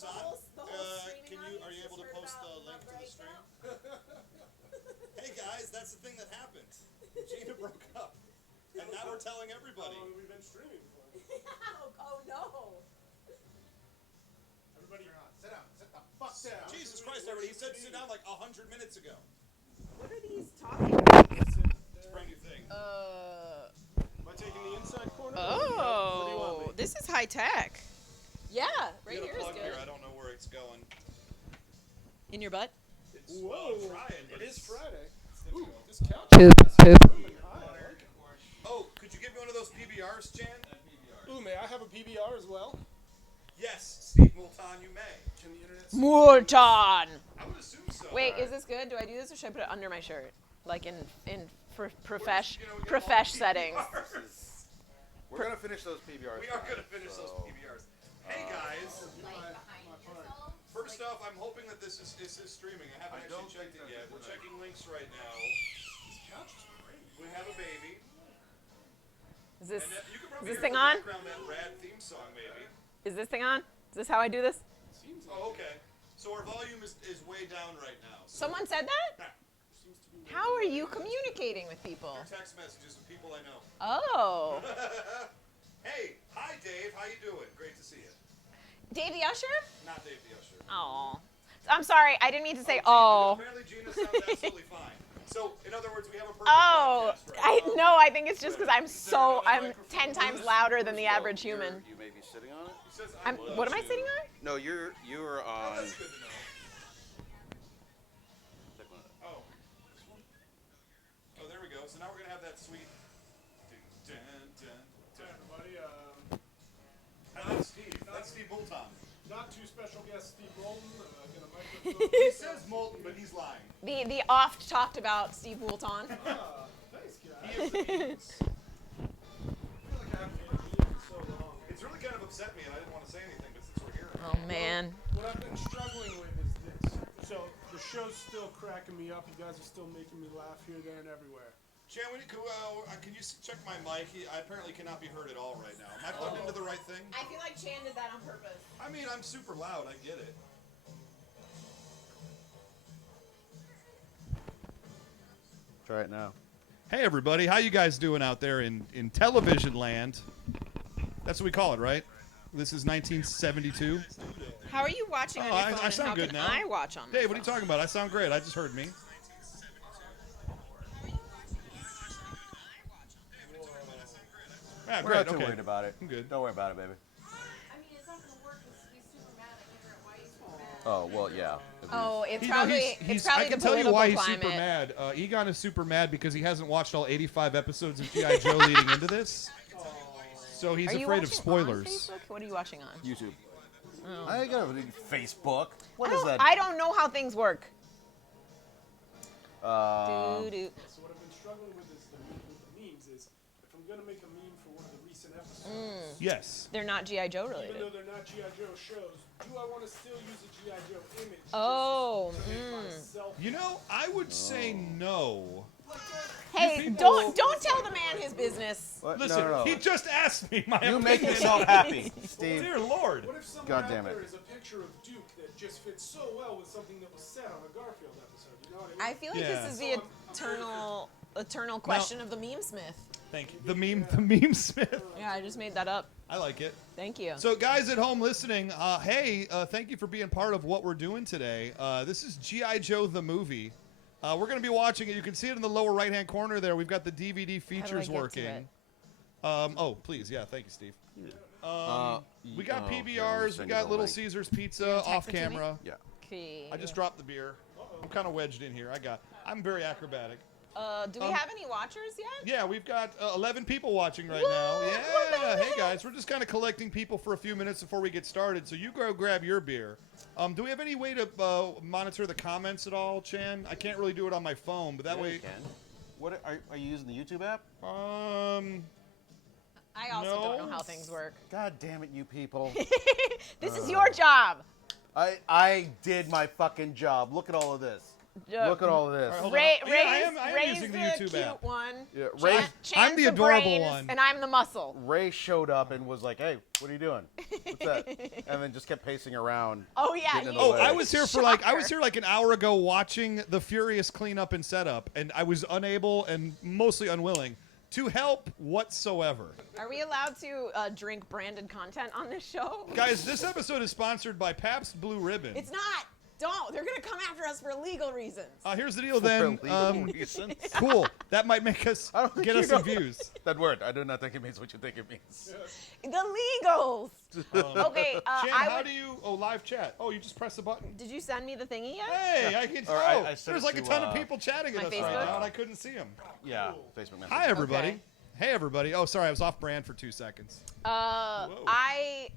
this on? Are you able to post the link to the stream? Hey guys, that's the thing that happened. Gina broke up, and now we're telling everybody. How long have we been streaming for? Oh no! Everybody, sit down. Sit the fuck down. Jesus Christ! Everybody, he said sit down like 100 minutes ago. What are these talking about? It's a brand new thing. Am I taking the inside corner? Oh, Where do you want me? this is high tech. Yeah, right Get a here is plug good. here. I don't know where it's going. In your butt? It's Whoa! trying, but It is it's- Friday. Ooh, this couch. Poop, poop. Oh, could you give me one of those PBRs, Jan? Ooh, may I have a PBR as well? Yes, Steve MOOL-TAWN, you may. Can the internet? Moulton. I would assume so. Wait, is this good? Do I do this or should I put it under my shirt? Like in profesh You know, we get profesh all settings. PBRs. We're gonna finish those PBRs. We are going to finish those PBRs. Hey guys, first off, I'm hoping that this is streaming. I haven't actually checked it yet. We're checking links right now. This couch is great. We have a baby. Is this And you can is probably this hear thing in the on? background that rad theme song, maybe. Is this thing on? Is this how I do this? Seems like Oh, okay. So our volume is way down right now. So Someone said that? seems to be. How are you communicating with people? text messages with people I know. Oh. Hey, hi Dave, how you doing? Great to see you. Dave the Usher? Not Dave the Usher. Oh. I'm sorry, I didn't mean to say Gina, oh. Apparently Gina sounds absolutely fine. So, in other words, we have a perfect Oh, podcast right now. no, I think it's just because I'm 10 times louder than the average human. You may be sitting on it. He says, What am I sitting on? No, you're Oh, on. that's good to know. Stick with it. Oh. Oh, there we go. So now we're going to have that sweet... Dun, dun, dun, dun. Everybody, That's Steve. That's Steve MOOL-TAWN. not too special guest Steve Moulton. Get a microphone. He says Moulton, but he's lying. The oft talked about Steve MOOL-TAWN. Thanks, guys. He is the means. I feel like I haven't been here for so long. It's really kind of upset me, and I didn't want to say anything, but since we're here... Oh man. What I've been struggling with is this. So the show's still cracking me up. You guys are still making me laugh here, there, and everywhere. Jan, can you check my mic? I apparently cannot be heard at all right now. Am I plugged into the right thing? I feel like Chan did that on purpose. I mean, I'm super loud. I get it. Try it now. Hey, everybody. How you guys doing out there in television land? That's what we call it, right? This is 1972. How are you watching on your phone? I and sound how good can now. I watch on my Dave, what are you phone? talking about? I sound great. I just heard me. Yeah, We're great. not too Okay. worried about it. I'm good. Don't worry about it, baby. I mean, it's not gonna work because he's super mad. I can't figure out why he's super mad. Oh well, yeah. Oh, it's You know, probably he's- it's probably I can the tell you political why he's climate. super mad. Egon is super mad because he hasn't watched all 85 episodes of G.I. Joe leading into this. So he's Are you afraid of watching spoilers. On Facebook? What are you watching on? YouTube. Oh. I ain't gonna Facebook. What I is don't- that? I don't know how things work. Doo-doo. So what I've been struggling with is the memes. Is if I'm gonna make a meme for one of the recent episodes, Yes. They're not GI Joe even though related. they're not GI Joe shows, do I want to still use a GI Joe image? Oh, just to make myself You know, I would say no. Hey, people- don't tell the man his business. What? Listen, no, no. he just asked me my You opinion. make yourself happy, Steve. Dear Lord. What if someone God out damn there it. is a picture of Duke that just fits so well with something that was said on a Garfield episode? You know what I mean? I feel like Yeah. this is the eternal question of the meme smith. Thank you. The meme Smith. Yeah, I just made that up. I like it. Thank you. So, guys at home listening, hey, thank you for being part of what we're doing today. This is G.I. Joe the movie. We're going to be watching it. You can see it in the lower right-hand corner there. We've got the DVD features get to working. it? Oh, please. Yeah, thank you, Steve. We got okay, PBRs. We send you got the Little link. Caesars You Pizza gonna text off it to me? camera. Yeah. Okay. I just dropped the beer. I'm kind of wedged in here. I'm very acrobatic. Do we have any watchers yet? Yeah, we've got 11 people watching right Woo! now. Yeah, Woo! hey guys, we're just kind of collecting people for a few minutes before we get started. So you go grab your beer. Do we have any way to monitor the comments at all, Chan? I can't really do it on my phone, but that Yeah, way. you can. What are you using the YouTube app? I also don't No. know how things work. God damn it, you people! This is your job. I did my fucking job. Look at all of this. Look at all of this. Hold on. Ray, Yeah, I am Ray's using the the YouTube cute app. one. Yeah, Ray, I'm the adorable brains, one. and I'm the muscle. Ray showed up and was like, "Hey, what are you doing? What's that?" And then just kept pacing around. Oh yeah. Getting in the Oh, way. I was here for like Shocker. an hour ago watching the furious cleanup and setup, and I was unable and mostly unwilling to help whatsoever. Are we allowed to drink branded content on this show? Guys, this episode is sponsored by Pabst Blue Ribbon. It's not. Don't. They're gonna come after us for legal reasons. Here's the deal then. For legal reasons. Cool. That might make us I don't think get you us some know views. That word, I do not think it means what you think it means. The legals. Okay. Jen, I how would. do you? Oh, live chat. Oh, you just press the button. Did you send me the thingy yet? Hey, I can. Or Oh, I sent there's it like a to, ton of people chatting at my us right Facebook? now, and I couldn't see them. Yeah, Facebook Messenger. Hi, everybody. Okay. Hey, everybody. Oh, sorry, I was off brand for 2 seconds. I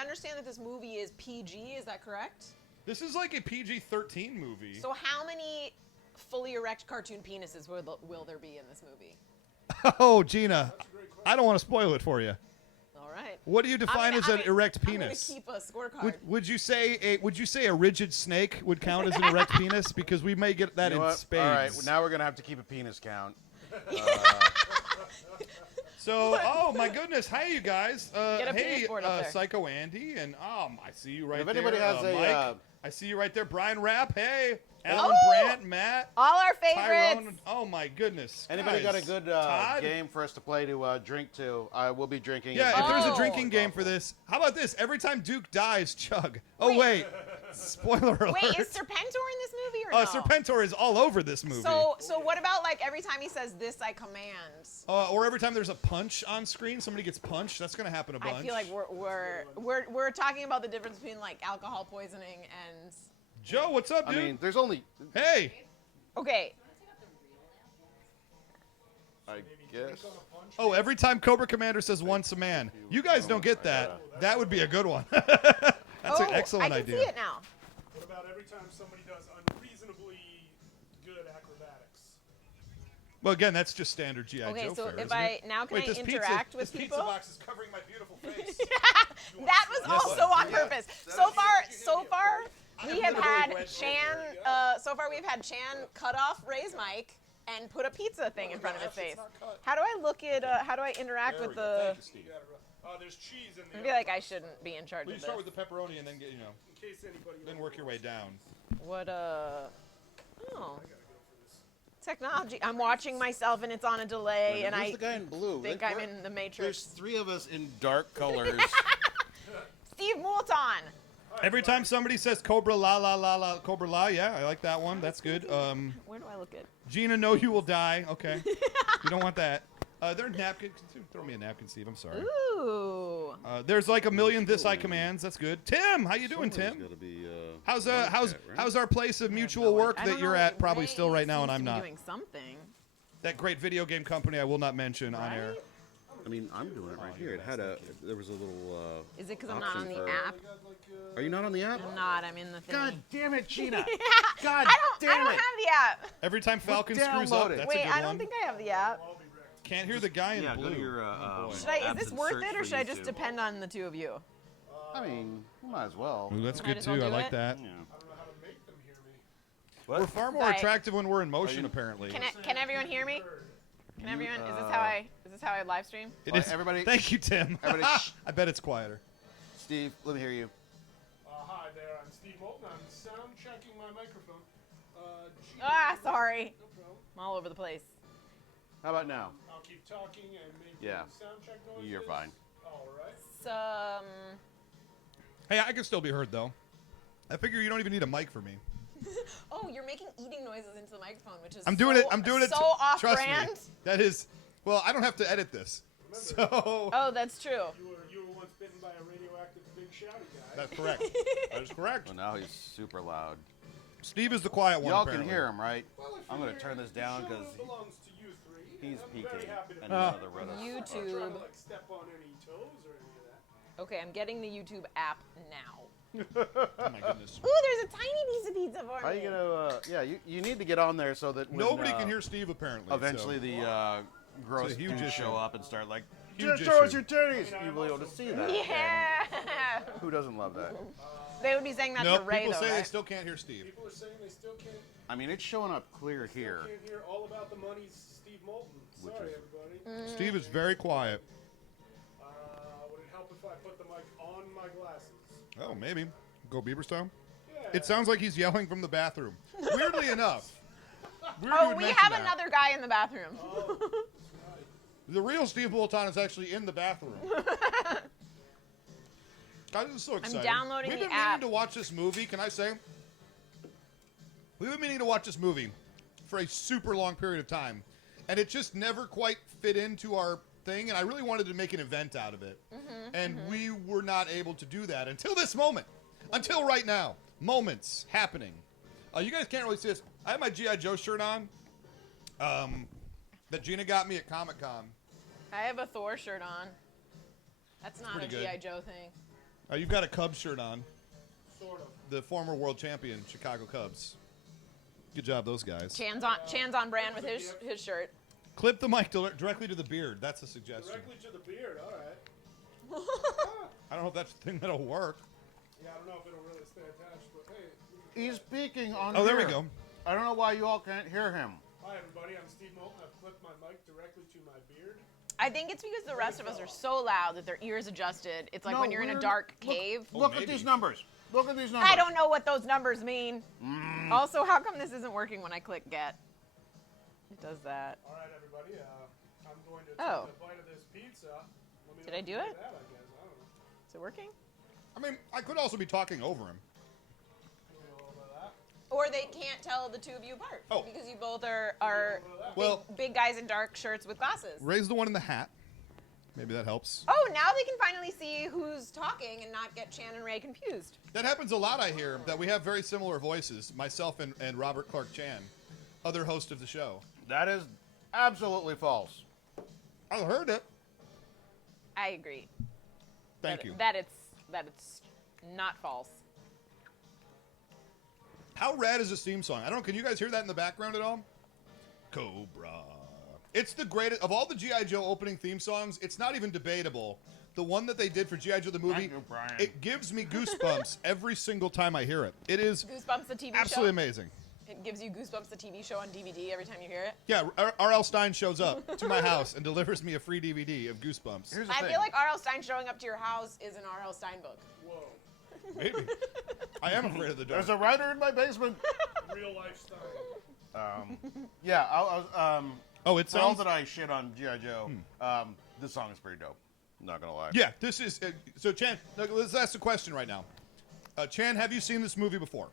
understand that this movie is PG. Is that correct? This is like a PG-13 movie. So how many fully erect cartoon penises will there be in this movie? Oh, Gina, I don't want to spoil it for you. All right. What do you define as an erect penis? I'm gonna keep a scorecard. Would you say a rigid snake would count as an erect penis? Because we may get that You know in what? spades. All right, now we're gonna have to keep a penis count. So, oh my goodness, hey you guys. Get a Hey, penis board up there. Psycho Andy, and I see you right If there. anybody has a, Mike, I see you right there. Brian Rapp, hey. Alan Oh! Brandt, Matt, All our favorites. Tyrone. Oh my goodness. Anybody guys. got a good Todd? game for us to play to drink to? I will be drinking. Yeah, as if there's Oh. a drinking game for this, how about this? Every time Duke dies, chug. Oh wait, spoiler alert. Wait, is Serpentor in this movie or no? Serpentor is all over this movie. So what about like every time he says "this I command"? Or every time there's a punch on screen, somebody gets punched. That's gonna happen a bunch. I feel like we're talking about the difference between like alcohol poisoning and. Joe, what's up, I dude? mean, there's only. Hey. Okay. I guess. Oh, every time Cobra Commander says once a man. You guys don't get that. That would be a good one. That's an excellent I can idea. see it now. What about every time somebody does unreasonably good acrobatics? Well, again, that's just standard G.I. Okay, Joe so fare, if isn't it? now can Wait, I this interact pizza, with this people? pizza box is covering my beautiful face. That was also on purpose. So far, we have had Chan cut off Ray's mic and put a pizza thing in front of his face. How do I look at? How do I interact with the? There's cheese in I there. feel like I shouldn't be in charge Well, you of start this. with the pepperoni and then get, In case anybody. then work your way down. What Oh. Technology. I'm watching myself and it's on a delay, and Who's I the guy in blue? think I'm in the There's Matrix. 3 of us in dark colors. Steve MOOL-TAWN. Every time somebody says Cobra La, Cobra La, yeah, I like that one. That's good. Where do I look at? Gina, no, you will die. Okay. You don't want that. There are napkins. Throw me a napkin, Steve. I'm sorry. Ooh. There's like a million this I commands. That's good. Tim, how you doing, Tim? Gotta be, How's our place of mutual work I that don't you're know, at probably Ray still right now and seems I'm to be not. doing something. That great video game company I will not mention on air. I mean, I'm doing it right here. It had there was a little. Is it because I'm not on the option for- app? Are you not on the app? I'm not. I'm in the thing. God damn it, Gina! God I damn don't it! have the app. Every time Falcon download screws up, it. that's a Wait, good I don't one. think I have the app. Can't hear the guy in Yeah, blue. go to your. Should I? Is this worth it, or should I just depend on the two of you? I mean, you might as well. Ooh, that's Might good as well too. I do like it. that. Yeah. I don't know how to make them hear me. What? We're far more Right. attractive when we're in motion, apparently. Can everyone hear me? Can everyone? Is this how I live stream? It Well, is. everybody- Thank you, Tim. everybody shh. I bet it's quieter. Steve, let me hear you. Hi there, I'm Steve Moulton. I'm sound checking my microphone. Gina, Sorry. no problem. I'm all over the place. How about now? I'll keep talking and making Yeah. sound check noises. You're fine. All right. So, Hey, I can still be heard though. I figure you don't even need a mic for me. oh, you're making eating noises into the microphone, which is I'm doing it. I'm doing it. so off Trust brand. me. That is. Well, I don't have to edit this. So Oh, that's true. You were once bitten by a radioactive big shouty guy. that's correct. That is correct. Well, now he's super loud. Steve is the quiet one. Y'all can apparently. hear him, right? Well, if I'm you're gonna turn here, this down the show 'cause belongs to you three. he's I'm very peeking. happy to And be none of the red us. I'm not trying YouTube. to like step on any toes or any of that. Okay, I'm getting the YouTube app now. Oh my goodness. Ooh, there's a tiny piece of pizza for How are me. you gonna? Yeah, you need to get on there so that when, Nobody can hear Steve apparently. Eventually, so. the gross huge dudes issue. show up and start like, Huge just show us issue. your titties. You'll be able to see that. Yeah. And who doesn't love that? They would be saying that Nope, to Ray, people though, say they right? still can't hear Steve. People are saying they still can't. I mean, it's showing up clear here. Can't hear all about the money's Steve Moulton. Sorry, everybody. Steve is very quiet. Would it help if I put the mic on my glasses? Oh, maybe. Go Bieber style? Yeah. It sounds like he's yelling from the bathroom. Weirdly enough. Weird you Oh, would we mention have that. another guy in the bathroom. The real Steve MOOL-TAWN is actually in the bathroom. Guys, this is so exciting. downloading We've the been app. meaning to watch this movie, can I say? We've been meaning to watch this movie for a super long period of time. And it just never quite fit into our thing. And I really wanted to make an event out of it. And we were not able to do that until this moment. Until right now. Moments happening. You guys can't really see this. I have my G.I. Joe shirt on that Gina got me at Comic-Con. I have a Thor shirt on. That's not a pretty good. G.I. Joe thing. You've got a Cubs shirt on. Sort of. The former world champion Chicago Cubs. Good job, those guys. Chan's on brand with his shirt. Clip the mic directly to the beard. That's a suggestion. Directly to the beard. All right. I don't know if that's the thing that'll work. Yeah, I don't know if it'll really stay attached, but hey. He's speaking on Oh, there we here. go. I don't know why you all can't hear him. Hi, everybody. I'm Steve Moulton. I've clipped my mic directly to my beard. I think it's because the rest of us are so loud that their ears adjusted. It's like No, when you're in a we're- dark look- cave. Look at maybe. these numbers. Look at these numbers. I don't know what those numbers mean. Also, how come this isn't working when I click get? It does that. All right, everybody. I'm going to Oh. take a bite of this pizza. Let me Did know I if do you it? That, I guess. I don't know. Is it working? I mean, I could also be talking over him. Do a little bit of that. Or they can't tell the two of you apart. Oh. Because you both are A little bit of that. Well, big guys in dark shirts with glasses. raise the one in the hat. Maybe that helps. Oh, now they can finally see who's talking and not get Chan and Ray confused. That happens a lot, I hear, that we have very similar voices, myself and Robert Clark Chan, other host of the show. That is absolutely false. I heard it. I agree. Thank you. That it's not false. How rad is this theme song? I don't know. Can you guys hear that in the background at all? Cobra. It's the greatest of all the G.I. Joe opening theme songs. It's not even debatable. The one that they did for G.I. Joe the movie, Thank you, Brian. it gives me goosebumps every single time I hear it. It is Goosebumps, the TV absolutely show. amazing. It gives you Goosebumps, the TV show on DVD every time you hear it. Yeah, R.L. Stein shows up to my house and delivers me a free DVD of Goosebumps. Here's the I thing. feel like R.L. Stein showing up to your house is an R.L. Stein book. Whoa. Maybe. I am afraid of the dark. There's a writer in my basement. Real life style. Yeah, I Oh, it for all sounds... that I shit on G.I. Joe, this song is pretty dope. Not gonna lie. Yeah, this is... so, Chan, let's ask the question right now. Chan, have you seen this movie before?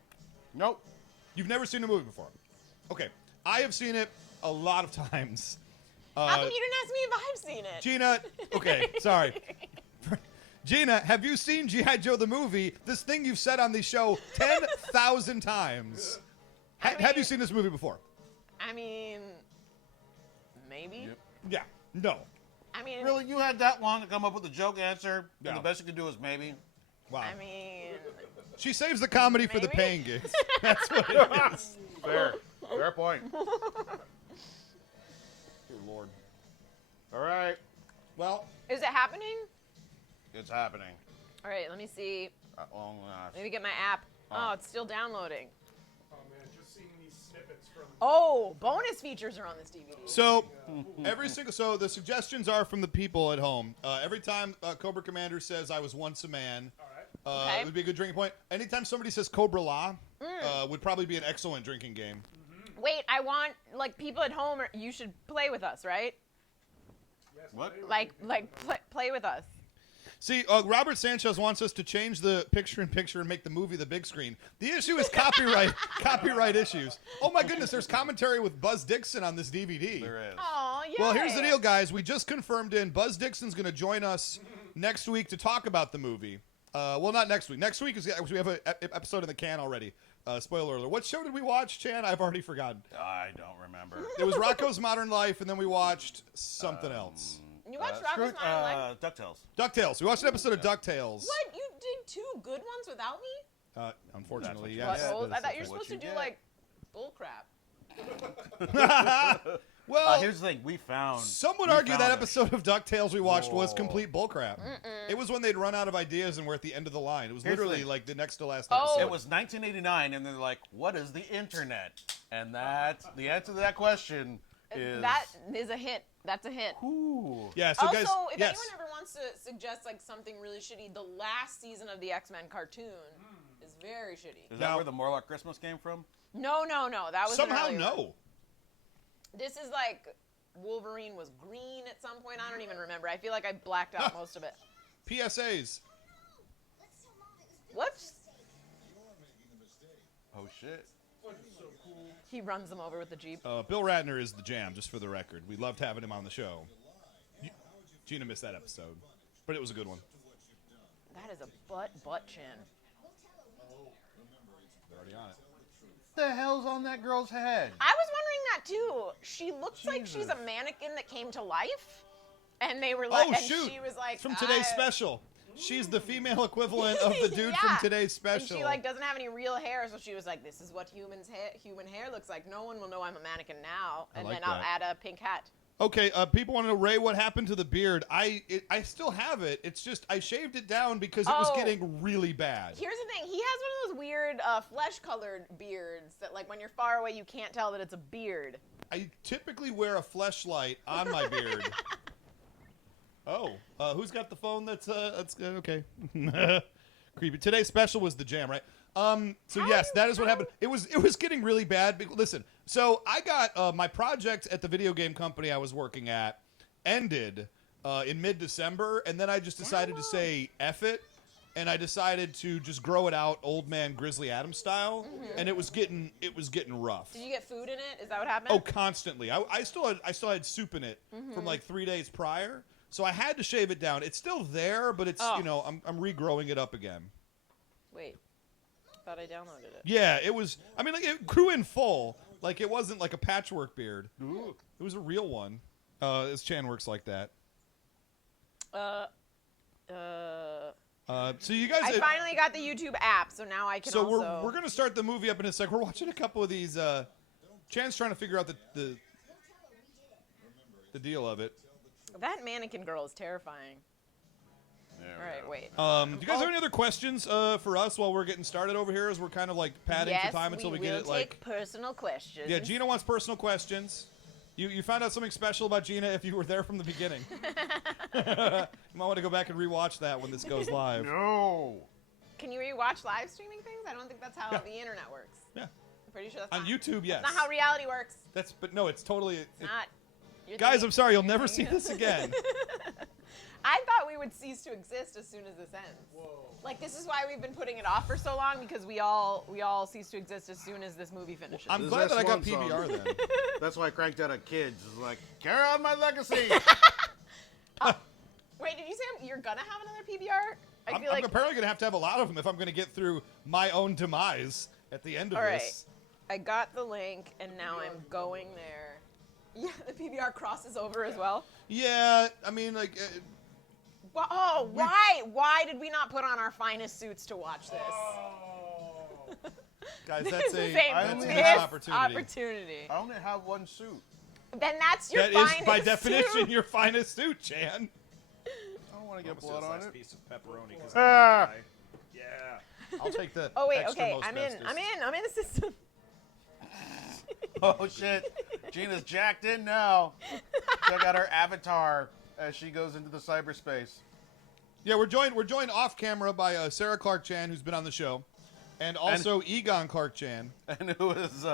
Nope. You've never seen a movie before? Okay. I have seen it a lot of times. How come you didn't ask me if I've seen it? Gina... Okay, sorry. Gina, have you seen G.I. Joe the movie? This thing you've said on the show 10,000 times. Have you seen this movie before? I mean, maybe. Yep. Yeah. No. I mean, Really, you had that long to come up with a joke answer, Yeah. and the best you could do is maybe. Wow. I mean, She saves the comedy for the Maybe? paying gigs. That's what it is. Fair. Fair point. Dear Lord. All right. Well, is it happening? It's happening. All right, let me see. Long last. Maybe get my app. Oh, it's still downloading. Oh man, just seeing these snippets from. Oh, bonus features are on this DVD. so so the suggestions are from the people at home. Every time Cobra Commander says I was once a man, All right. Okay. it would be a good drinking point. Anytime somebody says Cobra La, would probably be an excellent drinking game. Wait, I want like people at home. You should play with us, right? Yes, What? play with Like play with us. See, Robert Sanchez wants us to change the picture-in-picture and make the movie the big screen. The issue is copyright issues. Oh my goodness, there's commentary with Buzz Dixon on this DVD. There is. Oh, yeah. Well, here's the deal, guys. We just confirmed Buzz Dixon's going to join us next week to talk about the movie. Well, not next week. Next week is we have an episode in the can already. Spoiler alert. What show did we watch, Chan? I've already forgotten. I don't remember. It was Rocco's Modern Life, and then we watched something else. You watched Rocko's Modern Life? DuckTales. DuckTales. We watched an episode of DuckTales. What? You did 2 good ones without me? Unfortunately, That's yes. Buttholes? I thought you were what supposed to you do get. like bull crap. Well, here's the thing. We found. some would we argue that found episode of DuckTales we watched was Whoa. complete bullcrap. It was when they'd run out of ideas and we're at the end of the line. It was Here's the literally thing. like the next to last Oh. episode. It was 1989, and they're like, "What is the internet?" And that's the answer to that question is That is a hit. That's a hit. Ooh. Yeah, so Also, guys, if yes. anyone ever wants to suggest like something really shitty, the last season of the X-Men cartoon is very shitty. Is that Now- where the Morlock Christmas came from? No. That was an Somehow earlier one. no. This is like Wolverine was green at some point. I don't even remember. I feel like I blacked out most of it. PSAs. Whoops. Oh shit. He runs them over with the Jeep. Bill Ratner is the jam, just for the record. We loved having him on the show. Gina missed that episode, but it was a good one. That is a butt chin. They're already on it. What the hell's on that girl's head? I was wondering that too. She looks like she's a mannequin that came to life, and they were like, Oh, and shoot. she was like, It's from today's special. She's the female equivalent of the dude from Yeah. today's special. And she like doesn't have any real hair, so she was like, "This is what human hair looks like. No one will know I'm a mannequin now." And like then I'll that. add a pink hat. Okay, people want to know, Ray, what happened to the beard? I still have it. It's just I shaved it down because it was Oh. getting really bad. Here's the thing: he has one of those weird flesh-colored beards that, like, when you're far away, you can't tell that it's a beard. I typically wear a fleshlight on my beard. Oh, who's got the phone? That's okay. Creepy. Today's special was the jam, right? So yes, that is what happened. It was getting really bad. Listen, so I got my project at the video game company I was working at ended in mid-December, and then I just decided to say F it, and I decided to just grow it out, old man Grizzly Adams style, and it was getting rough. Did you get food in it? Is that what happened? Oh, constantly. I still had soup in it from like 3 days prior, so I had to shave it down. It's still there, but it's I'm regrowing it up again. Wait, thought I downloaded it. Yeah, it was. I mean, like it grew in full. Like it wasn't like a patchwork beard. Ooh. It was a real one. This Chan works like that. So you guys. I finally got the YouTube app, so now I can so also. we're gonna start the movie up in a sec. We're watching a couple of these. Chan's trying to figure out the deal of it. That mannequin girl is terrifying. There All right, wait. Do you guys have any other questions for us while we're getting started over here? As we're kind of like padding Yes, for time until we will get it like. take personal questions. Yeah, Gina wants personal questions. You found out something special about Gina if you were there from the beginning. You might want to go back and rewatch that when this goes live. No. Can you rewatch live streaming things? I don't think that's how the internet works. Yeah. I'm pretty sure that's On not, YouTube, yes. That's not how reality works. But no, it's totally. It's not. You're Guys, thinking- I'm sorry, you'll you're never see thinking- this again. I thought we would cease to exist as soon as this ends. Whoa. Like, this is why we've been putting it off for so long, because we all cease to exist as soon as this movie finishes. I'm This glad is that I got Swan PBR Song. then. That's why I cranked out at kids. It's like, carry on my legacy. Wait, did you say you're gonna have another PBR? I I'm feel like. apparently going to have a lot of them if I'm going to get through my own demise at the end of All right. this. I got the link, and now I'm going there. Yeah, the PBR crosses over as well. Yeah, I mean, like, Oh, why? Why did we not put on our finest suits to watch this? guys, that's a only missed have- opportunity. I only have one suit. Then that's your That finest is, by definition, suit. your finest suit, Chan. I don't want to get blood on it. Piece of pepperoni. Ah. Yeah. I'll take the. Oh wait, extra okay, most I'm in the system. Oh shit. Gina's jacked in now. Check out her avatar as she goes into the cyberspace. Yeah, we're joined off camera by Sarah Clark Chan, who's been on the show, and also Egon Clark Chan. And who is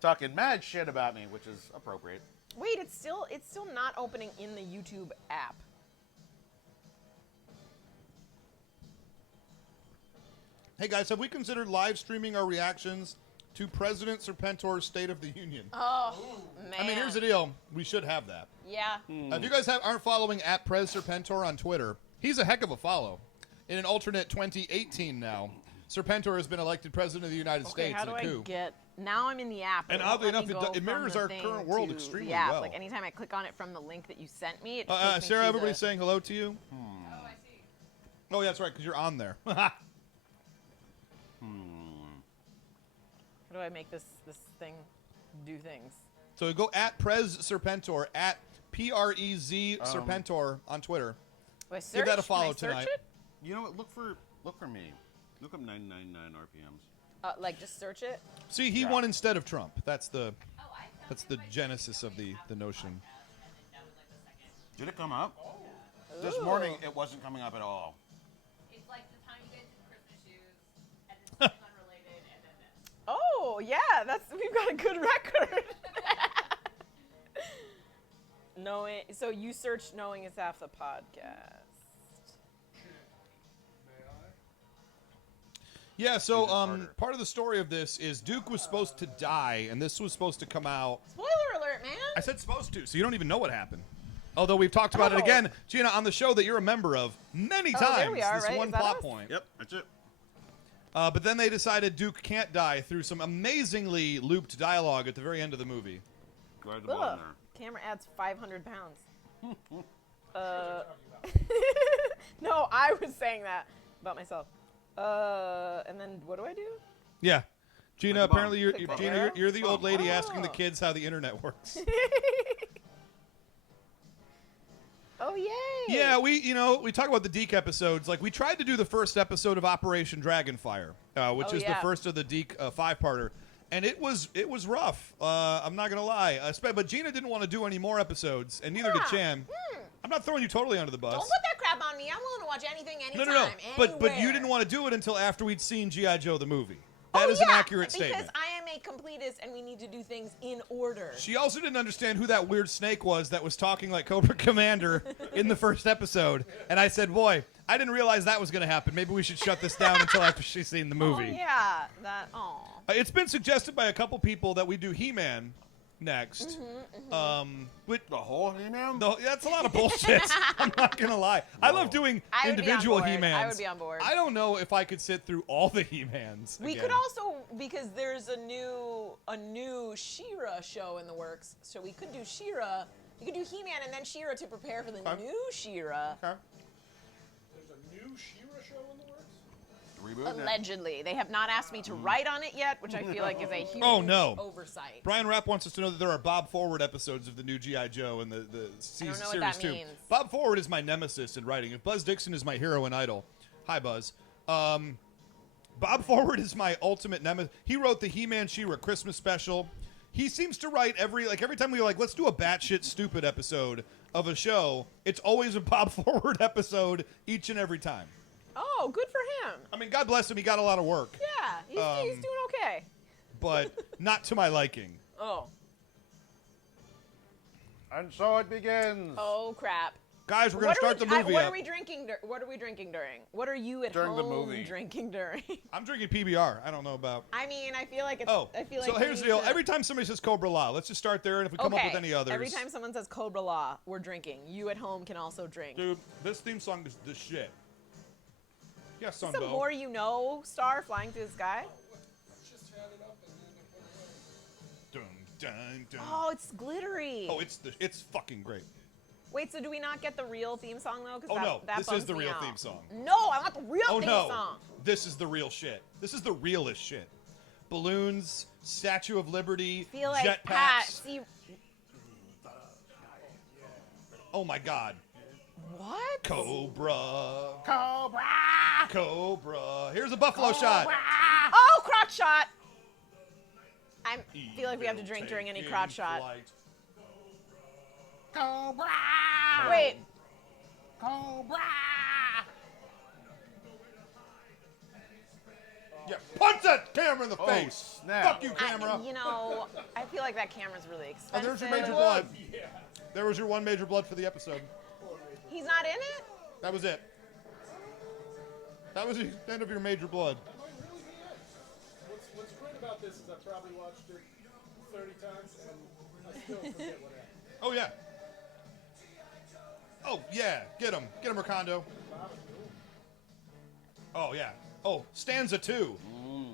talking mad shit about me, which is appropriate. Wait, it's still not opening in the YouTube app. Hey guys, have we considered live streaming our reactions to President Serpentor's State of the Union? Oh man. I mean, here's the deal: we should have that. Yeah. If you guys aren't following at Pres Serpentor on Twitter, he's a heck of a follow. In an alternate 2018 now, Serpentor has been elected president of the United Okay, States how in do a I coup. get? Now I'm in the app. And it won't oddly let me enough, go it from mirrors the our thing current world to extremely the app. well. Like anytime I click on it from the link that you sent me, it takes me Sarah, to everybody's the... saying hello to you. Oh, I see. Oh, yeah, that's right, because you're on there. How do I make this thing do things? So go at Prez Serpentor, at PREZ Serpentor on Twitter. Do I search? Give that a follow Can I search tonight. it? You know what? Look for me. Look up 999 RPMs. Like just search it. See, he won instead of Trump. That's the I genesis of the notion. Did it come up? This morning, it wasn't coming up at all. It's like the time you guys did Christmas shoes, and then something unrelated, and then this. Oh yeah, we've got a good record. Knowing, so you search "Knowing Is Half the Podcast." Yeah, so part of the story of this is Duke was supposed to die, and this was supposed to come out. Spoiler alert, man. I said supposed to, so you don't even know what happened. Although we've talked about it again, Gina, on the show that you're a member of many times. there we are, this right? one Is that plot us? point. Yep, that's it. But then they decided Duke can't die through some amazingly looped dialogue at the very end of the movie. Right at the bottom Ugh. there. Camera adds 500 pounds. No, I was saying that about myself. And then what do I do? Yeah. Gina, Click the apparently you're, Click the Gina, arrow? you're the old lady asking the Oh. kids how the internet works. Oh yay! Yeah, we talk about the Deke episodes. Like, we tried to do the first episode of Operation Dragonfire, which Oh, is the yeah. first of the Deke five-parter, and it was rough. I'm not gonna lie. But Gina didn't want to do any more episodes, and neither did Yeah. Chan. I'm not throwing you totally under the bus. Don't put that crap on me. I'm willing to watch anything, anytime, No. But you anywhere. didn't want to do it until after we'd seen G.I. Joe the movie. Oh, That is an yeah, accurate statement. Because I am a completist, and we need to do things in order. She also didn't understand who that weird snake was that was talking like Cobra Commander in the first episode. And I said, boy, I didn't realize that was going to happen. Maybe we should shut this down until after she's seen the movie. Oh yeah, that. Oh. It's been suggested by a couple people that we do He-Man next. But The whole He-Man? that's a lot of bullshit. I'm not going to lie. I love doing I would be on individual board. He-Mans. I would be on board. I don't know if I could sit through all the He-Mans. We again. could also, because there's a new She-Ra show in the works, so we could do She-Ra. We could do He-Man and then She-Ra to prepare for the new She-Ra. Okay. There's a new She-Ra show in the works? Reboot it. Allegedly, they have not asked me to write on it yet, which I feel like is a huge Oh, no. oversight. Brian Rapp wants us to know that there are Bob Forward episodes of the new G.I. Joe and the season know what series that 2. means. Bob Forward is my nemesis in writing. If Buzz Dixon is my hero and idol, hi Buzz. Bob Forward is my ultimate nemesis. He wrote the He-Man She-Ra Christmas special. He seems to write every time we let's do a batshit stupid episode of a show. It's always a Bob Forward episode each and every time. Oh, good for him. I mean, God bless him. He got a lot of work, Yeah, he's doing okay. but not to my liking. Oh. And so it begins. Oh crap. Guys, we're gonna start the movie What up. are we drinking? What are we drinking during? What are you at During the home movie. drinking during? I'm drinking PBR. I don't know about. I mean, I feel like it's. Oh, I feel like so we here's the need deal. to- Every time somebody says Cobra La, let's just start there, and if we come up with any others. Every time someone says Cobra La, we're drinking. You at home can also drink. Dude, this theme song is the shit. Yes, Is this a Sunbow. more you know star flying through the sky? Just had it up and then they put it away. Dun, dun, dun. Oh, it's glittery. Oh, it's fucking great. Wait, so do we not get the real theme song though? 'Cause Oh, that, no, that this is bums the me real out. theme song. No, I want the real Oh theme no, song. this is the real shit. This is the realest shit. Balloons, Statue of Liberty, Feel like jetpacks. Pat. See Oh my God, what? Cobra, Cobra! Cobra. Here's a buffalo shot. Oh, crotch shot. I feel like we have to drink during any crotch shot. Flight. Cobra! Wait. Cobra! Yeah, punch that camera in the Oh, face. snap. Fuck you, camera. I feel like that camera's really Oh, expensive. there's your major blood. There was your one major blood for the episode. He's not in it? That was it. That was the end of your major blood. No, it really is. What's great about this is I probably watched it 30 times and I still forget what happened. Oh, yeah. Oh, yeah. Get him. Get him, Ricondo. Oh, yeah. Oh, stanza 2.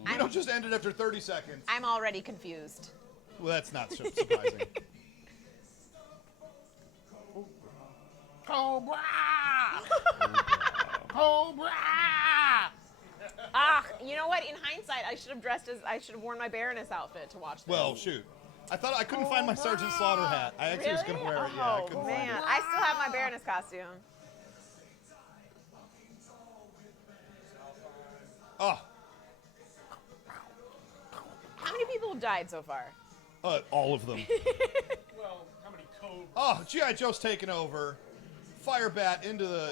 We don't just end it after 30 seconds. I'm already confused. Well, that's not surprising. Cobra! Cobra! Ah, you know what? In hindsight, I should have worn my Baroness outfit to watch this. Well, shoot. I thought I couldn't find my Sergeant Slaughter hat. I actually was gonna wear it. Yeah, I couldn't find man, it. I still have my Baroness costume. Oh, How many people have died so far? all of them. Well, how many Cobra? Oh, G.I. Joe's taking over. Fire bat into the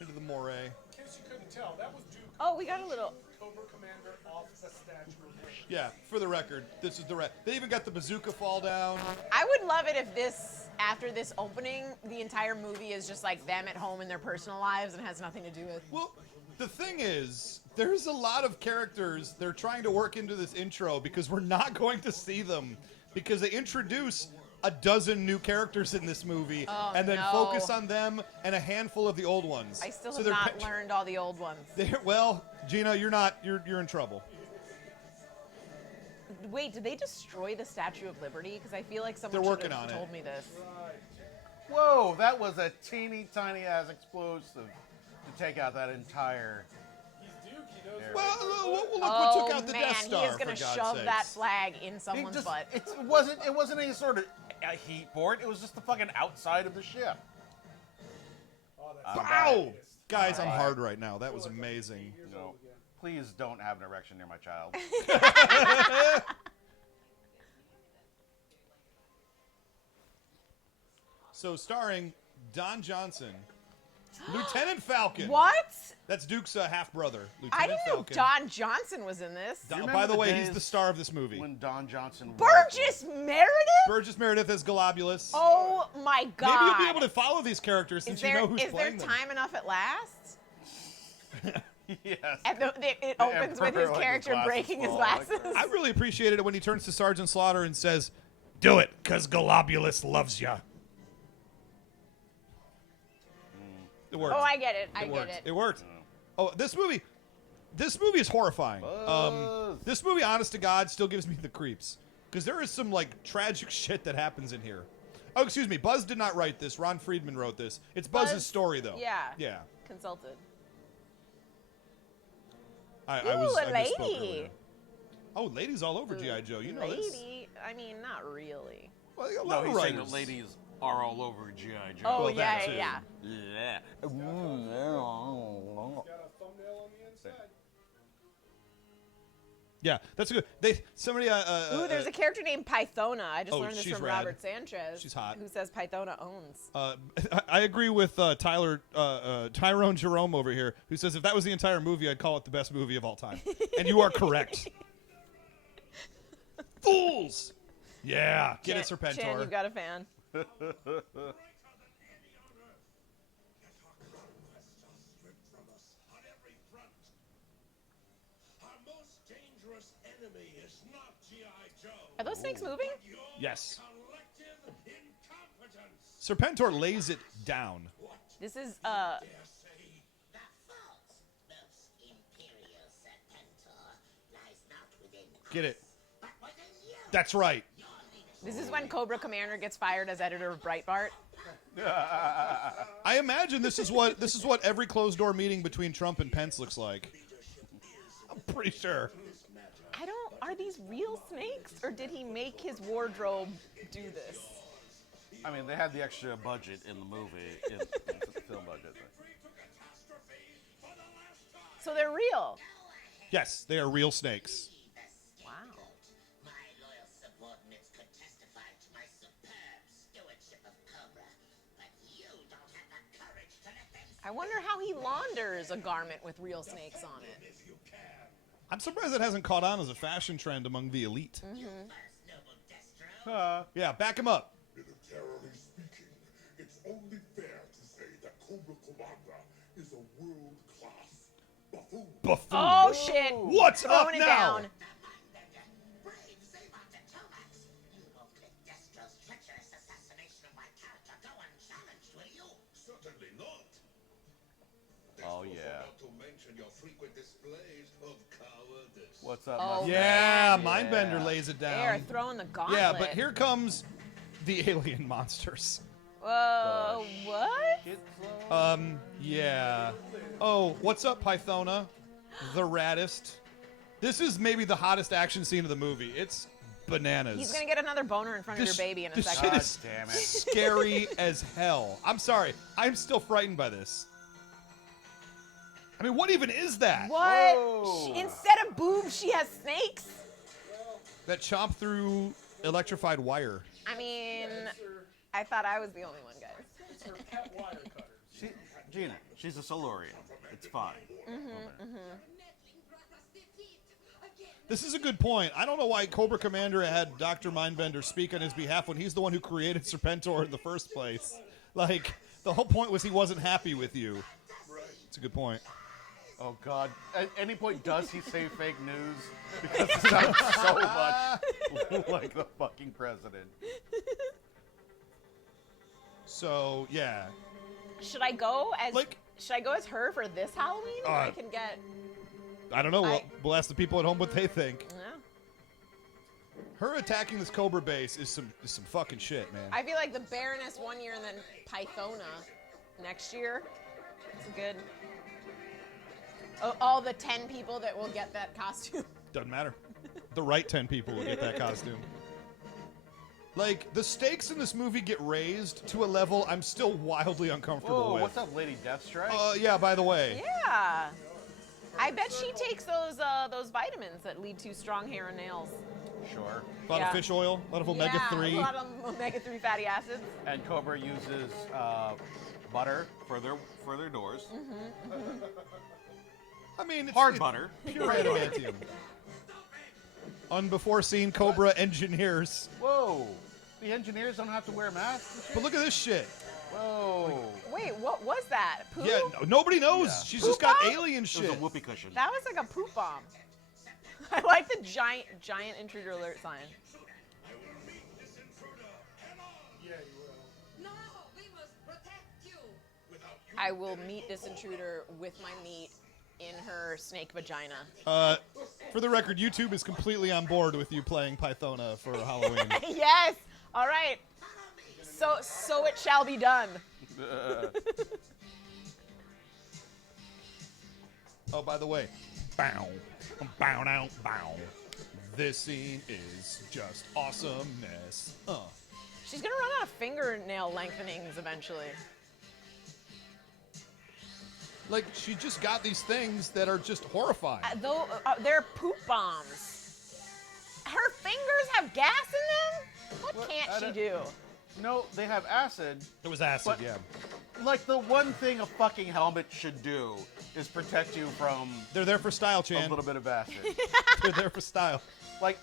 into the moray. In case you couldn't tell, that was Duke Oh, we got a little. Cobra Commander off the Statue of Liberty. Yeah, for the record, this is direct. They even got the bazooka fall down. I would love it if this, after this opening, the entire movie is just like them at home in their personal lives and has nothing to do with. Well, the thing is, there's a lot of characters they're trying to work into this intro because we're not going to see them because they introduce a dozen new characters in this movie and then no. focus on them and a handful of the old ones. I still So have they're not learned all the old ones. Well, Gina, you're in trouble. Wait, did they destroy the Statue of Liberty? Because I feel like someone They're should working have on it. told me this. Whoa, that was a teeny tiny ass explosive to take out that entire. He's Duke. He knows. There. Well, look what Oh took out the man, Death Star, he is gonna for God's shove sakes. that flag in It someone's just- butt. It wasn't any sort of a heat port. It was just the fucking outside of the ship. Oh, that's Ow! Guys, I'm Alright. hard right now. That was amazing. No, please don't have an erection near my child. So, starring Don Johnson, Lieutenant Falcon. What? That's Duke's half-brother, Lieutenant I didn't know Falcon. Don Johnson was in this. Don- You by remember the the way, he's days the star of this movie. When Don Johnson. Burgess Meredith? Burgess Meredith as Globulus. Oh my god. Maybe you'll be able to follow these characters since is there, you know who's is there playing them. time enough at last? Yes. And it opens with his Emperor, like, character his breaking his glasses fall, glasses. I really appreciated it when he turns to Sergeant Slaughter and says, "Do it, 'cause Globulus loves ya." It worked. Oh, I get it. I It get worked. it. It worked. Oh, this movie is horrifying. Buzz. This movie, honest to God, still gives me the creeps because there is some like tragic shit that happens in here. Oh, excuse me, Buzz did not write this. Ron Friedman wrote this. It's Buzz's Buzz- story, though. Yeah. Yeah. Consulted. I Ooh, misspoke a lady. earlier. Oh, ladies all over G.I. Joe. You know this. Lady? I mean, not really. Well, they got a No, lot of he's saying writers. that ladies are all over G.I. Joe. Oh, Well, yeah, that too. yeah. Yeah. got a thumbnail on the inside. Yeah, that's good. Somebody. Ooh, there's a character named Pythona. I just Oh, learned this she's from rad. Robert Sanchez. She's hot. Who says Pythona owns. I agree with Tyrone Jerome over here, who says if that was the entire movie, I'd call it the best movie of all time. And you are correct. Fools! Yeah, get it, Chan, Serpentor. you've got a fan. Are those snakes moving? Yes. Serpentor lays it down. This is Get it. That's right. this is when Cobra Commander gets fired as editor of Breitbart. I imagine this is what every closed door meeting between Trump and Pence looks like. I'm pretty sure. Are these real snakes or did he make his wardrobe do this? I mean, they had the extra budget in the movie, in the film budget. So they're real. Yes, they are real snakes. Wow. My loyal subordinates could testify to my superb stewardship of Cobra, but you don't have the courage to let them. I wonder how he launders a garment with real snakes on it. I'm surprised it hasn't caught on as a fashion trend among the elite. Noble Destro. Yeah, back him up. Militarily speaking, it's only fair to say that Cobra Commander is a world-class buffoon. Buffoon. Oh shit! What's Throwing up it now? down. Brave Zavon to Tomax. You won't let Destro's treacherous assassination of my character go unchallenged, will you? Certainly not. Oh, Destro yeah. forgot to mention your frequent displays of cowardice. What's up, Oh, my Yeah, man. Mindbender lays it They are down. throwing the gauntlet. Yeah, but here comes the alien monsters. Whoa, what? Yeah. Oh, what's up, Pythona? The raddest. This is maybe the hottest action scene of the movie. It's bananas. He's gonna get another boner in front of your baby in a this second. shit God is damn it. scary as hell. I'm sorry. I'm still frightened by this. I mean, what even is that? What? Whoa. Instead of boobs, she has snakes? That chomp through electrified wire. I mean, It's her, I thought I was the only one, guys. it's her pet wire cutter. Gina, she's a Solarian. It's fine. This is a good point. I don't know why Cobra Commander had Dr. Mindbender speak on his behalf when he's the one who created Serpentor in the first place. Like, the whole point was he wasn't happy with you. It's a good point. Oh God! At any point, does he say fake news? Because it sounds so much like the fucking president. So, yeah. Should I go as Like- her for this Halloween? Or I can get. I don't know. We'll ask the people at home what they think. No. Her attacking this Cobra base is some fucking shit, man. I feel like the Baroness one year and then Pythona next year. It's a good. All the 10 people that will get that costume. Doesn't matter. The right 10 people will get that costume. Like, the stakes in this movie get raised to a level I'm still wildly uncomfortable Whoa! with. What's up, Lady Deathstrike? Yeah, by the way. Yeah. I bet she takes those vitamins that lead to strong hair and nails. Sure. A lot of fish oil, a lot of omega-3. A lot of omega-3 fatty acids. And Cobra uses butter for their doors. I mean, it's Hard it's butter. Pure adamantium. Unbefore-seen Cobra engineers. Whoa! The engineers don't have to wear masks. But look at this shit. Whoa! Wait, what was that? Poo? Yeah, nobody knows. Yeah. She's Poop just got bomb? alien It shit. was a whoopee cushion. That was like a poop bomb. I like the giant intruder alert sign. Yeah, you will. No, we must protect you. I will meet this intruder with my meat in her snake vagina. For the record, YouTube is completely on board with you playing Pythona for Halloween. Yes. All right. So it shall be done. Oh, by the way, bow, bow, now, bow. This scene is just awesomeness. She's gonna run out of fingernail lengthenings eventually. Like, she just got these things that are just horrifying. Though they're poop bombs. Her fingers have gas in them. What What? can't I she don't- do? No, they have acid. It was acid, But- yeah. Like the one thing a fucking helmet should do is protect you from They're there for style, a Chan. little bit of acid. They're there for style. Like,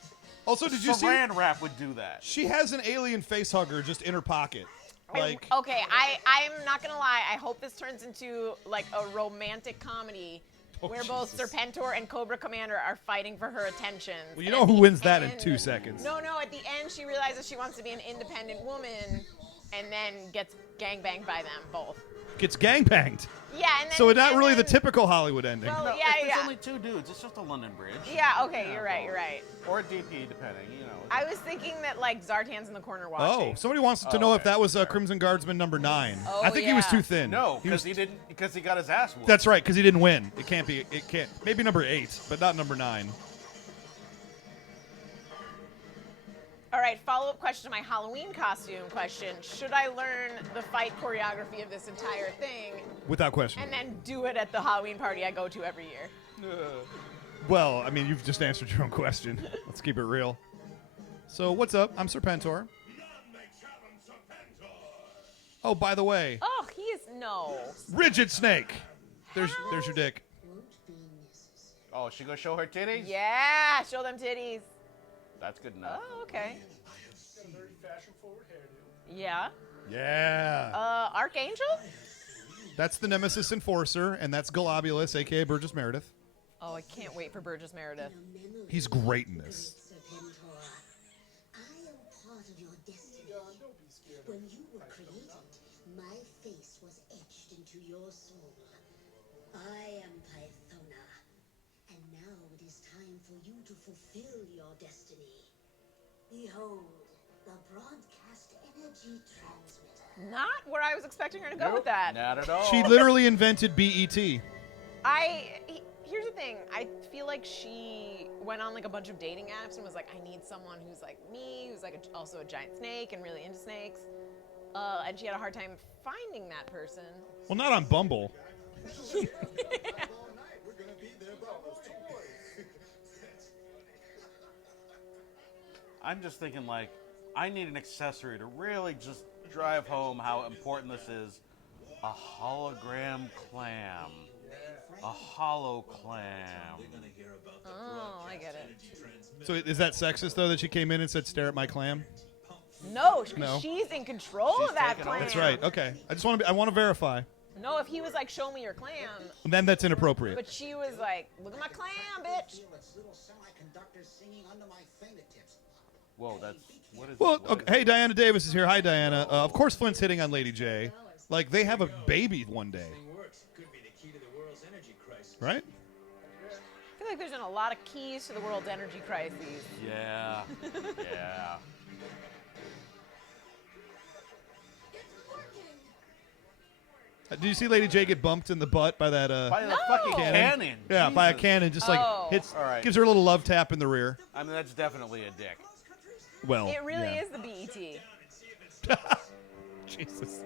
Also, did you see? Saran wrap would do that. She has an alien face hugger just in her pocket. Like, Okay, I'm not gonna lie. I hope this turns into like a romantic comedy where both Jesus. Serpentor and Cobra Commander are fighting for her attention. well, you know who wins that in 2 seconds. No, at the end she realizes she wants to be an independent woman, and then gets gangbanged by them both. Gets gangbanged. Yeah, and then So it's not and really the then- typical Hollywood ending. Well, No, yeah, it's yeah. only 2 dudes. It's just a London Bridge. Yeah, okay, you're right. Or a DP, depending. You know. I was thinking that like Zartan's in the corner Oh, watching. somebody wants to know if okay. that was Crimson Guardsman number 9. Oh, I think he was yeah. too thin. No, he was. because he got his ass whooped. That's right, because he didn't win. It can't be. It can't. Maybe number 8, but not number 9. All right, follow-up question to my Halloween costume question. Should I learn the fight choreography of this entire thing Without question. and then do it at the Halloween party I go to every year? Well, I mean, you've just answered your own question. Let's keep it real. So, what's up? I'm Serpentor. Oh, by the way, Oh, he is no. Rigid Snake. There's your dick. Oh, she gonna show her titties? Yeah, show them titties. That's good enough. Oh, okay. Got a very fashion-forward hairdo. Yeah. Yeah. Archangel? That's the Nemesis Enforcer, and that's Globulus, aka Burgess Meredith. Oh, I can't wait for Burgess Meredith. He's great in this. Serpentor, I am part of your destiny. John, don't be scared. When you were created, my face was etched into your soul. I am Pythona, and now it is time for you to fulfill your destiny. Behold, the broadcast energy transmitter. Not where I was expecting her to go with that. Not at all. She literally invented BET. Here's the the thing. I feel like she went on like a bunch of dating apps and was like, I need someone who's like me, who's like also a giant snake and really into snakes. And she had a hard time finding that person. Well, not on Bumble. I'm just thinking, like, I need an accessory to really just drive home how important this is. A hologram clam. A hollow clam. Oh, I get it. So is that sexist, though, that she came in and said, stare at my clam? No, No. she's in control She's of that taking clam. over. That's right. Okay. I want to verify. No, if he was like, show me your clam. Then that's inappropriate. But she was like, look at my clam, bitch. Little semiconductors singing under my fingertips. Whoa, that's... What is Well, what okay. is- Hey, Diana Davis is here. Hi, Diana. Of course, Flint's hitting on Lady J. Like, they have a baby one day, Could be the key to the world's energy crisis. right? I feel like there's been a lot of keys to the world's energy crises. Yeah. Yeah. Do you see Lady J get bumped in the butt by that By the No. fucking cannon. Yeah, by a Jesus. cannon, just like Oh. hits, All right. gives her a little love tap in the rear. I mean, that's definitely a dick. Well, It really yeah. is the BET. Jesus.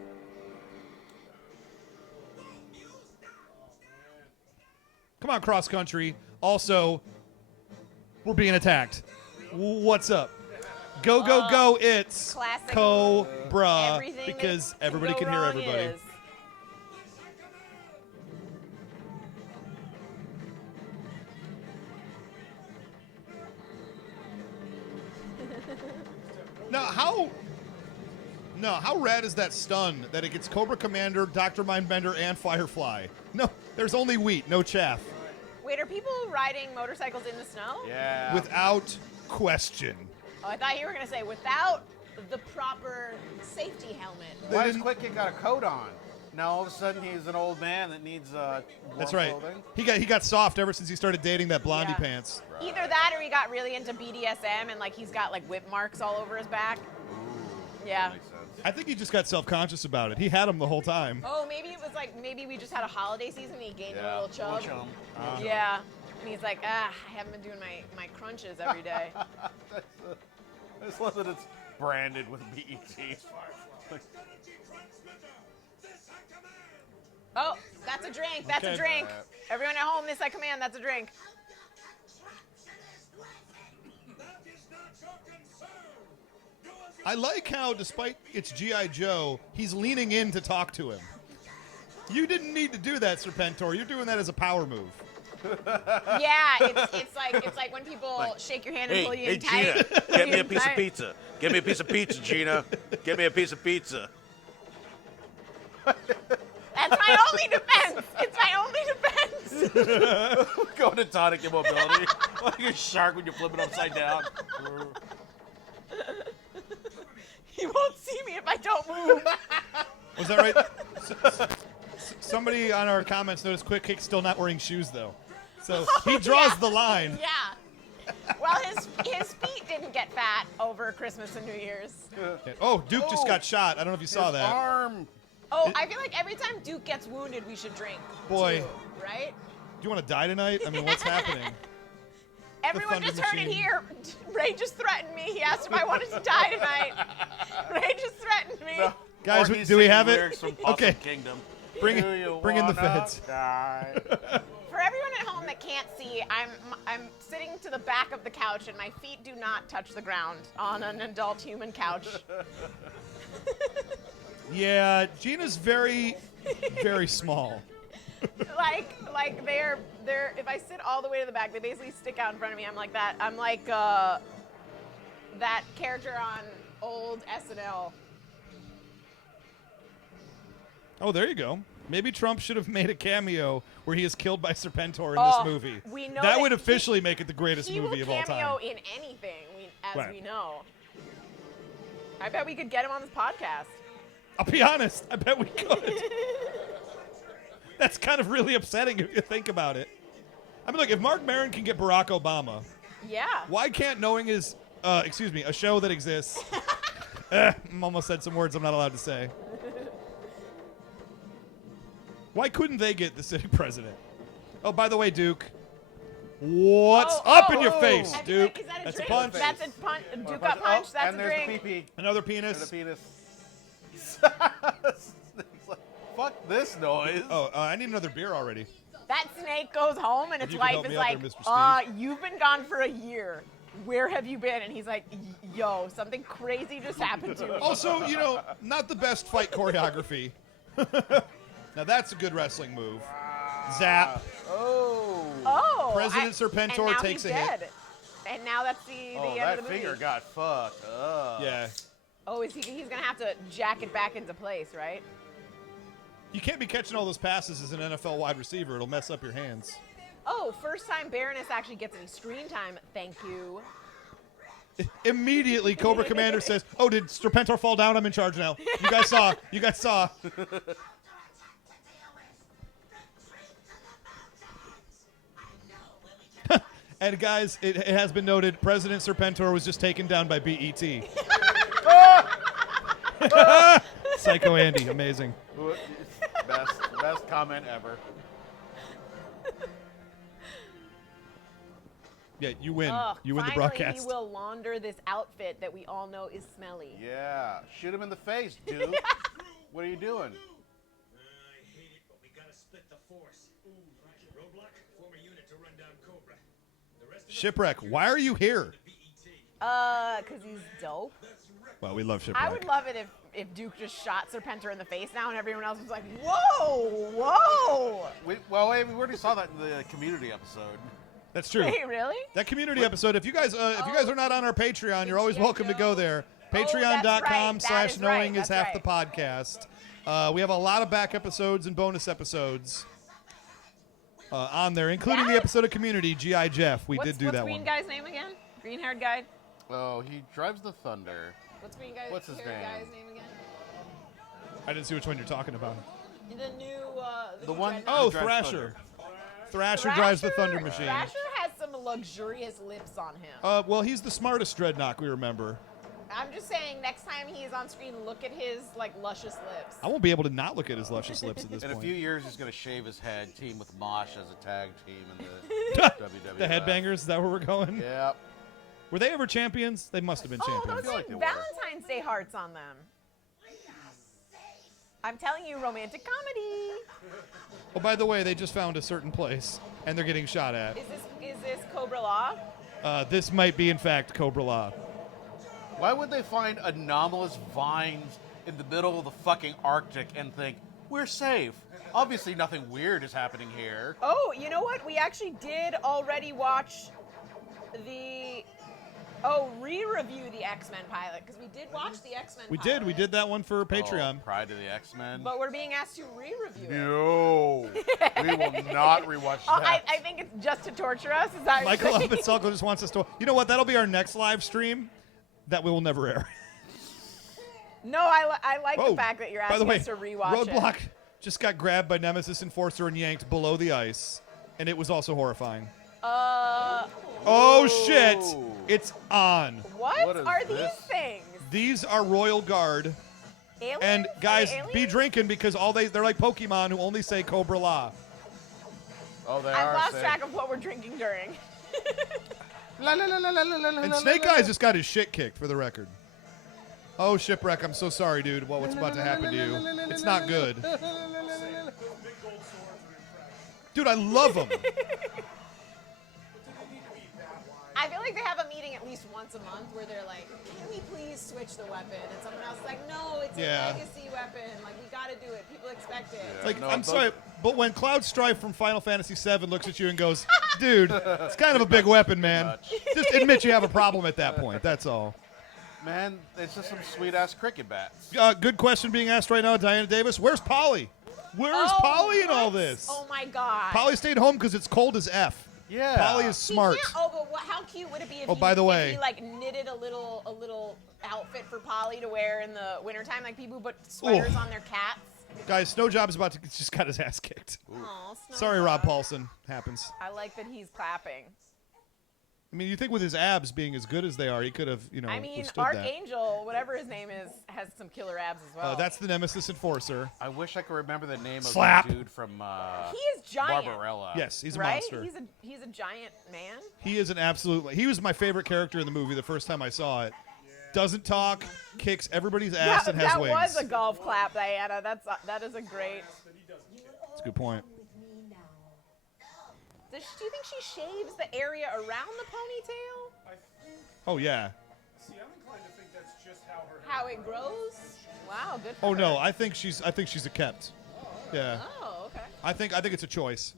Come on, cross country. Also, we're being attacked. What's up? Go, go, go, it's Classic. Cobra. Everything Because that everybody go can hear wrong everybody. is. Now, how rad is that stun that it gets Cobra Commander, Dr. Mindbender, and Firefly? No, there's only wheat, no chaff. Wait, are people riding motorcycles in the snow? Yeah. Without question. Oh, I thought you were going to say without the proper safety helmet. They Why does didn't- Quick Kid got a coat on? Now all of a sudden he's an old man that needs warm That's right. clothing. He got soft ever since he started dating that blondie Yeah. pants. Either that or he got really into BDSM and like he's got like whip marks all over his back. Yeah. Makes sense. I think he just got self-conscious about it. He had them the whole time. Oh, maybe it was like maybe we just had a holiday season and he gained a Yeah. little chub. chum. Yeah. And he's like, I haven't been doing my crunches every day. I just love that it's branded with BET. Oh, that's a drink. That's Okay. a drink. Everyone at home, this I command. That's a drink. I like how, despite it's G.I. Joe, he's leaning in to talk to him. You didn't need to do that, Serpentor. You're doing that as a power move. Yeah, it's like when people shake your hand and pull you in tight. get me a piece of pizza. Give me a piece of pizza, Gina. Give me a piece of pizza. That's my only defense. It's my only defense. Going to tonic immobility. Like a shark when you flip it upside down. He won't see me if I don't move. Was that right? Somebody on our comments noticed Quick Kick's still not wearing shoes, though. So he draws Yeah. the line. Yeah. Well, his feet didn't get fat over Christmas and New Year's. Oh, Duke just got shot. I don't know if you saw His that. arm. Oh, I feel like every time Duke gets wounded, we should drink. Boy. too, right? Do you want to die tonight? I mean, what's happening? Everyone Thunder just heard it Machine. here. Ray just threatened me. He asked if I wanted to die tonight. Ray just threatened me. No. Guys, Or he's do we singing have it? lyrics from Possum Okay. Kingdom. Bring Do you in the wanna feds. die? For everyone at home that can't see, I'm sitting to the back of the couch and my feet do not touch the ground on an adult human couch. Yeah, Gina's very, very small. like they're if I sit all the way to the back, they basically stick out in front of me. I'm like that. I'm like that character on old SNL. Oh, there you go. Maybe Trump should have made a cameo where he is killed by Serpentor in Oh, this movie. we know that that would he- officially make it the greatest He movie will of all cameo time. in anything, as Right. we know. I bet we could get him on this podcast. I'll be honest. I bet we could. That's kind of really upsetting if you think about it. I mean, look, if Mark Maron can get Barack Obama, Yeah. why can't knowing his, a show that exists. Almost said some words I'm not allowed to say. Why couldn't they get the sitting president? Oh, by the way, Duke, What's Oh, up oh, in your oh. face, I feel Duke? like- is that a That's drink? a punch. That's a punch. Or Duke punch- up punch. oh, That's and a there's drink. the pee-pee. Another And penis. a penis. He's like, fuck this noise. Oh, I need another beer already. That snake goes home and its you could help wife is me out there, like, Mr. Steve. you've been gone for a year. Where have you been? And he's like, yo, something crazy just happened to me. Also, not the best fight choreography. Now that's a good wrestling move. Zap. Oh. Oh. President and Serpentor now takes he's a hit. dead. And now that's the Oh, end that of the movie. finger got fucked up. Yeah. Oh, he's going to have to jack it back into place, right? You can't be catching all those passes as an NFL wide receiver. It'll mess up your hands. Oh, first time Baroness actually gets any screen time. Thank you. Immediately, Cobra Commander says, "Oh, did Serpentor fall down? I'm in charge now." You guys saw. You guys saw. And guys, it has been noted, President Serpentor was just taken down by BET. Psycho Andy, amazing. Best comment ever. Yeah, you win. Ugh, You win the finally broadcast. he will launder this outfit that we all know is smelly. Yeah. Shoot him in the face, dude. What are you doing? I hate it, but we gotta split the force. Roadblock, form a unit to run down Cobra. The rest of us Shipwreck, why are you here? Because he's dope. Well, we love Shipwreck. I would love it if Duke just shot Serpentor in the face now and everyone else was like, whoa, whoa. We already saw that in the community episode. That's true. Wait, really? That community episode, if you guys are not on our Patreon, you're always welcome to go there. Patreon.com/knowing is half the podcast. We have a lot of back episodes and bonus episodes on there, including the episode of Community, G.I. Jeff. We did do that What's green one. guy's name again? Green-haired guy? Oh, he drives the Thunder. What's his What's his name? guy's name again? I didn't see which one you're talking about. The new, The one- dreadnought. Oh, drives Thrasher. Thrasher drives the Thunder Machine. Thrasher has some luxurious lips on him. Well, he's the smartest Dreadnought, we remember. I'm just saying, next time he is on screen, look at his luscious lips. I won't be able to not look at his luscious lips at this In a point. few years, he's going to shave his head, team with Mosh as a tag team in the WWF. The Headbangers, is that where we're going? Yep. Were they ever champions? They must have been Oh, champions. those like like they were. Valentine's Day hearts on them. I'm telling you, romantic comedy. Oh, by the way, they just found a certain place, and they're getting shot at. Is this Cobra La? This might be, in fact, Cobra La. Why would they find anomalous vines in the middle of the fucking Arctic and think, we're safe? Obviously, nothing weird is happening here. Oh, you know what? We actually did already watch the re-review the X-Men pilot because we did watch the X-Men. We pilot, did. We did that one for Patreon. Oh, Pride of the X-Men. But we're being asked to re-review it. No, we will not rewatch Oh, that. I think it's just to torture us. Is that Michael what you're saying? Upitsalko just wants us to. You know what? That'll be our next live stream that we will never air. No, I like Oh, the fact that you're by the asking way, us to rewatch Roadblock it. just got grabbed by Nemesis Enforcer and yanked below the ice, and it was also horrifying. Oh shit! It's on. What What is are this? these things? These are Royal Guard. Aliens? And Are guys, they aliens? be drinking because they're like Pokemon who only say Cobra La. Oh, they I've are lost safe. track of what we're drinking during. And Snake Eyes just got his shit kicked, for the record. Oh, Shipwreck, I'm so sorry, dude. What's about to happen to you? It's not good. Dude, I love them. I feel like they have a meeting at least once a month where they're like, can we please switch the weapon? And someone else is like, no, it's Yeah. a legacy weapon. Like, we got to do it. People expect it. Like, No, I'm those- sorry, but when Cloud Strife from Final Fantasy VII looks at you and goes, dude, it's kind of a big weapon, man. Just admit you have a problem at that point. That's all. Man, it's just some sweet-ass cricket bats. Good question being asked right now, Diana Davis. Where's Polly? Where's Oh, Polly in all what? this? Oh, my God. Polly stayed home because it's cold as F. Yeah. Polly is He smart. can't- Oh, but how cute would it be if, Oh, by the way- if he like knitted a little outfit for Polly to wear in the wintertime, like people who put sweaters Ooh. on their cats? Guys, Snowjob's about to just got his ass kicked. Aw, Sorry, Rob Snowdrop. Paulson. Happens. I like that he's clapping. I mean, you think with his abs being as good as they are, he could have, I mean, withstood that. Archangel, whatever his name is, has some killer abs as well. That's the Nemesis Enforcer. I wish I could remember the name Slap. of the dude from He is giant. Barbarella. Yes, he's a right? monster. He's a giant man. He is an absolute. He was my favorite character in the movie the first time I saw it. Doesn't talk, kicks everybody's ass, and has that wings. was a golf clap, Diana. That is a great. That's a good point. Do you think she shaves the area around the ponytail? Oh yeah. See, I'm inclined to think that's just How it grows? Wow, good for Oh her. no, I think she's a kept. Yeah. Oh, okay. I think it's a choice.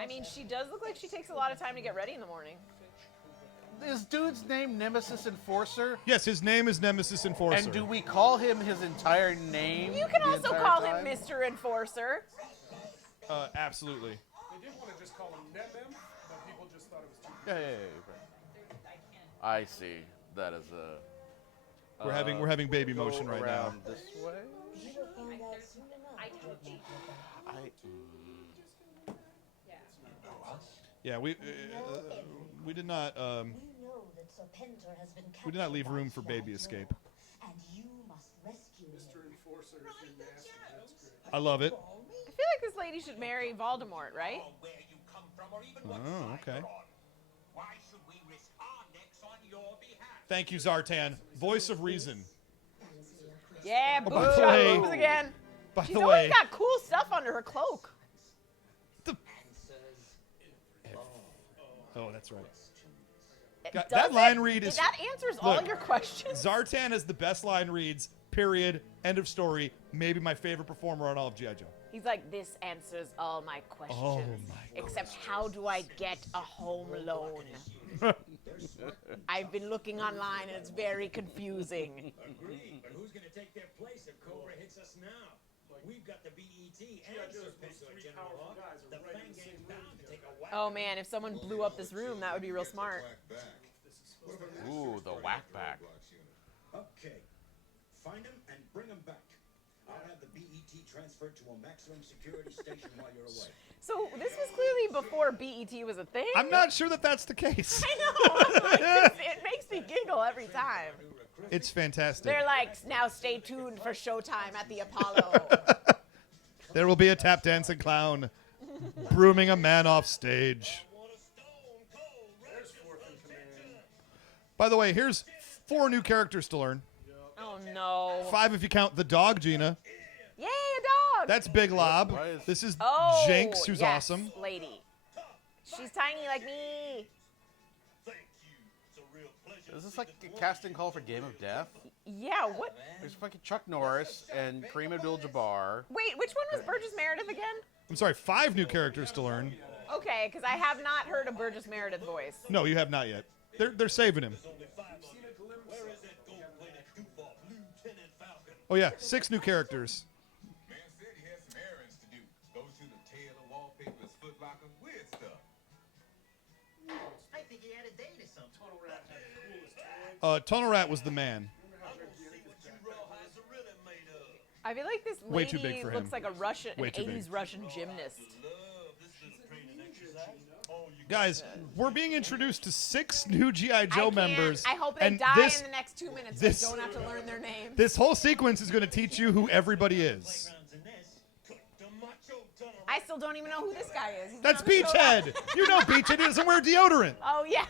I mean, she does look like she takes a lot of time to get ready in the morning. Is dude's name Nemesis Enforcer? Yes, his name is Nemesis Enforcer. And do we call him his entire name? You can the also entire call time? him Mr. Enforcer. Absolutely. They did want to just call him Nemem, but people just thought it was too. Yeah. I see. That is a. We're having baby go motion right now. around this way. Yeah, we did not we did not leave room for baby escape. And you must rescue Mr. Enforcer is your nasty. That's great. I love it. I feel like this lady should marry Voldemort, right? Where you come from or even what Oh, side okay. you're on. Why should we risk our necks on your behalf? Thank you, Zartan. Voice of reason. Yeah, Oh, boob by the shot way- boobs again. By She's the always way, got cool stuff under her cloak. oh, that's right. Does that it? line read is That answers all Look, your questions. Zartan is the best line reads. Period. End of story. Maybe my favorite performer on all of G.I. Joe. He's like, this answers all my questions. Oh, my Except how do I get a home loan? I've been looking online and it's very confusing. Agreed, but who's going to take their place if Cobra hits us now? We've got the BET and Serpentor, General Hawk. The Fang Gang's bound to take a whack. Oh man, if someone blew up this room, that would be real smart. Ooh, the whackback. Okay. Find him and bring him back. I'll have the BET transferred to a maximum security station while you're away. So this was clearly before BET was a thing. I'm not sure that that's the case. I know. It makes me giggle every time. It's fantastic. They're like, now stay tuned for Showtime at the Apollo. There will be a tap dancing clown brooming a man off stage. There's fourth in command. By the way, here's 4 new characters to learn. Oh no. 5 if you count the dog, Gina. Yay, a dog. That's Big Lob. Why is- This is Oh, Jinx, who's yes, awesome. lady. She's tiny like me. Is this like a casting call for Game of Death? Yeah, what? There's fucking Chuck Norris and Kareem Abdul-Jabbar. Wait, which one was Burgess Meredith again? I'm sorry, 5 new characters to learn. Okay, because I have not heard a Burgess Meredith voice. No, you have not yet. They're saving him. Oh yeah, 6 new characters. Man said he had some errands to do. Go to the Taylor Wallpaper's Foot Locker, weird stuff. I think he had a date or something. Tunnel Rat had the coolest toy. Tunnel Rat was the man. I feel like this Way too lady big for looks him. like a Russian, an Way too big. 80s Russian gymnast. Guys, we're being introduced to 6 new G.I. Joe I can't- members. I hope they and die this, in the next 2 minutes this- so I don't have to learn their names. This whole sequence is going to teach you who everybody is. I still don't even know who this guy is. He's That's been on the show Beachhead. You know Beachhead. He doesn't wear deodorant. Oh, yeah.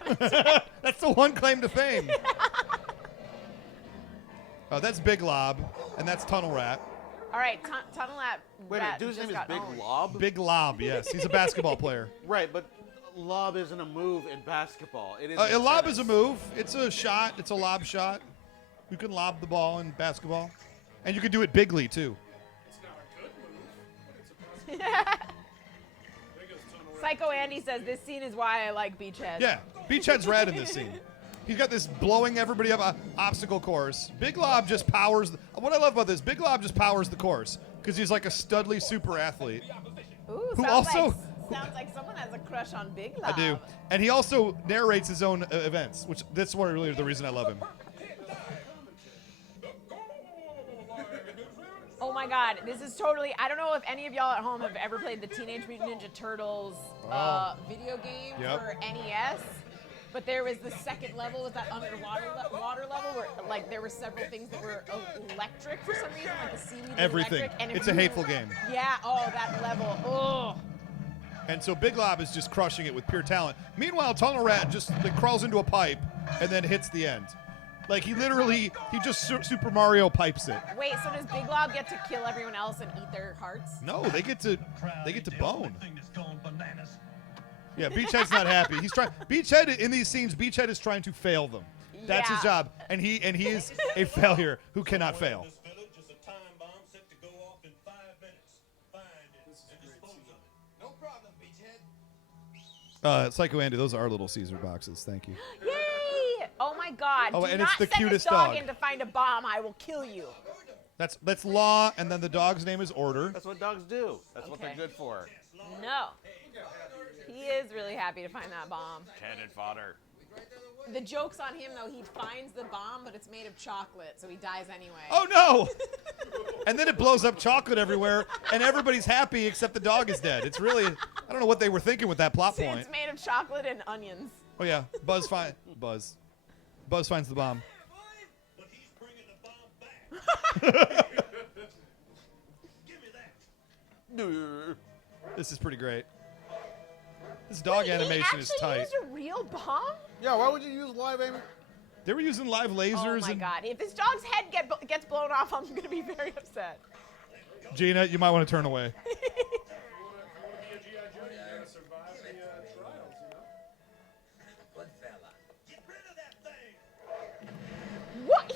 That's the one claim to fame. Oh, that's Big Lob, and that's Tunnel Rat. All right, Tunnel Rat. Wait a minute, dude's just name is got Big owned. Lob? Big Lob, yes. He's a basketball player. Right, but lob isn't a move in basketball. It is A lob tennis. is a move. It's a shot. It's a lob shot. You can lob the ball in basketball. And you can do it bigly, too. It's not a good move, but it's a possibility. There goes Tunnel Rat. Psycho Andy says this scene is why I like Beachhead. Yeah, Beachhead's rad in this scene. He's got this blowing everybody up obstacle course. Big Lob just powers. What I love about this, Big Lob just powers the course because he's like a studly super athlete. Ooh, Who sounds also- sounds like someone has a crush on Big Lob. I do, and he also narrates his own events, which that's one really the reason I love him. Oh my God, this is totally. I don't know if any of y'all at home have ever played the Teenage Mutant Ninja Turtles video game Yep. for NES. But there was the second level with that underwater water level where like there were several things that were electric for some reason, like the seaweed was Everything. electric. And if It's a you- hateful game. Yeah. Oh, that level. Oh. And so Big Lob is just crushing it with pure talent. Meanwhile, Tunnel Rat just like, crawls into a pipe and then hits the end. Like he just Super Mario pipes it. Wait, so does Big Lob get to kill everyone else and eat their hearts? No, they get to bone. Yeah, Beachhead's not happy. He's trying. Beachhead in these scenes, Beachhead is trying to fail them. That's his Yeah. job, and he is a failure who cannot fail. This village is a time bomb set to go off in 5 minutes. Find it and dispose of it. No problem, Beachhead. Psycho Andy, those are Little Caesar boxes. Thank you. Yay! Oh my God! Oh, Do and not it's the send cutest this dog dog. in to find a bomb. I will kill you. That's law, and then the dog's name is Order. That's what dogs do. That's what they're Okay. good for. No. He is really happy to find that bomb. Cannon fodder. The joke's on him, though. He finds the bomb, but it's made of chocolate, so he dies anyway. Oh no! And then it blows up chocolate everywhere, and everybody's happy except the dog is dead. It's really, I don't know what they were thinking with that plot point. It's made of chocolate and onions. Oh yeah, Buzz finds the bomb. But he's bringing the bomb back. Give me that. This is pretty great. This dog Wait, animation is he tight. actually used a real bomb? Yeah, why would you use live aiming? They were using live lasers Oh my and God! If this dog's head gets blown off, I'm gonna be very upset. Gina, you might want to turn away. If you want to be a G.I. Joe, you gotta survive the trials, you know? Good fella. Get rid of that thing. What?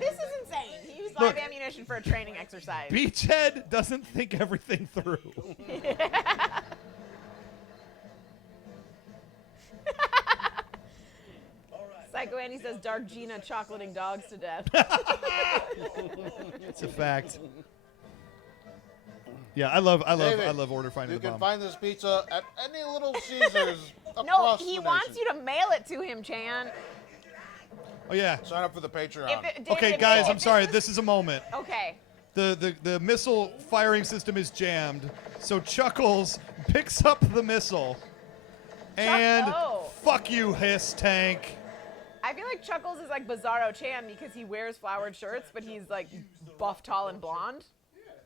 This is insane. He used live Look. ammunition for a training exercise. Beachhead doesn't think everything through. Psycho Andy says Dark Gina chocolating dogs to death. It's a fact. Yeah, I love David, Order finding You the can bomb. find this pizza at any Little Caesars No, across he the wants nation. you to mail it to him, Chan. Oh yeah. Sign up for the Patreon. David, Okay, if guys, if I'm sorry. was- This is a moment. Okay. The missile firing system is jammed, so Chuckles picks up the missile, and oh. fuck you, Hiss Tank. I feel like Chuckles is like Bizarro Chan because he wears flowered shirts, but he's like buff, tall, and blonde.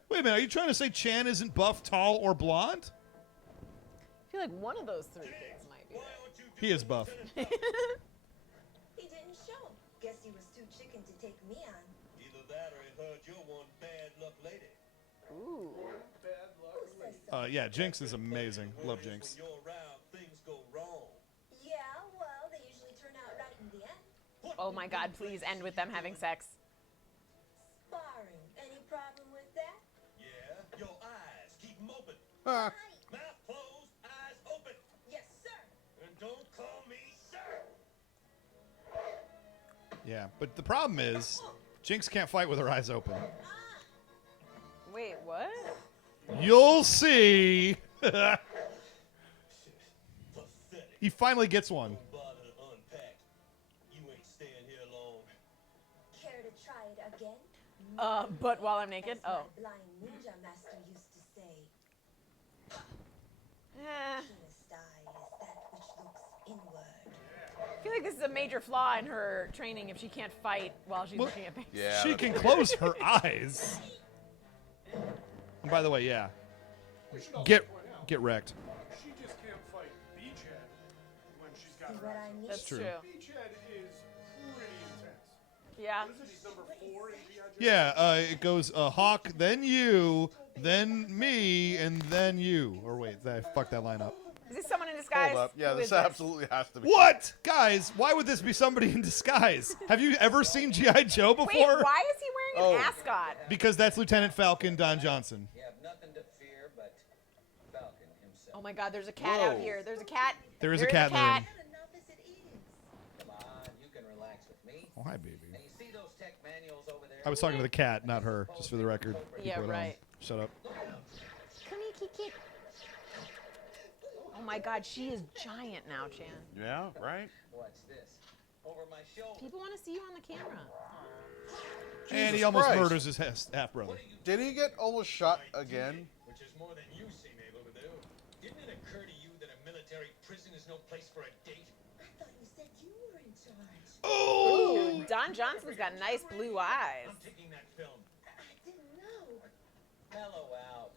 Wait a minute, are you trying to say Chan isn't buff, tall, or blonde? I feel like one of those three things might be right. He is buff. He didn't show. Guess he was too chicken to take me on. Either that or he heard you're one bad luck lady. Ooh. Who says so? Yeah, Jinx is amazing. Love Jinx. When you're around, things go wrong. Yeah, well, they usually turn out right in the end. Oh my God! Please end with them having sex. Sparring. Any problem with that? Yeah, your eyes, keep them open. Ah, Mouth closed, eyes open. Yes, sir. And don't call me sir. Yeah, but the problem is, Jinx can't fight with her eyes open. Wait, what? You'll see. Pathetic. He finally gets one. Bother to unpack. You ain't staying here long. Care to try it again? But while I'm naked? As Oh. my blind ninja master used to say, Eh. keenest eye is that which looks inward. I feel like this is a major flaw in her training if she can't fight while she's looking at things. yeah. She can close her eyes. And by the way, yeah, We should also get point out, wrecked. she just can't fight Beachhead when she's got See her what eyes I open. mean? That's true. Beachhead is pretty intense. Yeah. What is it? He's number 4 in G.I. Joe? Yeah, it goes Hawk, then you, then me, and then you. Or wait, I fucked that line up. Is this someone in disguise? Hold up. Yeah, Who this is this? absolutely has to be. What? Guys, why would this be somebody in disguise? Have you ever seen G.I. Joe before? Wait, why is he wearing an Oh. ascot? Because that's Lieutenant Falcon Don Johnson. You have nothing to fear but Falcon himself. Oh my God, there's a cat out Whoa. here. There's a cat. There is a cat in the room. Enough as it is. Come on, you can relax with me. Oh, hi, baby. And you see those tech manuals over there? I was talking to the cat, not her, just for the record. Yeah, People at home. right. Shut up. Come here, Kiki. Oh my God, she is giant now, Chan. Yeah, right? What's this? Over my shoulder. People want to see you on the camera. And he Jesus almost Christ. murders his half brother. Did he get almost shot again? Which is more than you seem able to do. Didn't it occur to you that a military prison is no place for a date? I thought you said you were in charge. Oh! Ooh, Don Johnson's got nice blue eyes. I'm taking that film. I didn't know. Mellow out.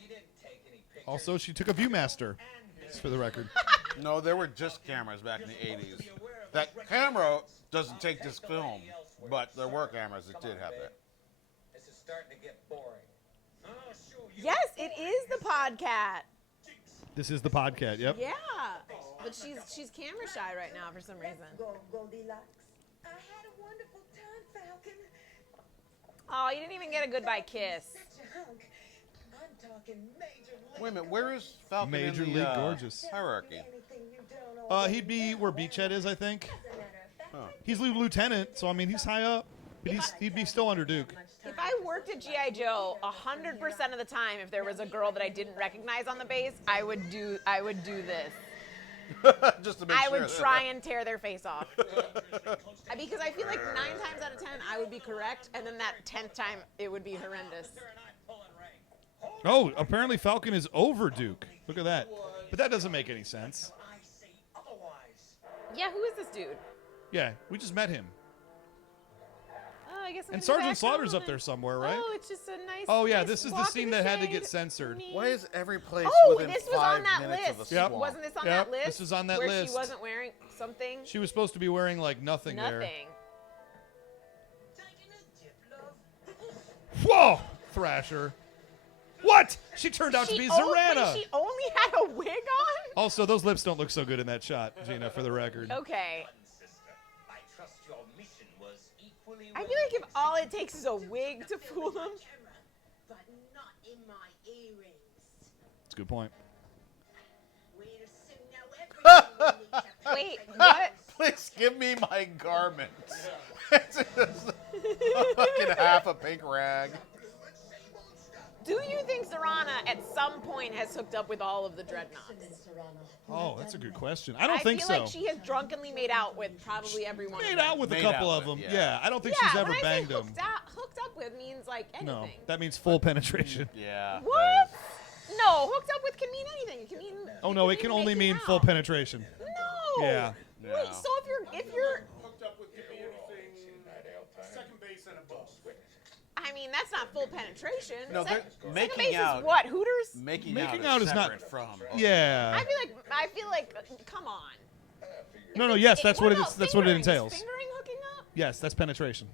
She didn't take any pictures. Also, she took a Viewmaster, just for the record. No, there were just cameras back in the 80s. That camera doesn't take this film, but there were cameras that did have that. This is starting to get boring. Oh, sure. Yes, it is the podcat. This is the podcast, yep. Yeah, but she's camera shy right now for some reason. Go, Goldilocks. I had a wonderful time, Falcon. Oh, you didn't even get a goodbye kiss. Such a hunk. I'm talking major league. Wait a minute, where is Falcon Major in the League Gorgeous. hierarchy? Anything you don't already He'd be where Beachhead is, I think. As a matter of fact, Huh. He's lieutenant, so I mean, he's high up. But he'd be still under Duke. If I worked at GI Joe, 100% of the time, if there was a girl that I didn't recognize on the base, I would do this. Just to make I sure. would try and tear their face off. Because I feel like 9 times out of 10, I would be correct, and then that 10th time, it would be horrendous. Oh, apparently Falcon is over Duke. Look at that. But that doesn't make any sense. I say otherwise. Yeah, who is this dude? Yeah, we just met him. Oh, I guess I'm And gonna go Sergeant back Slaughter's home up there and- somewhere, right? Oh, it's just a nice. Oh, yeah, nice this is the walk scene in that had to shade. get censored. Why is every place Oh, within this was 5 on that minutes of list. a Yep. swamp? Wasn't this on Yep, that list? this was on that where list. she wasn't wearing something. She was supposed to be wearing, like, nothing there. Nothing. Taking a dip, love. Whoa! Thrasher. What? She turned out to be Zorana. She only had a wig on. Also, those lips don't look so good in that shot, Gina, for the record. Okay. Sister, I trust your mission was equally I feel like if all it takes is a wig to fool them. but not in my earrings. That's a good point. We'll soon know everything we need to Wait, perfect what? Please give me my garments. It's just a fucking half a pink rag. Do you think Zorana at some point has hooked up with all of the dreadnoughts? Oh, that's a good question. I don't think feel so. like she has drunkenly made out with probably everyone. Made out with a couple of them. Yeah, I don't think she's ever when banged I say them. hooked up with means like anything. No, that means full penetration. Yeah. What? No, hooked up with can mean anything. It can mean. Oh no, it can only mean full penetration. No. Yeah. Wait, so if you're Hooked up with could be anything second base and above. I mean, that's not full penetration. No, they're second making base out. is what? Hooters? Making out is not. separate from. Yeah. I feel like come on. No, yes, that's what it about is. That's what it fingering? Is entails. Fingering hooking up? Yes, that's penetration.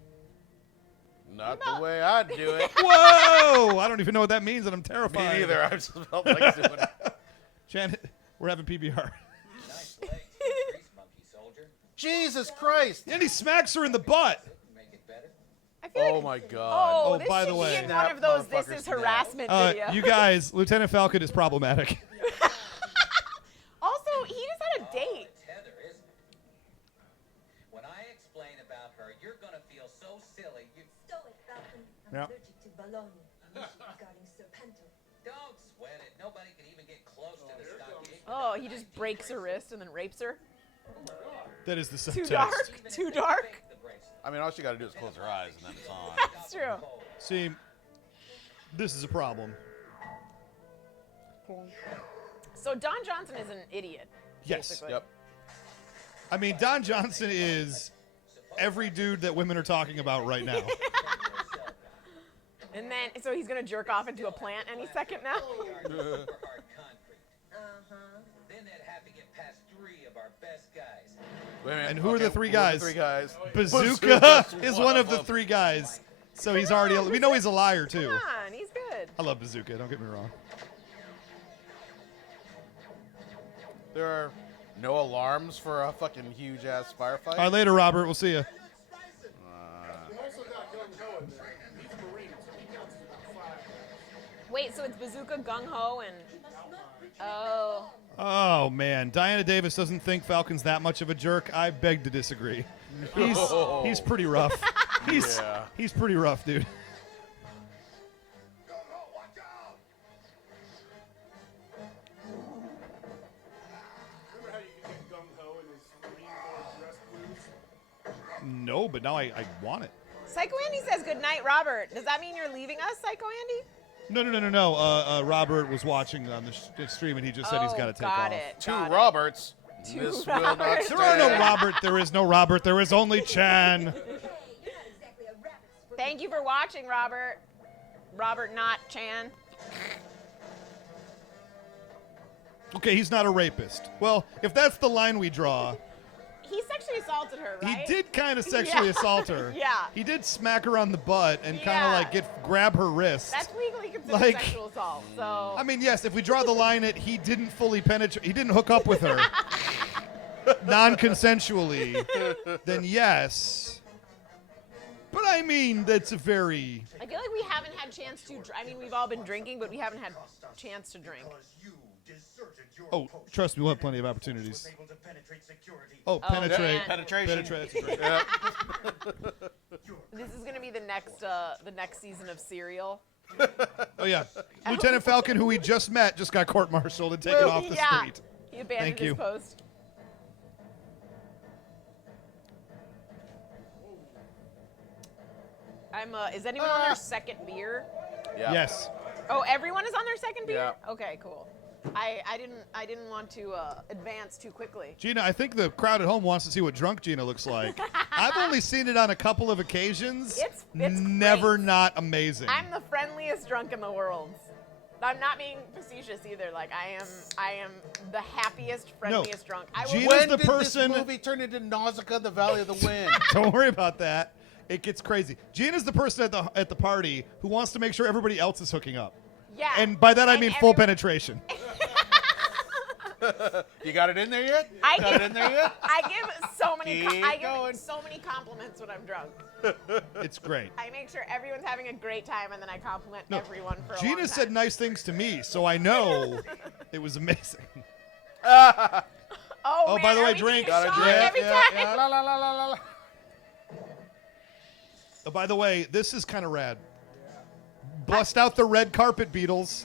Not the way I'd do it. Whoa! I don't even know what that means, and I'm Me terrified. neither. I just felt like doing it. Janet, we're having PBR. Nice legs, grease monkey soldier. Jesus Christ! And he smacks her in the butt. Make it better. I feel Oh like, my God! oh, Oh, this by the should way. be in one of those "this Snap, is motherfucker, harassment" videos. You guys, Lieutenant Falcon is problematic. Also, he just had a date. It's Heather, isn't it? When I explain about her, you're gonna feel so silly. You Stoic, Falcon. I'm Yep. allergic to bologna. Regarding Serpentor. don't sweat it. Nobody can even get close to the stockade. Oh, he just breaks her wrist and then rapes her. That is the Too subtext. dark. Too dark. Fake the bracelet. I mean, all she got to do is close her eyes, and then it's on. That's true. See, this is a problem. So Don Johnson is an idiot. Yes. basically. Yep. I mean, Don Johnson is every dude that women are talking about right now. And then, so he's gonna jerk off into a plant any second now. Super hard concrete. Uh-huh. Then they'd have to get past 3 of our best guys. Wait a minute. And who are the three who are the guys? 3 guys. Bazooka Bazooka's is one one of of the them. 3 guys. So he's already, we know he's a liar too. Come on, he's good. I love Bazooka, don't get me wrong. There are no alarms for a fucking huge ass firefight. All right, later, Robert. We'll see you. You also got Gung Ho in there. He's a Marine, so he counts as about 5. Wait, so it's Bazooka, Gung Ho, and oh, Oh, man. Diana Davis doesn't think Falcon's that much of a jerk. I beg to disagree. He's pretty rough. Yeah. He's pretty rough, dude. Remember how you could get Gung Ho in his Marine Corps dress blues? No, but now I want it. Psycho Andy says good night, Robert. Does that mean you're leaving us, Psycho Andy? No. Robert was watching on the stream, and he just said he's got to take got off. it. 2 got it. Roberts. This will not Robert. There are no stand. Robert. There is no Robert. There is only Chan. Thank you for watching, Robert. Robert, not Chan. Okay, he's not a rapist. Well, if that's the line we draw, He sexually assaulted her, right? he did kind of sexually Yeah. assault her. Yeah. He did smack her on the butt and kind of Yeah. like grab her wrist. That's legally considered Like- sexual assault. So I mean, yes, if we draw the line at he didn't fully penetrate, he didn't hook up with her non-consensually, then yes. But I mean, that's a very... I feel like we haven't had chance to. I mean, we've all been drinking, but we haven't had chance to drink. Oh, trust me, we'll have plenty of opportunities. Able to penetrate security. Oh, penetrate. man. Penetration. Penetrate. Yeah. This is gonna be the next season of Serial. Oh, yeah. Lieutenant Falcon, who we just met, just got court-martialed and taken off the yeah. street. He abandoned Thank his you. post. Is anyone on their second beer? Yeah. Yes. Oh, everyone is on their second beer? Yeah. Okay, cool. I didn't want to advance too quickly. Gina, I think the crowd at home wants to see what drunk Gina looks like. I've only seen it on a couple of occasions. It's never great. not amazing. I'm the friendliest drunk in the world. I'm not being facetious either. Like I am the happiest, friendliest drunk. I will Gina's When the did person- this movie turn into Nausicaa, the Valley of the Wind? Don't worry about that. It gets crazy. Gina's the person at the party who wants to make sure everybody else is hooking up. Yeah. And by that I And mean full everyone- penetration. You got it in there yet? I got give- it in there yet? I give so many Keep I give going. so many compliments when I'm drunk. It's great. I make sure everyone's having a great time and then I compliment No, everyone for a long Gina time. said nice things to me, so I know it was amazing. Oh, Oh, man, by the are way, we drink. getting a Gotta shot drink. every Yeah, time? La la la la la la. Oh, by the way, this is kind of rad. Bust out the red carpet, Beatles.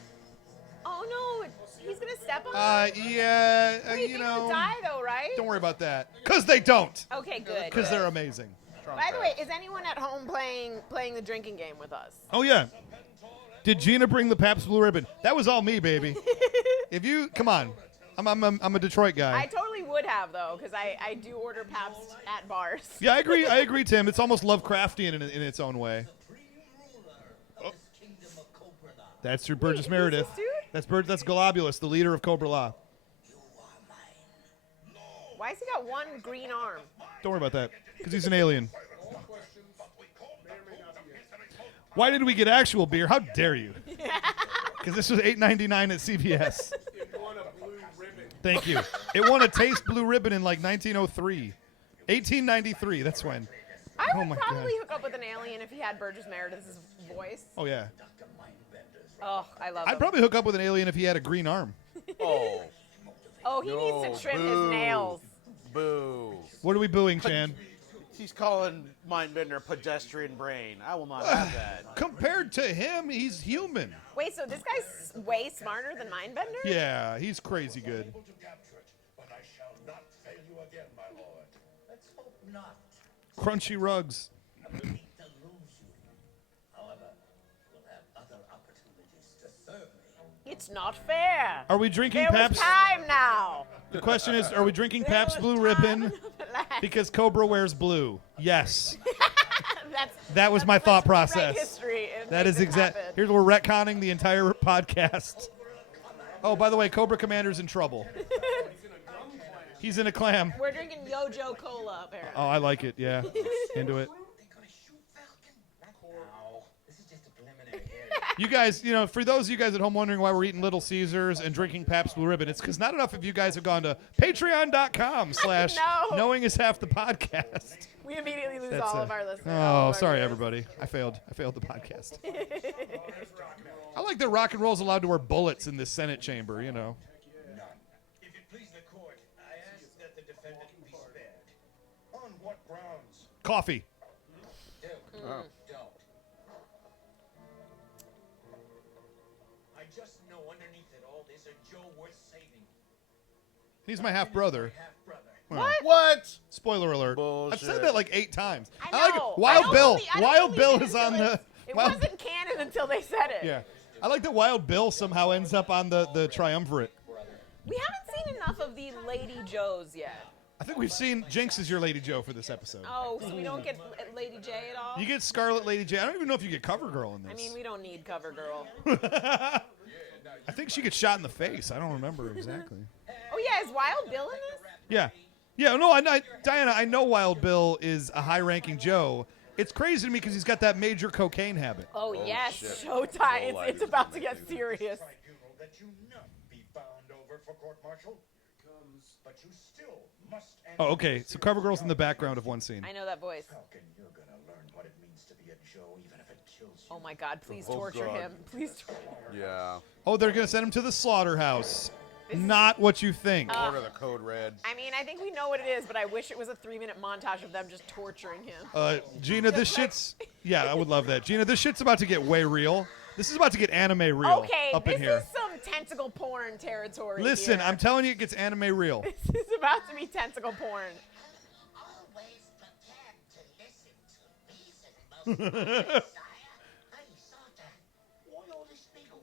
Oh no, he's gonna step on him? Yeah, Wait, you they know. don't die though, right? Don't worry about that. Because they don't. Okay, good. Because they're amazing. By the way, is anyone at home playing the drinking game with us? Oh, yeah. Did Gina bring the Pabst Blue Ribbon? That was all me, baby. If you, come on. I'm a Detroit guy. I totally would have though, because I do order Pabst at bars. Yeah, I agree, Tim. It's almost Lovecraftian in its own way. Oh. That's through Burgess who's Meredith. this dude? That's Globulus, the leader of Cobra La. Why has he got one green arm? Don't worry about that, because he's an alien. Why did we get actual beer? How dare you? Because this was $8.99 at CVS. It won a blue ribbon. Thank you. It won a Taste Blue Ribbon in like 1903. 1893, that's when. I Oh would my probably God. hook up with an alien if he had Burgess Meredith's voice. Oh, yeah. Oh, I love I'd him. probably hook up with an alien if he had a green arm. Oh, Oh, he needs to trim his boo. nails. Boo. What are we booing, Chan? He's calling Mindbender pedestrian brain. I will not have that. Compared to him, he's human. Wait, so this guy's way smarter than Mindbender? Yeah, he's crazy good. Able to capture it, but I shall not fail you again, my lord. Let's hope not. Crunchy rugs. I'm willing to lose you. However, you'll have other opportunities to serve me. It's not fair. Are we drinking There was Pabst? time now. The question is, are we drinking There Pabst was Blue time Ribbon enough elapsed. because Cobra wears blue? Yes. That's, That was let's- my thought let's rewrite process. history and That make is this exact. happen. Here's we're retconning the entire podcast. Oh, by the way, Cobra Commander's in trouble. He's in a clam. We're drinking Yojo Cola, apparently. Oh, I like it. Yeah, into it. They're gonna shoot Falcon? Not now. This is just a preliminary hearing. You guys, for those of you guys at home wondering why we're eating Little Caesars and drinking Pabst Blue Ribbon, it's because not enough of you guys have gone to patreon.com/knowing know. is half the podcast. We immediately lose That's all it. of our listeners. all Oh, of our sorry, viewers. everybody. I failed the podcast. I like that rock and roll's allowed to wear bullets in this Senate chamber, None. If it please the court, I ask that the defendant be spared. On what grounds? Coffee. Don't. I just know underneath it all there's a Joe worth saving. He's my half brother. Half-brother. What? Spoiler alert. I've Bullshit. said that like 8 times. I like know. it. Wild I Bill. don't believe Wild Bill it is on until the. it's- It Wild- wasn't canon until they said it. Yeah. I like that Wild Bill somehow ends up on the triumvirate. We haven't seen seen enough of the Lady Joes yet. I think we've seen Jinx is your Lady Joe for this episode. Oh, so we don't get Lady J at all? You get Scarlet Lady J. I don't even know if you get CoverGirl in this. I mean, we don't need CoverGirl. I think she gets shot in the face. I don't remember exactly. Oh, yeah, is Wild Bill in this? Yeah. Yeah, no, Diana, I know Wild Bill is a high-ranking Joe. It's crazy to me because he's got that major cocaine habit. Oh, yes, shit. Showtime. Oh, It's about to get serious. Tribunal that you not be bound over for court-martial. But you still must Oh, okay. So CoverGirl's in the background of one scene. I know that voice. Falcon, you're gonna learn what it means to be a Joe, even if it kills you. Oh, my God, please Oh, torture God. him. Please torture him. Yeah. Oh, they're going to send him to the slaughterhouse. Not what you think. Order the code red. I mean, I think we know what it is, but I wish it was a 3-minute montage of them just torturing him. Gina, this shit's... Yeah, I would love that. Gina, this shit's about to get way real. This is about to get anime real Okay, up this in here. is some tentacle porn territory. Listen, here. I'm telling you, it gets anime real. This is about to be tentacle porn. Always prepared to listen to reason, most sire. I saw that. Why all this legal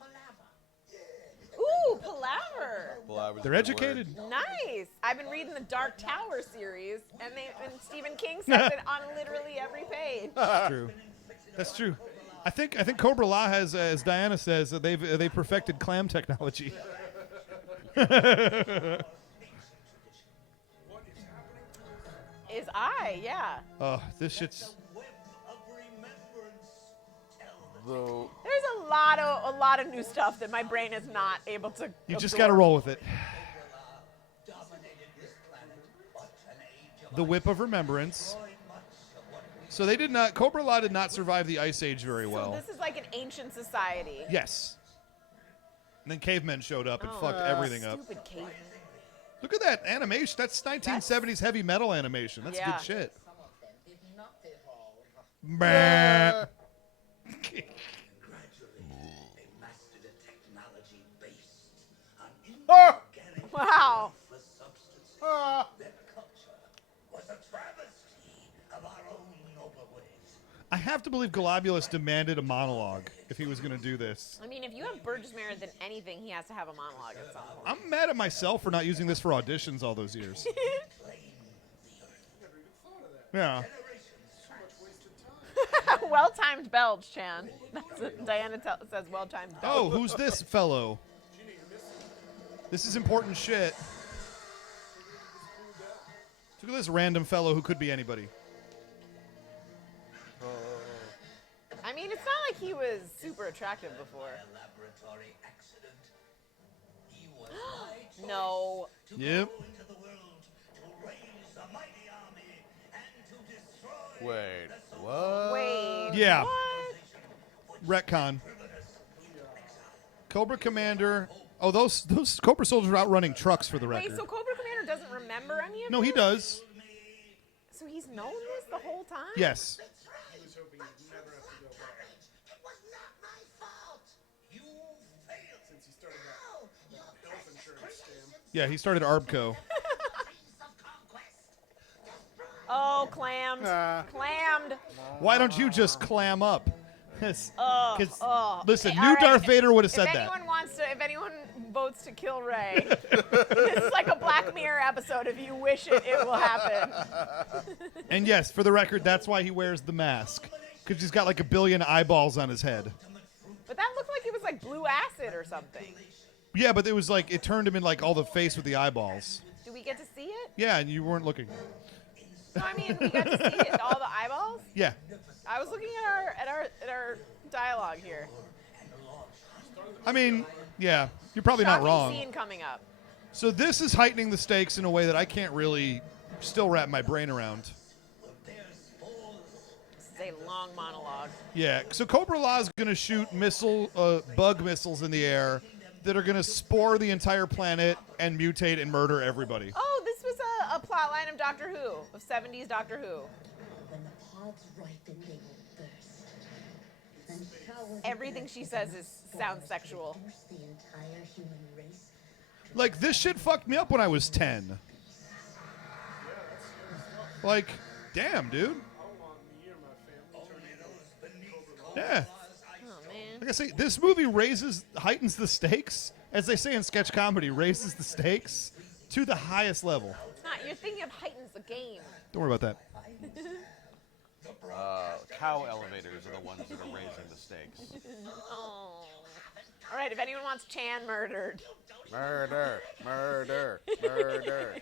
palaver? Ooh, palaver. They're educated. Nice. I've been reading the Dark Tower series, and Stephen King says it on literally every page. That's true. That's true. I think Cobra La has, as Diana says, that they've perfected clam technology. Is I, yeah. Oh, this shit's... Though There's a lot of new stuff that my brain is not able to. You just absorb. got to roll with it. The Whip of Remembrance. So they did not... Cobra La did not survive the Ice Age very well. So this is like an ancient society. Yes. And then cavemen showed up and fucked everything up. Stupid cavemen. Look at that animation. That's 1970s heavy metal animation. That's Yeah. good shit. Some of them did not evolve. Bah. Gradually, they mastered a technology based on Ah! inorganic Wow. lifeless substances. Ah. Their culture was a travesty of our own noble ways. I have to believe Globulus demanded a monologue if he was going to do this. I mean, if you have Burgess Meredith in anything, he has to have a monologue at some point. I'm mad at myself for not using this for auditions all those years. Yeah. Well-timed belch, Chan. That's what Diana says. Well-timed belch. Oh, who's this fellow? This is important shit. Look at this random fellow who could be anybody. I mean, it's not like he was super attractive before. Laboratory accident. He was my choice No. to Yep. go into the world to raise a mighty army and to destroy wait, the what? Wait. Yeah. What? Retcon. Cobra Commander. Oh, those Cobra soldiers are out running trucks for the record. Wait, so Cobra Commander doesn't remember any of No, he this? does. So he's known this the whole time? Yes. I was hoping he'd never have to go back It was not my fault. You failed. since he started that health insurance scam. Yeah, he started ARBCO. Prince of conquest. Oh, clammed. Clammed. Why don't you just clam up? Because Oh. listen, Okay, new all right, Darth Vader would have said if that. if anyone votes to kill Rey, this is like a Black Mirror episode. If you wish it, it will happen. And yes, for the record, that's why he wears the mask. Because he's got like a billion eyeballs on his head. But that looked like it was like blue acid or something. Yeah, but it was like, it turned him in like all the face with the eyeballs. Do we get to see it? Yeah, and you weren't looking. No, I mean we got to see it, all the eyeballs. Yeah. I was looking at our dialogue here. I mean, yeah, you're probably not Shocking wrong. scene coming up. So this is heightening the stakes in a way that I can't really still wrap my brain around. This is a long monologue. Yeah, so Cobra La is going to shoot bug missiles in the air that are going to spore the entire planet and mutate and murder everybody. Oh, this was a plot line of Doctor Who, of 70s Doctor Who. When the pods ripen, they will burst. And power Everything she says sounds sexual. reduce the entire human race. Like, this shit fucked me up when I was 10. Like, damn, dude. I want me or my family to Yeah. Oh man. Like I say, this movie heightens the stakes as they say in sketch comedy, raises the stakes to the highest level. It's not. You're thinking of heightens the game. Don't worry about that. Cow elevators are the ones that are raising the stakes. Oh. All right. If anyone wants Chan murdered. Murder, murder, murder.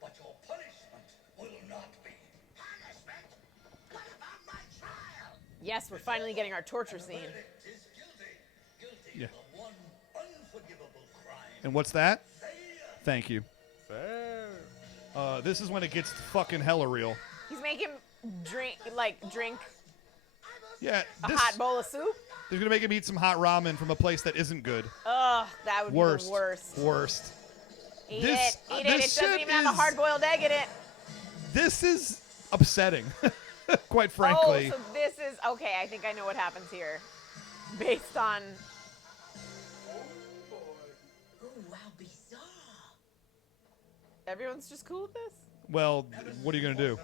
But your punishment will not be punishment. What about my trial? Yes, we're finally getting our torture scene. Verdict is guilty. Guilty Yeah. of the one unforgivable crime. And what's that? Failure. Thank you. Fair. This is when it gets fucking hella real. He's making drink Yeah, a this, hot bowl of soup. they're gonna make him eat some hot ramen from a place that isn't good. Ugh, that would Worst. be the worst. Worst. Eat This- it. Eat it. this It doesn't shit even have a is- hard-boiled egg in it. This is upsetting, quite frankly. Oh, so this is okay. I think I know what happens here, based on. Oh, wow, bizarre. Everyone's just cool with this. Well, what are you gonna do?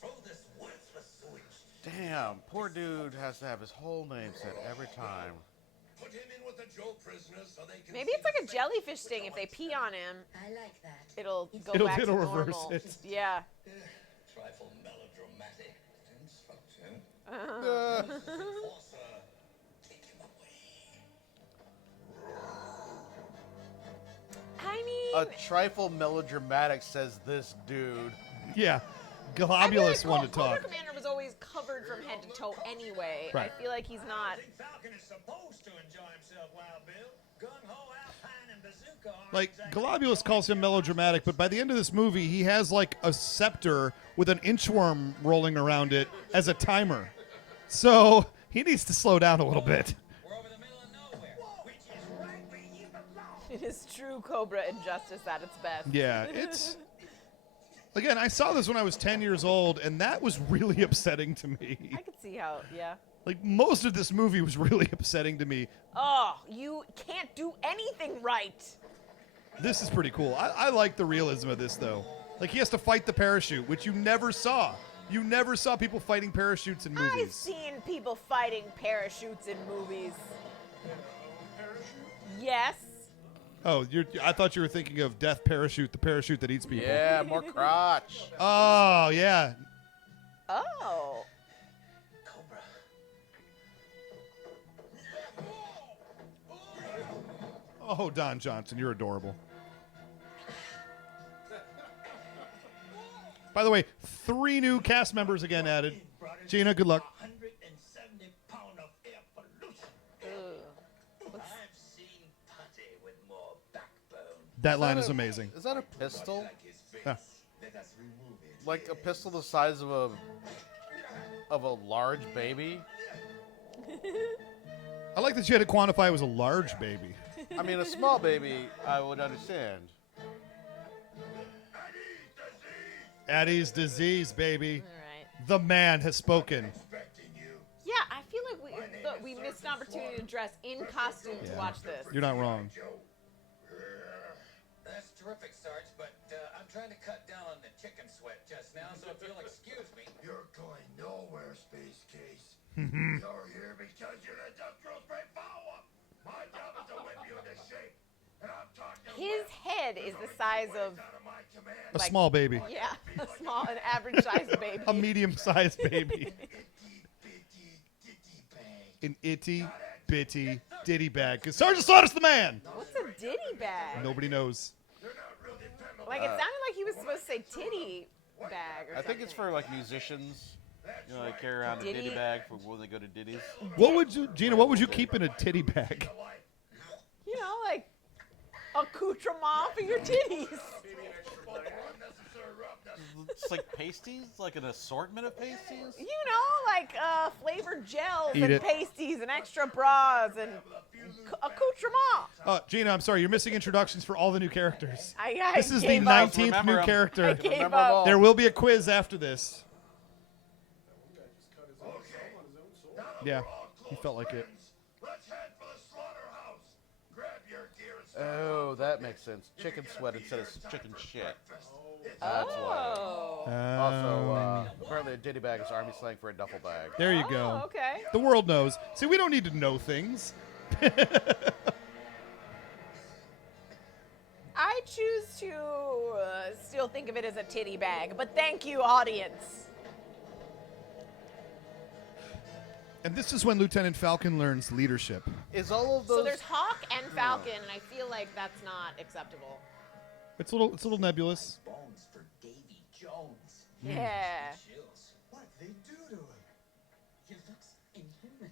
Throw this worthless switch. Damn, poor dude has to have his whole name said every time. Put him in with the Joe prisoners so they can Maybe it's like a jellyfish thing. If they pee on him, I like that. it'll go It'll- back it'll to reverse normal. it. Yeah. Trifle melodramatic. Instruction. Uh-huh. Enforcer, take him away. I mean, A trifle melodramatic, says this dude. Yeah, I feel globulous like one to Cobra talk. Commander was always covered from head to toe anyway. Right. I feel like he's not. I think Falcon is supposed to enjoy himself, Wild Bill. Gung-ho, Alpine, and Bazooka aren't Like, exactly Globulus calls him melodramatic, but by the end of this movie, he has like a scepter with an inchworm rolling around it as a timer. So he needs to slow down a little bit. We're over the middle of nowhere, which is right where you belong. It is true Cobra injustice at its best. Yeah, it's. Again, I saw this when I was 10 years old, and that was really upsetting to me. I could see how. Yeah. Like, most of this movie was really upsetting to me. Oh, you can't do anything right. This is pretty cool. I like the realism of this, though. Like, he has to fight the parachute, which you never saw. You never saw people fighting parachutes in I've movies. seen people fighting parachutes in movies. Yes. Oh, I thought you were thinking of Death Parachute, the parachute that eats people. Yeah, more crotch. Oh, yeah. Oh. Cobra. Oh, Don Johnson, you're adorable. By the way, 3 new cast members again added. Gina, good luck. 170 pound of air pollution. Ugh. I've seen putty with more backbone. That line is amazing. Is that a pistol? Yeah. Let us remove it. Like a pistol the size of a large baby? I like that you had to quantify it was a large baby. I mean, a small baby, I would understand. Addie's disease, baby. All right. The man has spoken. Expecting you. Yeah, I feel like we missed an opportunity to dress in costume to Yeah. watch this. You're not wrong. That's terrific, Sarge, but I'm trying to cut down on the chicken sweat just now, so if you'll excuse me. You're going nowhere, Space Case. You're here because you're the industrial spray follow-up. My job is to whip you into shape. And I'm talking His head is the size of, out of my command. A Like- small baby. yeah, an average-sized baby. A medium-sized baby. Itty-bitty ditty bag. An itty bitty ditty bag. Because Sergeant Slaughter's the man. What's a ditty bag? Nobody knows. You're not really feminine. Like, it sounded like he was supposed to say titty bag or I think it's something. for like musicians. You know, they carry around a Ditty? ditty bag for when they go to ditties. What would you, Gina? What would you keep in a titty bag? You know, like accoutrement for your titties. Unnecessary roughness. It's like pasties, like an assortment of pasties. You know, like flavored gels Eat and it. pasties and extra bras and accoutrement. Gina, I'm sorry. You're missing introductions for all the new characters. I This is the gave up. 19th Remember new 'em. I character. gave Remember up. them all. There will be a quiz after this. Yeah, he felt like it. Let's head for the slaughterhouse. Grab your gear and start Oh, that makes sense. Chicken sweat instead of chicken shit. That's why. Oh. Also, apparently a ditty bag is army slang for a duffel bag. There you go. Oh, okay. The world knows. See, we don't need to know things. I choose to still think of it as a titty bag, but thank you, audience. And this is when Lieutenant Falcon learns leadership. Is all of those? So there's Hawk and Falcon, and I feel like that's not acceptable. It's a little nebulous. Bones for Davy Jones. Yeah. Chills. What they do to him? He looks inhuman.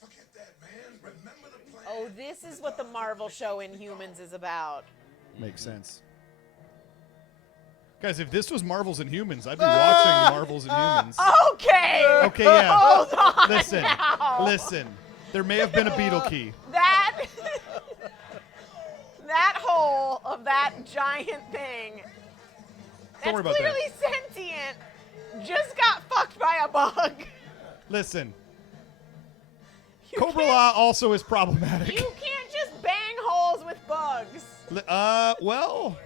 Forget that, man. Remember the plan. Oh, this is what the Marvel show Inhumans is about. Makes sense. Guys, if this was Marvel's Inhumans, I'd be watching Marvel's Inhumans. Okay. Okay, yeah. Hold on Listen, now. listen. There may have been a beetle key. That hole of that giant thing. Don't worry That's about that. clearly sentient. Just got fucked by a bug. Listen, You Cobra can't- La also is problematic. You can't just bang holes with bugs. Well,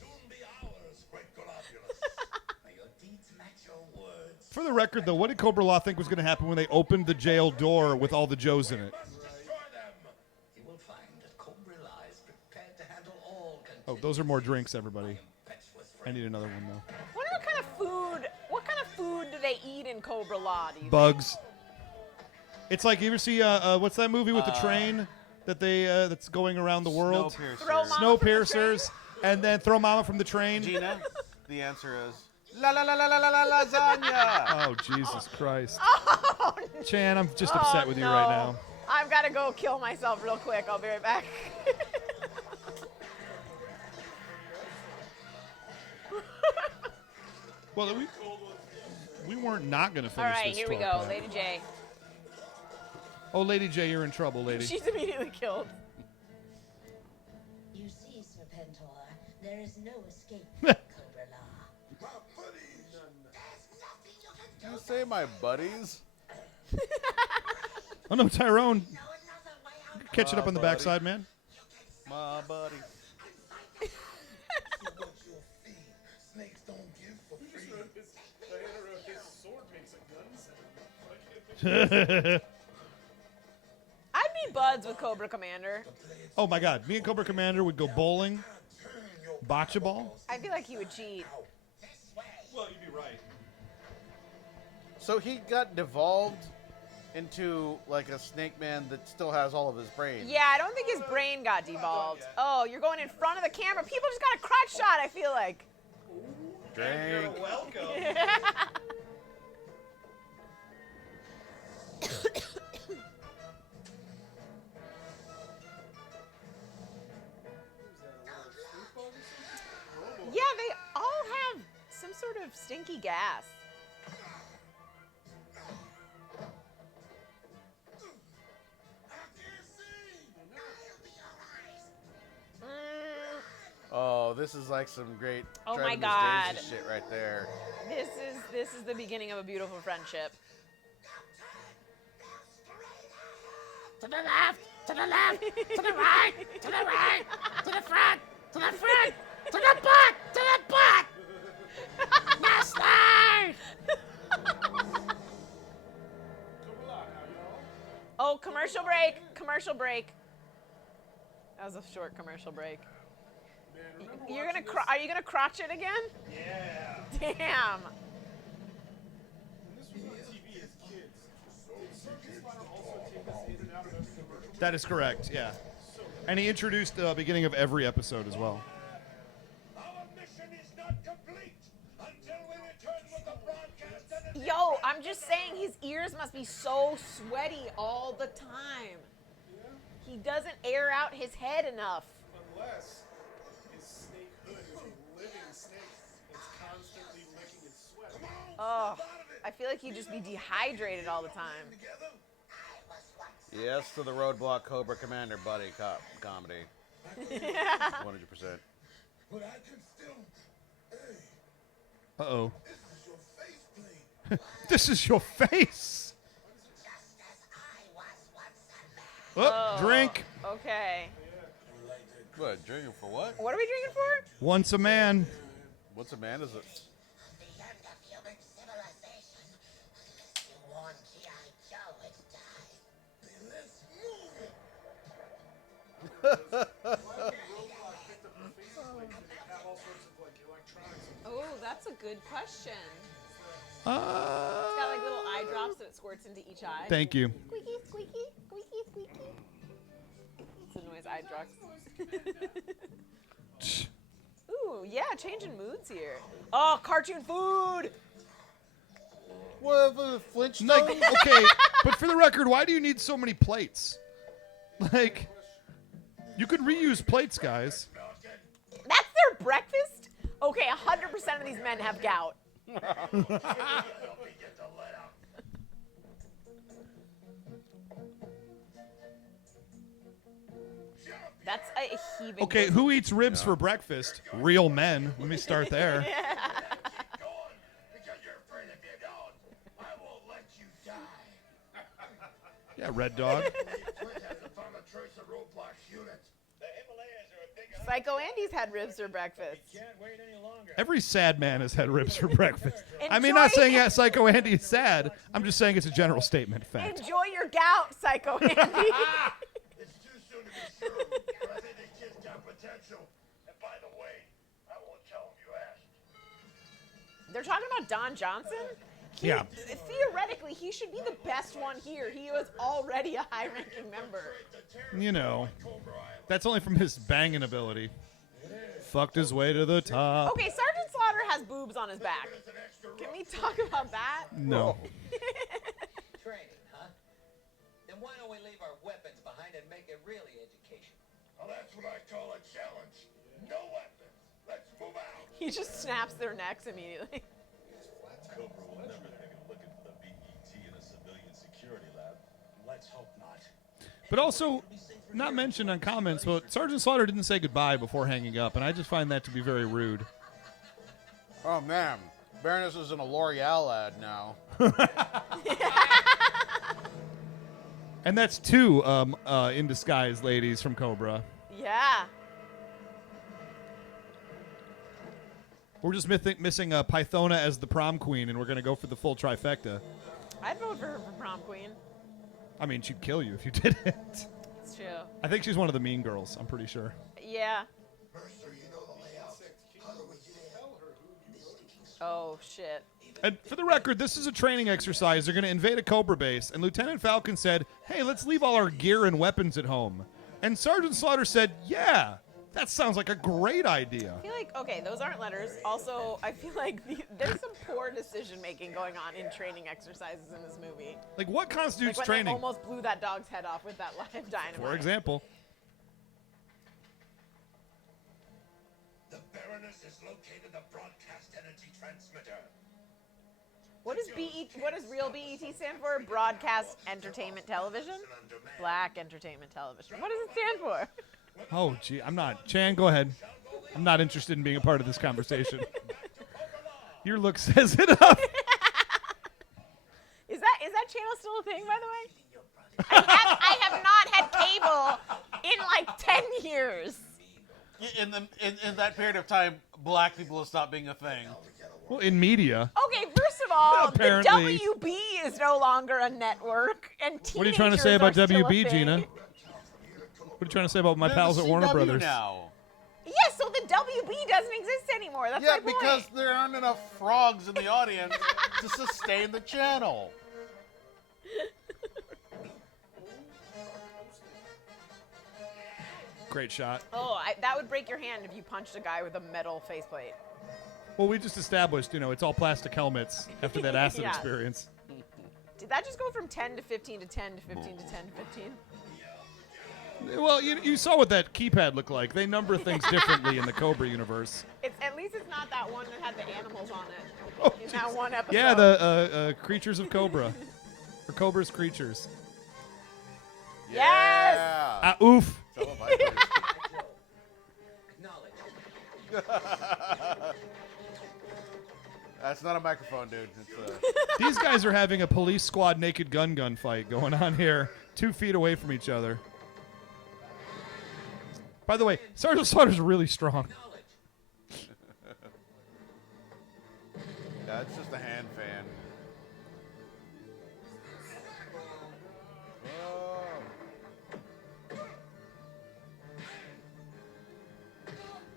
Soon be ours, great Globulus. May your deeds match your words. for the record, though, what did Cobra La think was going to happen when they opened the jail door with all the Joes in it? Must destroy them. You will find that Cobra La is prepared to handle all Oh, those are more drinks, everybody. impetuous I need another one, though. What kind of food do they eat in Cobra La? Do you Bugs. It's like, you ever see, what's that movie with the train that that's going around the world? Snowpiercer. Throw Mama from the Snowpiercers, and then throw Mama from the train. Gina, the answer is la la la la la la la lasagna. Oh, Jesus Christ. Oh, Chan, I'm just upset with you right no. now. I've got to go kill myself real quick. I'll be right back. Well, we weren't not going to All finish right, this here we 12 go. pack. Lady J. Oh, Lady J, you're in trouble, lady. She's immediately killed. You see, Serpentor, there is no escape from Cobra La. My buddies. There's nothing you Did can you do. say my buddies? Oh, no, Tyrone. No another way out. Catch it up on the buddy. backside, man. My buddy. See what you'll feed. Snakes don't give for free. Diana wrote his sword makes a gun sound. I'd be buds with Cobra Commander. Oh, my God. Me and Cobra Commander would go bowling, bocce ball. I feel like he would cheat. Well, you'd be right. So he got devolved into like a snake man that still has all of his brain. Yeah, I don't think his brain got devolved. Oh, you're going in front of the camera. People just got a crotch shot, I feel like. Drink. Welcome. Yeah, they all have some sort of stinky gas. Oh, this is like some great Oh Driving my Miss God. Daisy shit right there. This is the beginning of a beautiful friendship. To the left, to the left, to the right, to the right, to the front, to the front, to the back, to the back. Master! Oh, commercial break. Commercial break. That was a short commercial break. You're gonna are you gonna crotch it again? Yeah. Damn. When this was on TV as kids, did Circus Ladder also take us in and out of every commercial? That is correct, yeah. And he introduced the beginning of every episode as well. Our mission is not complete until we return with the broadcast and Yo, I'm just saying his ears must be so sweaty all the time. He doesn't air out his head enough. Unless his snake hood is a living snake that's constantly licking his sweat. Oh, I feel like he'd just be dehydrated all the time. together. Yes to the Roadblock Cobra Commander buddy cop comedy. 100%. But I can still. Hey, Uh-oh. this is your faceplate. This is your face. Just as I was once a man. Oh, drink. Okay. What, drinking for what? What are we drinking for? Once a man. What's a man? Is it? The end of human civilization. You warned G.I. Joe would die. Let's move it. Good question. It's Uh, got like little eye drops that it squirts into each eye. Thank you. Squeaky, squeaky, squeaky, squeaky. That's the noise eye drops. Ooh, yeah, changing moods here. Oh, cartoon food. What the Flintstones? Like, okay, but for the record, why do you need so many plates? Like, you could reuse plates, guys. That's their breakfast? Okay, 100% of these men have gout. That's a heaving. Okay, who eats ribs for breakfast? Real men. Let me start there. Yeah, Red Dog. Psycho Andy's had ribs for breakfast. Every sad man has had ribs for breakfast. I mean, not saying that Psycho Andy is sad. I'm just saying it's a general statement fact. Enjoy your gout, Psycho Andy. It's too soon to be sure, but I think the kid's got potential. And by the way, I won't tell him you asked. They're talking about Don Johnson? Yeah. Theoretically, he should be the best one here. He was already a high-ranking member. You know, that's only from his banging ability. Fucked his way to the top. Okay, Sergeant Slaughter has boobs on his back. Can we talk about that? No. Training, huh? Then why don't we leave our weapons behind and make it really educational? Well, that's what I call a challenge. No weapons. Let's move out. He just snaps their necks immediately. Cobra will never think of looking for the BET in a civilian security lab. Let's hope not. But also, not mentioned on comments, but Sergeant Slaughter didn't say goodbye before hanging up, and I just find that to be very rude. Oh, man. Baroness is in a L'Oreal ad now. And that's two in disguise ladies from Cobra. Yeah. We're just missing Pythona as the prom queen, and we're going to go for the full trifecta. I'd vote for her for prom queen. I mean, she'd kill you if you did it. It's true. I think she's one of the mean girls, I'm pretty sure. Yeah. Mercer, you know the layout. How do we get in? Oh, shit. And for the record, this is a training exercise. They're going to invade a Cobra base, and Lieutenant Falcon said, hey, let's leave all our gear and weapons at home. And Sergeant Slaughter said, yeah, that sounds like a great idea. I feel like, okay, those aren't letters. Also, I feel like there's some poor decision-making going on in training exercises in this movie. Like, what constitutes Like when training? they almost blew that dog's head off with that live dynamite. For example. The Baroness has located the broadcast energy transmitter. What does real BET stand for? Broadcast Entertainment Television? Black Entertainment Television. What does it stand for? Oh, gee, I'm not. Chan, go ahead. I'm not interested in being a part of this conversation. Your look says it up. Is that channel still a thing, by the way? I have not had cable in like 10 years. In that period of time, black people have stopped being a thing. Well, in media. Okay, first of all, Apparently. the WB is no longer a network, and teenagers What are you trying to say about are still a WB, thing. Gina? What are you trying to say about my pals at Warner CW Brothers? now. Yes, so the WB doesn't exist anymore. That's Yeah, my point. because there aren't enough frogs in the audience to sustain the channel. Great shot. Oh, that would break your hand if you punched a guy with a metal faceplate. Well, we just established, it's all plastic helmets after that acid Yeah. experience. Did that just go from 10 to 15 to 10 to 15 to 10 to 15? Well, you saw what that keypad looked like. They number things differently in the Cobra universe. At least it's not that one that had the animals on it. Oh, in that one episode. Yeah, the Creatures of Cobra. Or Cobra's Creatures. Yes! Ah, oof. That's not a microphone, dude. It's These guys are having a police squad naked gun fight going on here, 2 feet away from each other. By the way, Sergeant Slaughter's really strong. Yeah, it's just a hand fan.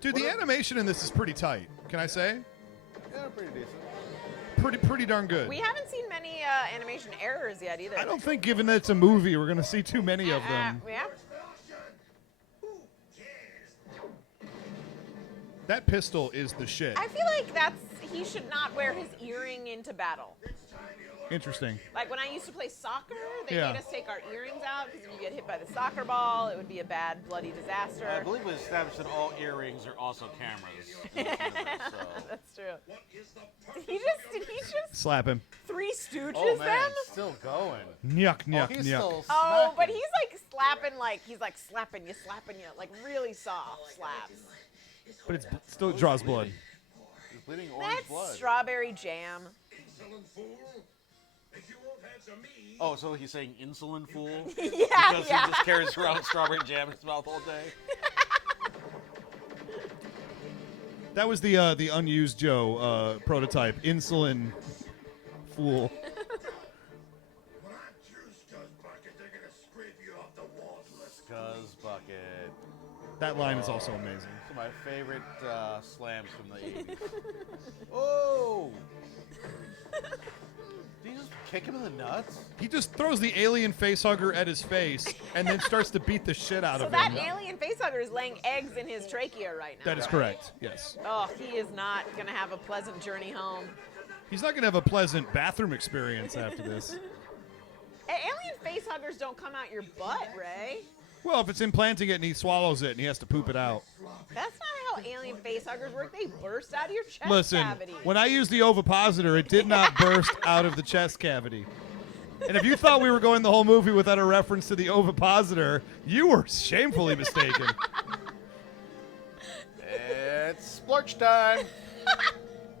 Dude, the animation in this is pretty tight. Can I say? Yeah, pretty decent. Pretty darn good. We haven't seen many animation errors yet either. I don't think, given that it's a movie, we're going to see too many of them. Yeah. That pistol is the shit. I feel like he should not wear his earring into battle. Interesting. Like when I used to play soccer, they Yeah. made us take our earrings out because if you get hit by the soccer ball, it would be a bad, bloody disaster. I believe we established that all earrings are also cameras. That's true. Did he just Slap him. Three Stooges Oh man, them? it's still going. Nyuk, nyuk, he's nyuk. still Oh, but smacking. he's like slapping you, like really soft slaps. But it still draws blood. He's bleeding orange That's blood. strawberry jam. Oh, so he's saying insulin fool? Yeah, Because yeah. he just carries around strawberry jam in his mouth all day. That was the unused Joe prototype. Insulin fool. Scuzz bucket. That line is also amazing. It's my favorite slams from the 80s. Oh! Did you just kick him in the nuts? He just throws the alien facehugger at his face and then starts to beat the shit out So of that him. alien facehugger is laying eggs in his trachea right now. That is correct, yes. Oh, he is not going to have a pleasant journey home. He's not going to have a pleasant bathroom experience after this. Alien facehuggers don't come out your butt, Ray. Well, if it's implanting it and he swallows it and he has to poop it out. That's not how alien facehuggers work. They burst out of your chest Listen, cavity. when I used the ovipositor, it did not burst out of the chest cavity. And if you thought we were going the whole movie without a reference to the ovipositor, you were shamefully mistaken. It's splurch time.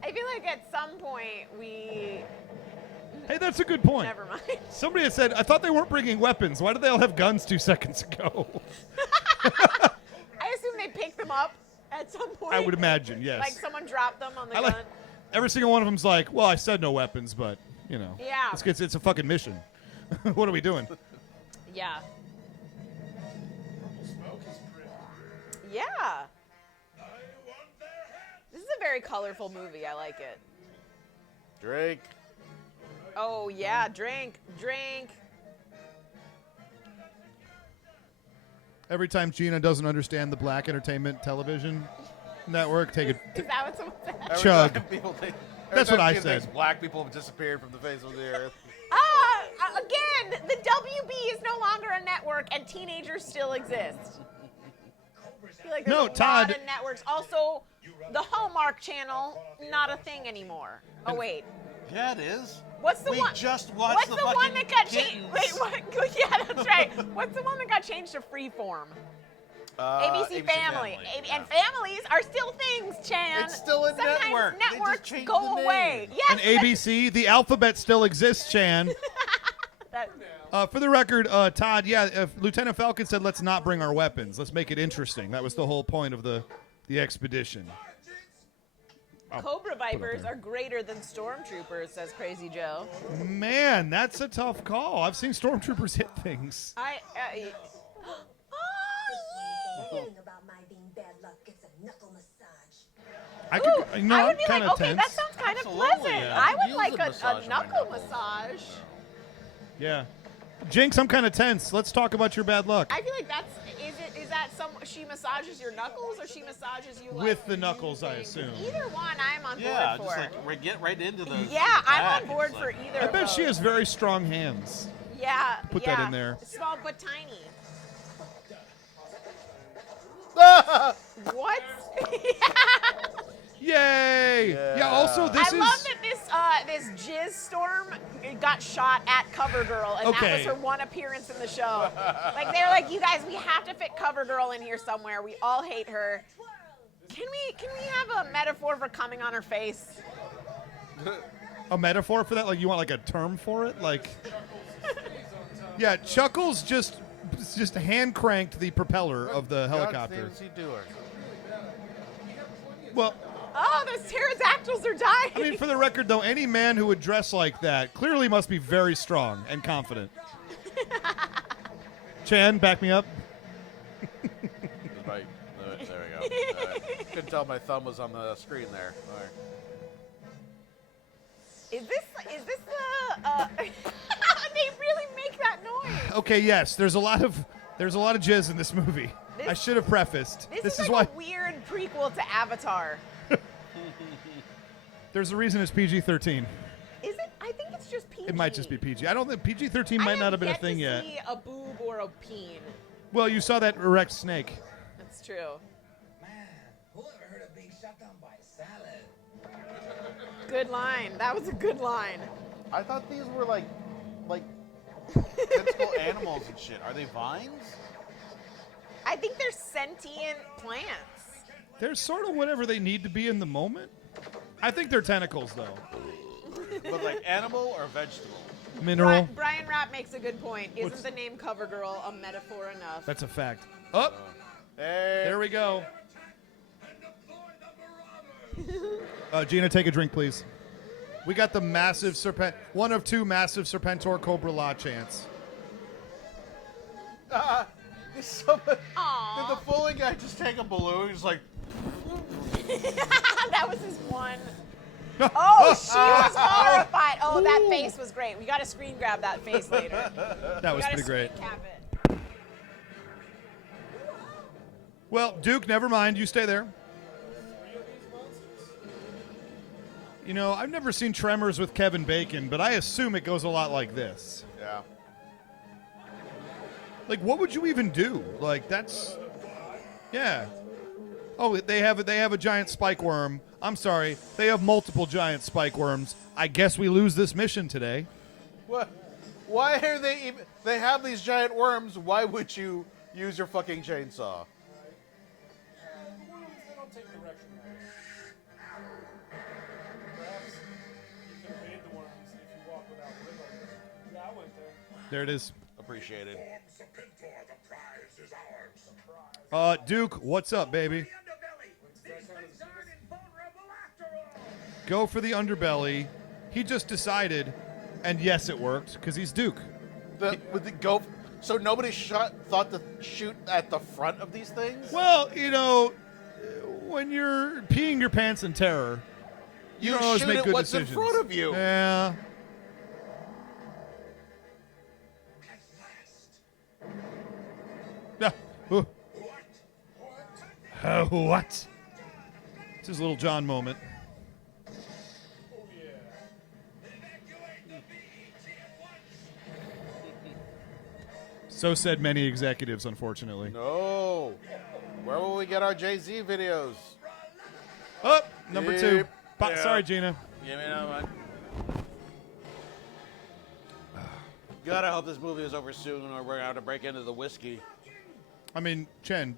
I feel like at some point we... Hey, that's a good point. Never mind. Somebody had said, I thought they weren't bringing weapons. Why did they all have guns 2 seconds ago? I assume they picked them up at some point. I would imagine, yes. Like someone dropped them on the I gun. like, every single one of them's like, well, I said no weapons, but, you know. Yeah. It's a fucking mission. What are we doing? Yeah. Smoke is pretty. Yeah. This is a very colorful movie. I like it. Drake. Oh, yeah. Drink. Every time Gina doesn't understand the black entertainment television network, take a Is that what someone said? Every chug. time people think- That's every what time I people think said. Black people have disappeared from the face of the earth. Again, the WB is no longer a network, and teenagers still exist. I feel like there's No, a Todd- lot of networks. Also, the Hallmark Channel, not a thing anymore. Oh, wait. Yeah, it is. What's the we one? just watched What's the the one fucking that got changed? kittens. Wait, what? Yeah, that's right. What's the one that got changed to Freeform? ABC Family. And families are still things, Chan. It's still a Sometimes network. They just networks changed go the away. name. Yes. And ABC, the alphabet still exists, Chan. that- For the record, Todd, Lieutenant Falcon said, let's not bring our weapons. Let's make it interesting. That was the whole point of the expedition. Cobra Vipers are greater than stormtroopers, says Crazy Joe. Man, that's a tough call. I've seen stormtroopers hit things. Hearing about my being bad luck gets a knuckle massage. I could, I would be kind like, of okay, tense. that sounds kind of Absolutely, pleasant. yeah. I would Use like a a massage on my knuckle knuckles. massage. Yeah. Jinx, I'm kind of tense. Let's talk about your bad luck. I feel like is that she massages your knuckles or she massages you like With the knuckles, I assume. Either one I'm on Yeah, board just for. like get right into the. Yeah, I'm on back. board It's for like- either I of bet those. she has very strong hands. Yeah. Put yeah. that in there. Small but tiny. What? Yay! Yeah. Also, this I is. love that this jizz storm got shot at CoverGirl, and that Okay. was her one appearance in the show. Like they're like, you guys, we have to fit CoverGirl in here somewhere. We all hate her. Can we have a metaphor for coming on her face? A metaphor for that? Like you want like a term for it? Like. Yeah, Chuckles just hand cranked the propeller of the helicopter. What is he doing? Well, Oh, those pterodactyls are dying. I mean, for the record, though, any man who would dress like that clearly must be very strong and confident. Chan, back me up. Right. There we go. All right. Couldn't tell my thumb was on the screen there. All right. Is this the? They really make that noise. Okay, yes. There's a lot of jizz in this movie. I should have prefaced. This is why like a weird prequel to Avatar. there's a reason it's PG-13. Is it? I think it's just PG. It might just be PG. I don't think PG-13 might not have been a thing yet. See a boob or a peen. Well, you saw that erect snake. That's true. Man, who ever heard of being shot down by salad? Good line. That was a good line. I thought these were like tentacle animals and shit. Are they vines? I think they're sentient plants. They're sort of whatever they need to be in the moment. I think they're tentacles, though. But like animal or vegetable? Mineral. Brian Rapp makes a good point. Isn't What's- the name CoverGirl a metaphor enough? That's a fact. Up. Hey. There we go. Gina, take a drink, please. We got the massive one of two massive Serpentor Cobra La chants. Did the Foley guy just take a balloon? He's like, That was his one. Oh, she was horrified. Oh, that face was great. We got to screen grab that face later. That was pretty great. Well, Duke, never mind. You stay there. You know, I've never seen Tremors with Kevin Bacon, but I assume it goes a lot like this. yeah. Like, what would you even do? Like, that's... Yeah. Oh, they have a giant spike worm. I'm sorry. They have multiple giant spike worms. I guess we lose this mission today. What? Why are they even... They have these giant worms. Why would you use your fucking chainsaw? The worms, they don't take direction. Perhaps you can evade the worms if you walk without rhythm. Yeah, I went there. There it is. Appreciated. Serpentor, the prize is ours. Duke, what's up, baby? Go for the underbelly. He just decided, and yes, it worked, because he's Duke. With the go... So nobody thought to shoot at the front of these things? Well, you know, when you're peeing your pants in terror, you don't always shoot make at good what's decisions. in front of you. Yeah. Yeah. What? It's his little John moment. So said many executives, unfortunately. No. Where will we get our Jay-Z videos? Oh, number two. Yep. Yeah. Sorry, Gina. Give me that one. God, I hope this movie is over soon or we're going to have to break into the whiskey. I mean, Chen,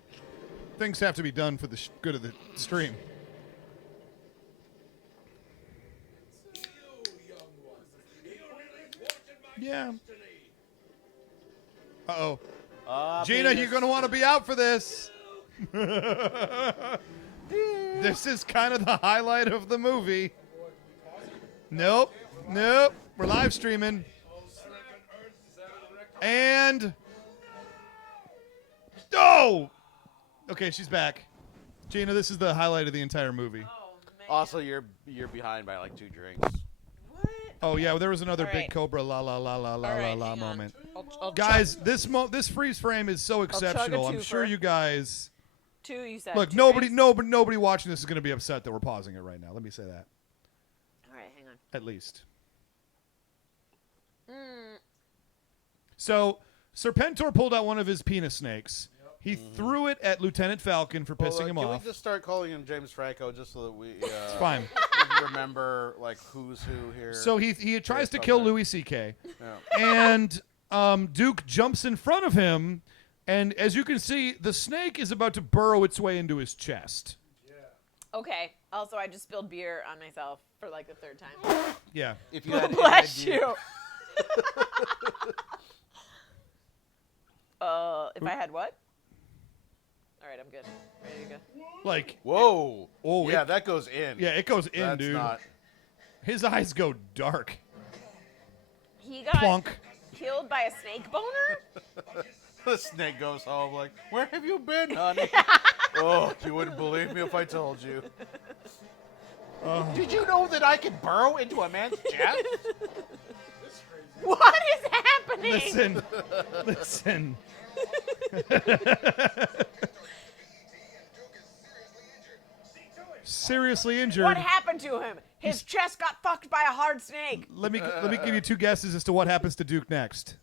things have to be done for the good of the stream. Yeah. Uh-oh. Gina, you're going to want to be out for this. This is kind of the highlight of the movie. Nope. Nope. We're live streaming. And... Oh! Okay, she's back. Gina, this is the highlight of the entire movie. Also, you're behind by like 2 drinks. Oh yeah, well, there was another All big right. Cobra la la la la la All la right, la hang on. moment. I'll Guys, this freeze frame is so chug a exceptional. I'm twofer. sure you guys. 2, you said. Look, 2 nobody drinks? watching this is going to be upset that we're pausing it right now. Let me say that. All right, hang on. At least. So, Serpentor pulled out one of his penis snakes. He threw it at Lieutenant Falcon for pissing him Can off. we just start calling him James Franco just so that we It's fine. remember like who's who here? So he tries to Based on kill that. Louis C.K. Yeah. And Duke jumps in front of him, and as you can see, the snake is about to burrow its way into his chest. Okay. Also, I just spilled beer on myself for like the 3rd time. Yeah. If you had Bless had you. If I had what? All right, I'm good. Ready to go. Like, Whoa. Oh, yeah, it- that goes in. yeah, it goes in, That's dude. Not... His eyes go dark. He got Plonk. killed by a snake boner? The snake goes home like, where have you been, honey? Oh, you wouldn't believe me if I told you. Did you know that I could burrow into a man's chest? What is happening? Listen. Seriously injured. What happened to him? His chest got fucked by a hard snake. Let me give you 2 guesses as to what happens to Duke next.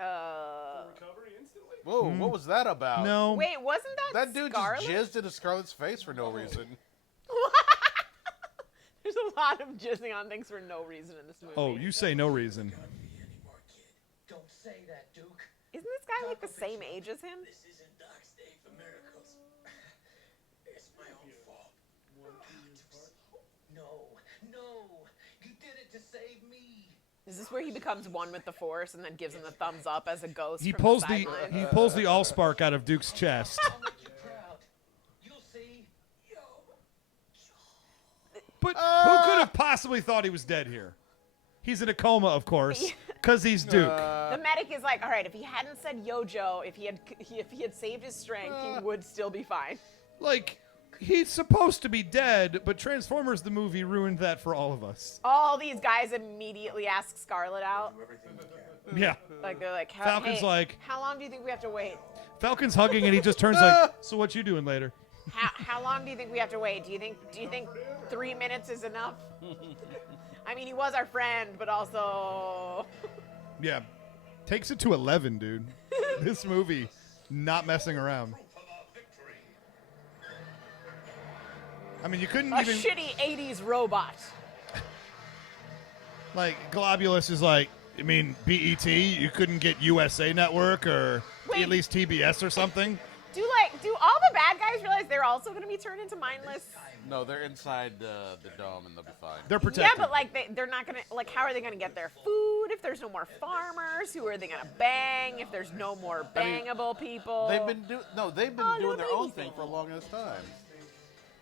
Recovery instantly? Whoa, what was that about? No. Wait, wasn't That dude Scarlet? just jizzed into Scarlet's face for no reason. There's a lot of jizzing on things for no reason in this movie. Oh, you say no reason. Don't say that, Duke. Isn't this guy like the same age as him? This isn't Doc's day for miracles. It's my own fault. No. You did it to save me. Is this where he becomes one with the Force and then gives him the thumbs up as a ghost? He from pulls the the sideline? he pulls the Allspark out of Duke's chest. I'll make you proud. You'll see. But who could have possibly thought he was dead here? He's in a coma, of course, because he's Duke. The medic is like, all right, if he hadn't said Yo Joe, if he had saved his strength, he would still be fine. Like, he's supposed to be dead, but Transformers the movie ruined that for all of us. All these guys immediately ask Scarlet out. Yeah. Like they're like, Falcon's hey, like- how long do you think we have to wait? Falcon's hugging, and he just turns like, so what you doing later? How long do you think we have to wait? Do you think 3 minutes is enough? I mean, he was our friend, but also Yeah. Takes it to 11, dude. This movie, not messing around. I mean, you couldn't a even... shitty 80s robot. Like, Globulus is like, I mean, BET, you couldn't get USA Network or Wait. at least TBS or something? Do all the bad guys realize they're also going to be turned into mindless? No, they're inside the dome and they'll be fine. They're Yeah, protected. but like they're not going to, like, how are they going to get their food if there's no more farmers? Who are they going to bang if there's no more bangable people? They've been doing little their own baby thing for a long ass time.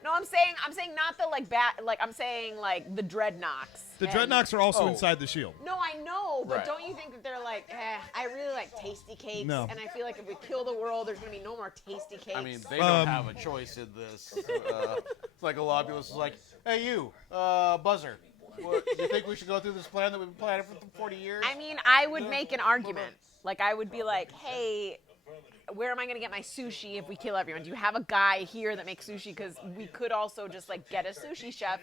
No, I'm saying not the like bat. Like I'm saying like the dreadnoks. The And- Dreadnoks are also inside the shield. No, I know, but Right. don't you think that they're like, I really like tasty cakes, No. and I feel like if we kill the world, there's gonna be no more tasty cakes. I mean, they don't have a choice in this. It's like Globulus is like, hey, you, Buzzer, what, do you think we should go through this plan that we've been planning for 40 years? I mean, I would make an argument. Like, I would be like, hey, where am I going to get my sushi if we kill everyone? Do you have a guy here that makes sushi? Because we could also just, like, get a sushi chef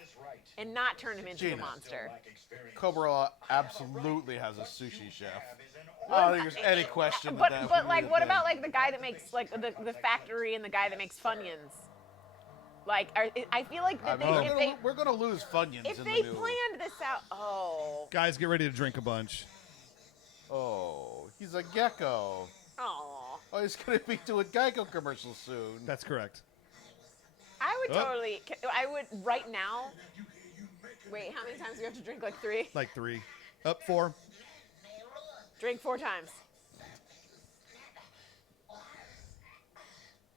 and not turn him into Gina. a monster. Cobra La absolutely has a sushi chef. I don't think there's any question But, that but like, what about, like, the guy that makes, like, the factory and the guy that makes Funyuns? Like, I feel like that we're gonna lose Funyuns if in they the new. planned this out, Guys, get ready to drink a bunch. Oh, he's a gecko. oh, Oh, he's gonna be doing Geico commercials soon. That's correct. I would Oh. totally, I would right now. Wait, how many times do you have to drink? Like 3? Like 3. Up 4. Drink 4 times.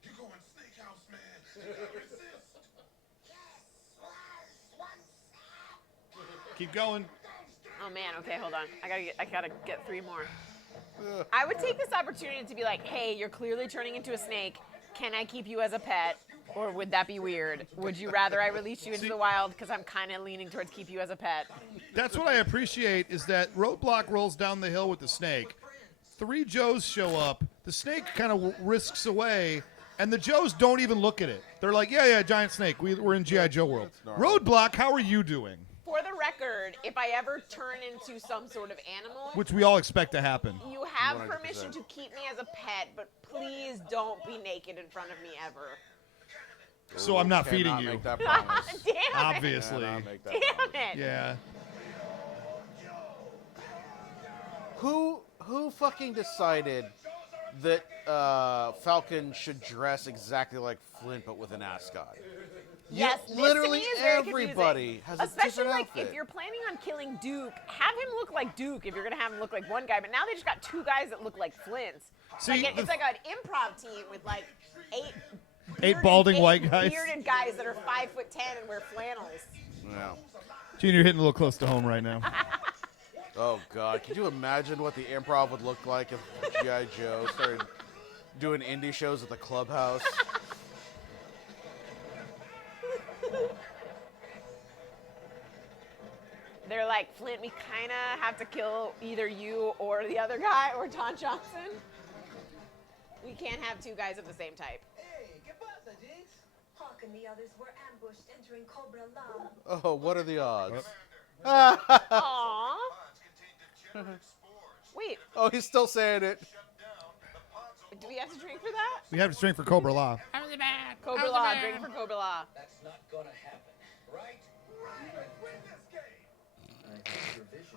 You're going snake house, man. You gotta resist. Keep going. Oh man, okay, hold on. I gotta get 3 more. I would take this opportunity to be like, hey, you're clearly turning into a snake. Can I keep you as a pet? Or would that be weird? Would you rather I release you into the wild? Because I'm kind of leaning towards keep you as a pet. That's what I appreciate is that Roadblock rolls down the hill with the snake. 3 Joes show up. The snake kind of risks away, and the Joes don't even look at it. They're like, yeah, giant snake. We're in G.I. Joe world. Roadblock, how are you doing? For the record, if I ever turn into some sort of animal, Which we all expect to happen. you have 100%. permission to keep me as a pet, but please don't be naked in front of me ever. So I'm not feeding Cannot you. make that promise. Damn it. Obviously. Cannot make that Damn promise. it. Yeah. Who fucking decided that Falcon should dress exactly like Flint but with an ascot? Yes, this to literally me is very everybody confusing. has a Especially different like outfit. if you're planning on killing Duke, have him look like Duke if you're gonna have him look like one guy. But now they just got 2 guys that look like Flints. See, It's like an improv team with like 8 balding white guys. bearded guys that are 5'10" and wear flannels. Yeah. Gene, you're hitting a little close to home right now. Oh God, could you imagine what the improv would look like if G.I. Joe started doing indie shows at the clubhouse? like, Flint, we kind of have to kill either you or the other guy or Don Johnson. We can't have two guys of the same type. Hey, ¿qué pasa, Jinx? Hawk and the others were ambushed entering Cobra La. Oh, what are the odds? Aww. Wait, Oh, he's still saying it. do we have to drink for that? We have to drink for Cobra La. I was the man. Cobra La, drink for Cobra La. That's not gonna happen, right?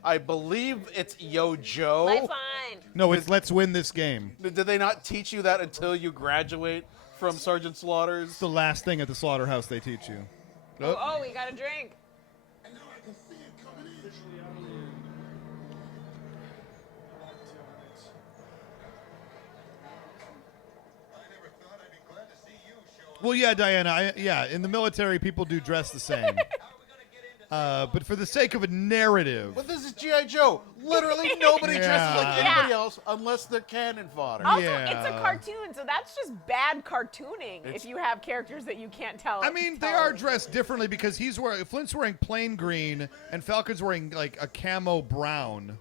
I believe it's Yo Joe. Lifeline. No, it's let's win this game. Did they not teach you that until you graduate from Sergeant Slaughter's? It's the last thing at the slaughterhouse they teach you. Oh, we got a drink. And now I can see it coming in. Visually out of here. I never thought I'd be glad to see you show up. Well, yeah, Diana. Yeah, in the military, people do dress the same. But for the sake of a narrative, But this is G.I. Joe. Literally nobody dresses like Yeah. anybody else unless they're cannon fodder. Also, Yeah. it's a cartoon, so that's just bad cartooning if you have characters that you can't tell. I mean, they are dressed differently because Flint's wearing plain green and Falcon's wearing like a camo brown.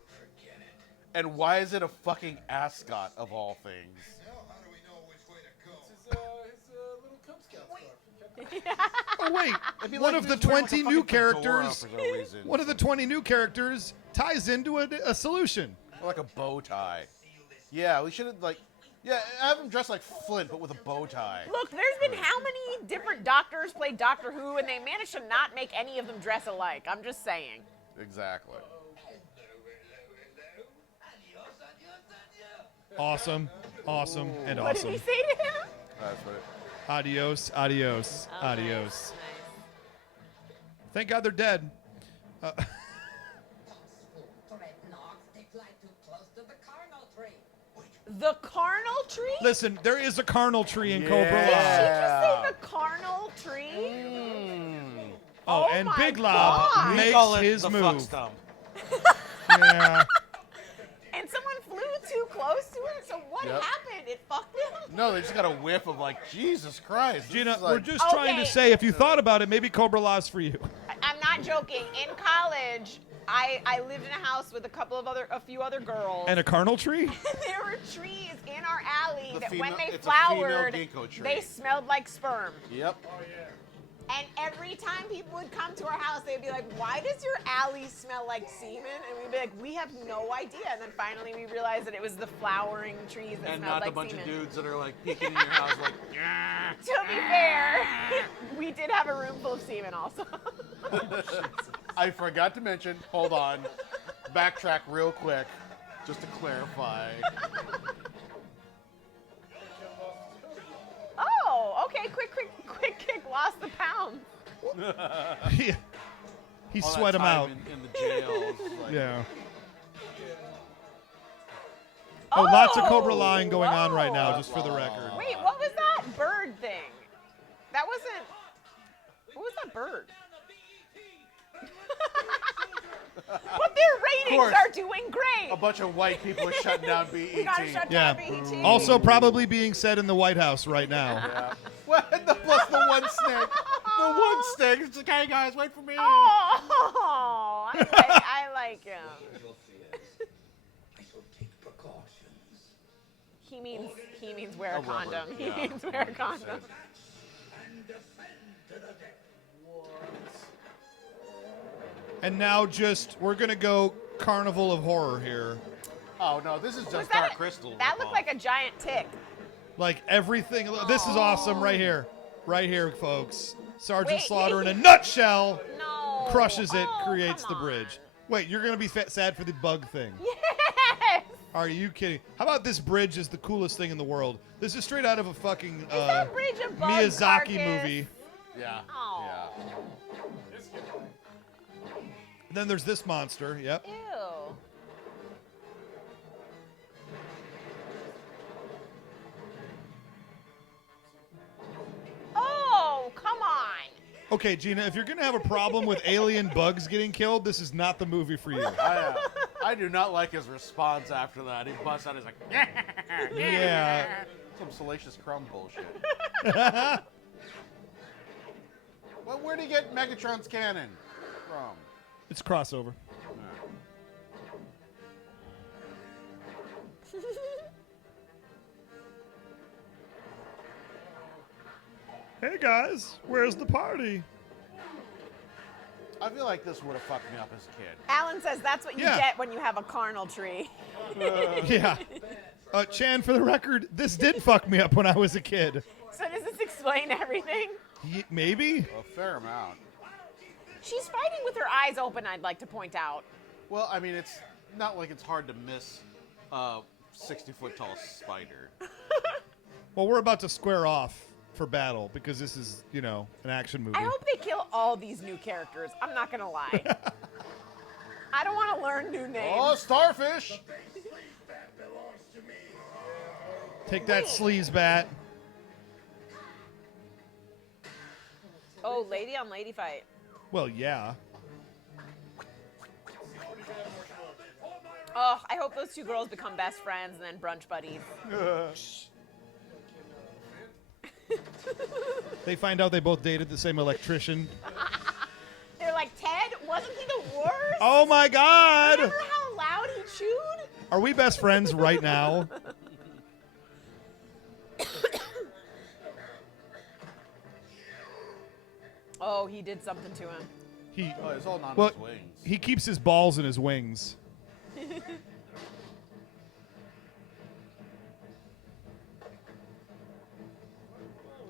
And why is it a fucking ascot of all things? Now, how do we know which way to go? His little Cub Scout scarf. Oh wait, It'd be one like of the he's wearing, like, 20 a new fucking fedora characters. for no reason. One of the 20 new characters ties into a solution. Or like a bow tie. Yeah, we should have have him dressed like Flint, but with a bow tie. Look, there's been how many different doctors play Doctor Who, and they managed to not make any of them dress alike. I'm just saying. Exactly. Awesome, and What did awesome. he say to him? That's what it, Adios, adios, Oh, adios. nice. Thank God they're dead. The carnal tree? Listen, there is a carnal tree in Cobra Did La. she just Yeah. say the carnal tree? Oh, Oh and my Big Lob God. we makes call it his the move. fuck stump. Yeah. And someone flew too close to it, so what Yep. happened? It fucked him? No, they just got a whiff of like, Jesus Christ. this Gina, is like, we're just trying to Okay. say, if you thought about it, maybe Cobra La's for you. I'm not joking. In college, I lived in a house with a few other girls. And a carnal tree? There were trees in our alley The that female- when they it's a female flowered, ginkgo tree. they smelled like sperm. Yep. Oh, yeah. And every time people would come to our house, they'd be like, why does your alley smell like semen? And we'd be like, we have no idea. And then finally we realized that it was the flowering trees that And smelled not like a bunch semen. of dudes that are like peeking in your house like, yeah. To be fair, we did have a room full of semen also. I forgot to mention, hold on, backtrack real quick, just to clarify. Oh, okay, quick kick, lost the pound. he All that sweat him time out. in the jails. Like, Yeah. Oh, lots of Cobra line going on right now, whoa. just for the record. Wait, what was that bird thing? That wasn't. What was that bird? But their ratings course. are doing great. A bunch of white people are shutting down BET. We gotta shut Yeah. down BET. Also, probably being said in the White House right now. Yeah. Well, plus the one snake. The one snake. It's like, hey guys, wait for me. Oh, I like him. I shall take precautions. He means wear a A rubber, condom. He yeah, means wear a condom. 100%. And defend to the death. And now we're going to go Carnival of Horror here. Oh no, this is Was just that Dark a- Crystal. That looked like a giant tick. Like everything. This is awesome right here. Right here, folks. Sergeant Wait. Slaughter in a nutshell No. crushes it, Oh, creates the come bridge. on. Wait, you're going to be sad for the bug thing. Yes. Are you kidding? How about this bridge is the coolest thing in the world? This is straight out of a fucking Is that bridge a bug Miyazaki carcass? movie. Yeah. Oh. Yeah. And then there's this monster. Yep. Ew. Oh, come on. Okay, Gina, if you're going to have a problem with alien bugs getting killed, this is not the movie for you. I do not like his response after that. He busts out. He's like, Yeah. some Salacious Crumb bullshit. Well, where'd he get Megatron's cannon from? It's crossover. Hey guys, where's the party? I feel like this would have fucked me up as a kid. Alan says that's what you Yeah. get when you have a carnal tree. Yeah. Chan, for the record, this did fuck me up when I was a kid. So does this explain everything? Maybe? A fair amount. She's fighting with her eyes open, I'd like to point out. Well, I mean, it's not like it's hard to miss a 60-foot tall spider. Well, we're about to square off for battle because this is, you know, an action movie. I hope they kill all these new characters. I'm not gonna lie. I don't want to learn new names. Oh, starfish! Take that sleaze bat. Oh, lady on lady fight. Well, yeah. Oh, I hope those two girls become best friends and then brunch buddies. They find out they both dated the same electrician. They're like, Ted, wasn't he the worst? Oh my God! Remember how loud he chewed? Are we best friends right now? Oh, he did something to him. It's all on Well, his wings. he keeps his balls in his wings.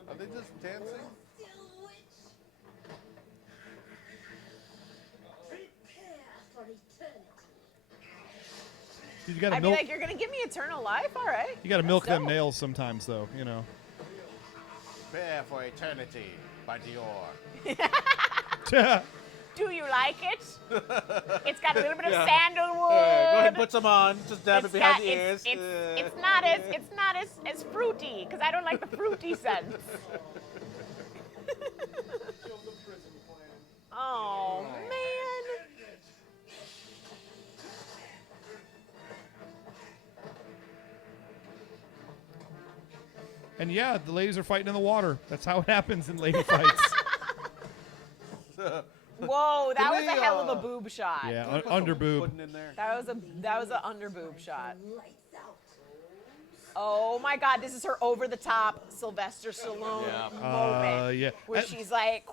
Are they just dancing? You gotta I'd be milk. like, you're gonna give me eternal life? All right. You gotta milk Let's them go. nails sometimes, though. You know. Prepare for eternity by Dior. Do you like it? It's got a little bit of Yeah. sandalwood. Go ahead and put some on. Just dab it behind the ears. It's not as fruity because I don't like the fruity scents. Oh man. And yeah, the ladies are fighting in the water. That's how it happens in lady fights. Whoa, that was a hell of a uh, boob shot. Yeah, under boob. Pudding in there. That was an under boob shot. Oh my God, this is her over the top Sylvester Stallone Yeah. moment Yeah. where she's like,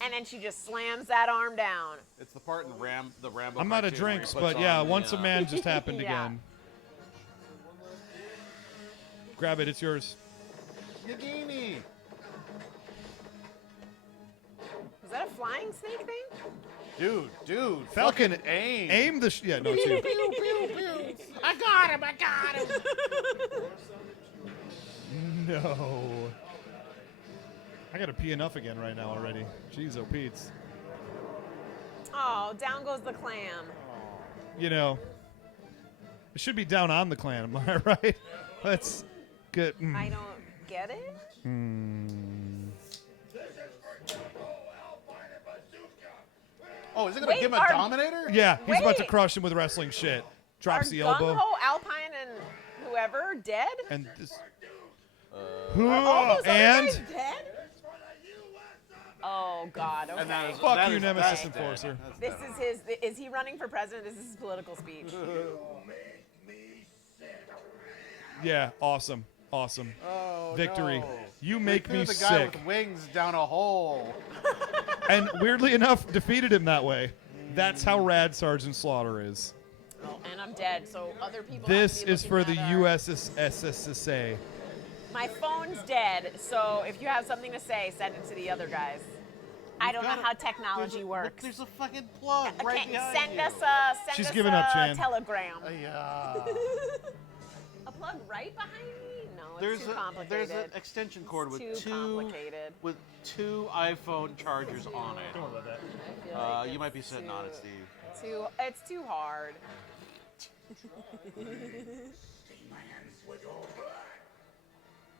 and then she just slams that arm down. It's the part in the Rambo. I'm out of cartoon where he drinks, puts but yeah, on once the, a man just happened Yeah. again. Grab it, it's yours. Yagini. Was that a flying snake thing? Dude. Falcon, fucking aim. aim the. Yeah, no, it's you. I got him. No. I gotta pee enough again right now already. Jeez, oh Pete's. Oh, down goes the clam. You know, it should be down on the clan, am I right? That's good. I don't get it. Oh, is it gonna Wait, give him a our- Dominator? Yeah, he's about to Wait. crush him with wrestling shit. Drops Are the elbow. Gung-Ho, Alpine, and whoever dead? And this. All those other and guys dead? Oh God. Okay. And that is, fuck that you, is- Nemesis that's dead. Enforcer. That's This dead. is his. Is he running for president? This is his political speech. Yeah, awesome. Awesome. Oh, Victory. no. You They make threw me the guy sick. with wings down a hole. And weirdly enough, defeated him that way. That's how rad Sergeant Slaughter is. Oh, and I'm dead. So other people. This have to be is for the looking at our- USSSA. My phone's dead. So if you have something to say, send it to the other guys. I don't know how technology works. There's a fucking plug right Okay, behind send you. us a send She's us giving a up, Chan. telegram. Yeah. A plug right behind me? No, it's There's too complicated. an extension cord with Too complicated. with two iPhone chargers on it. Don't know about that. I feel like You might be it's sitting on it, Steve. It's too hard.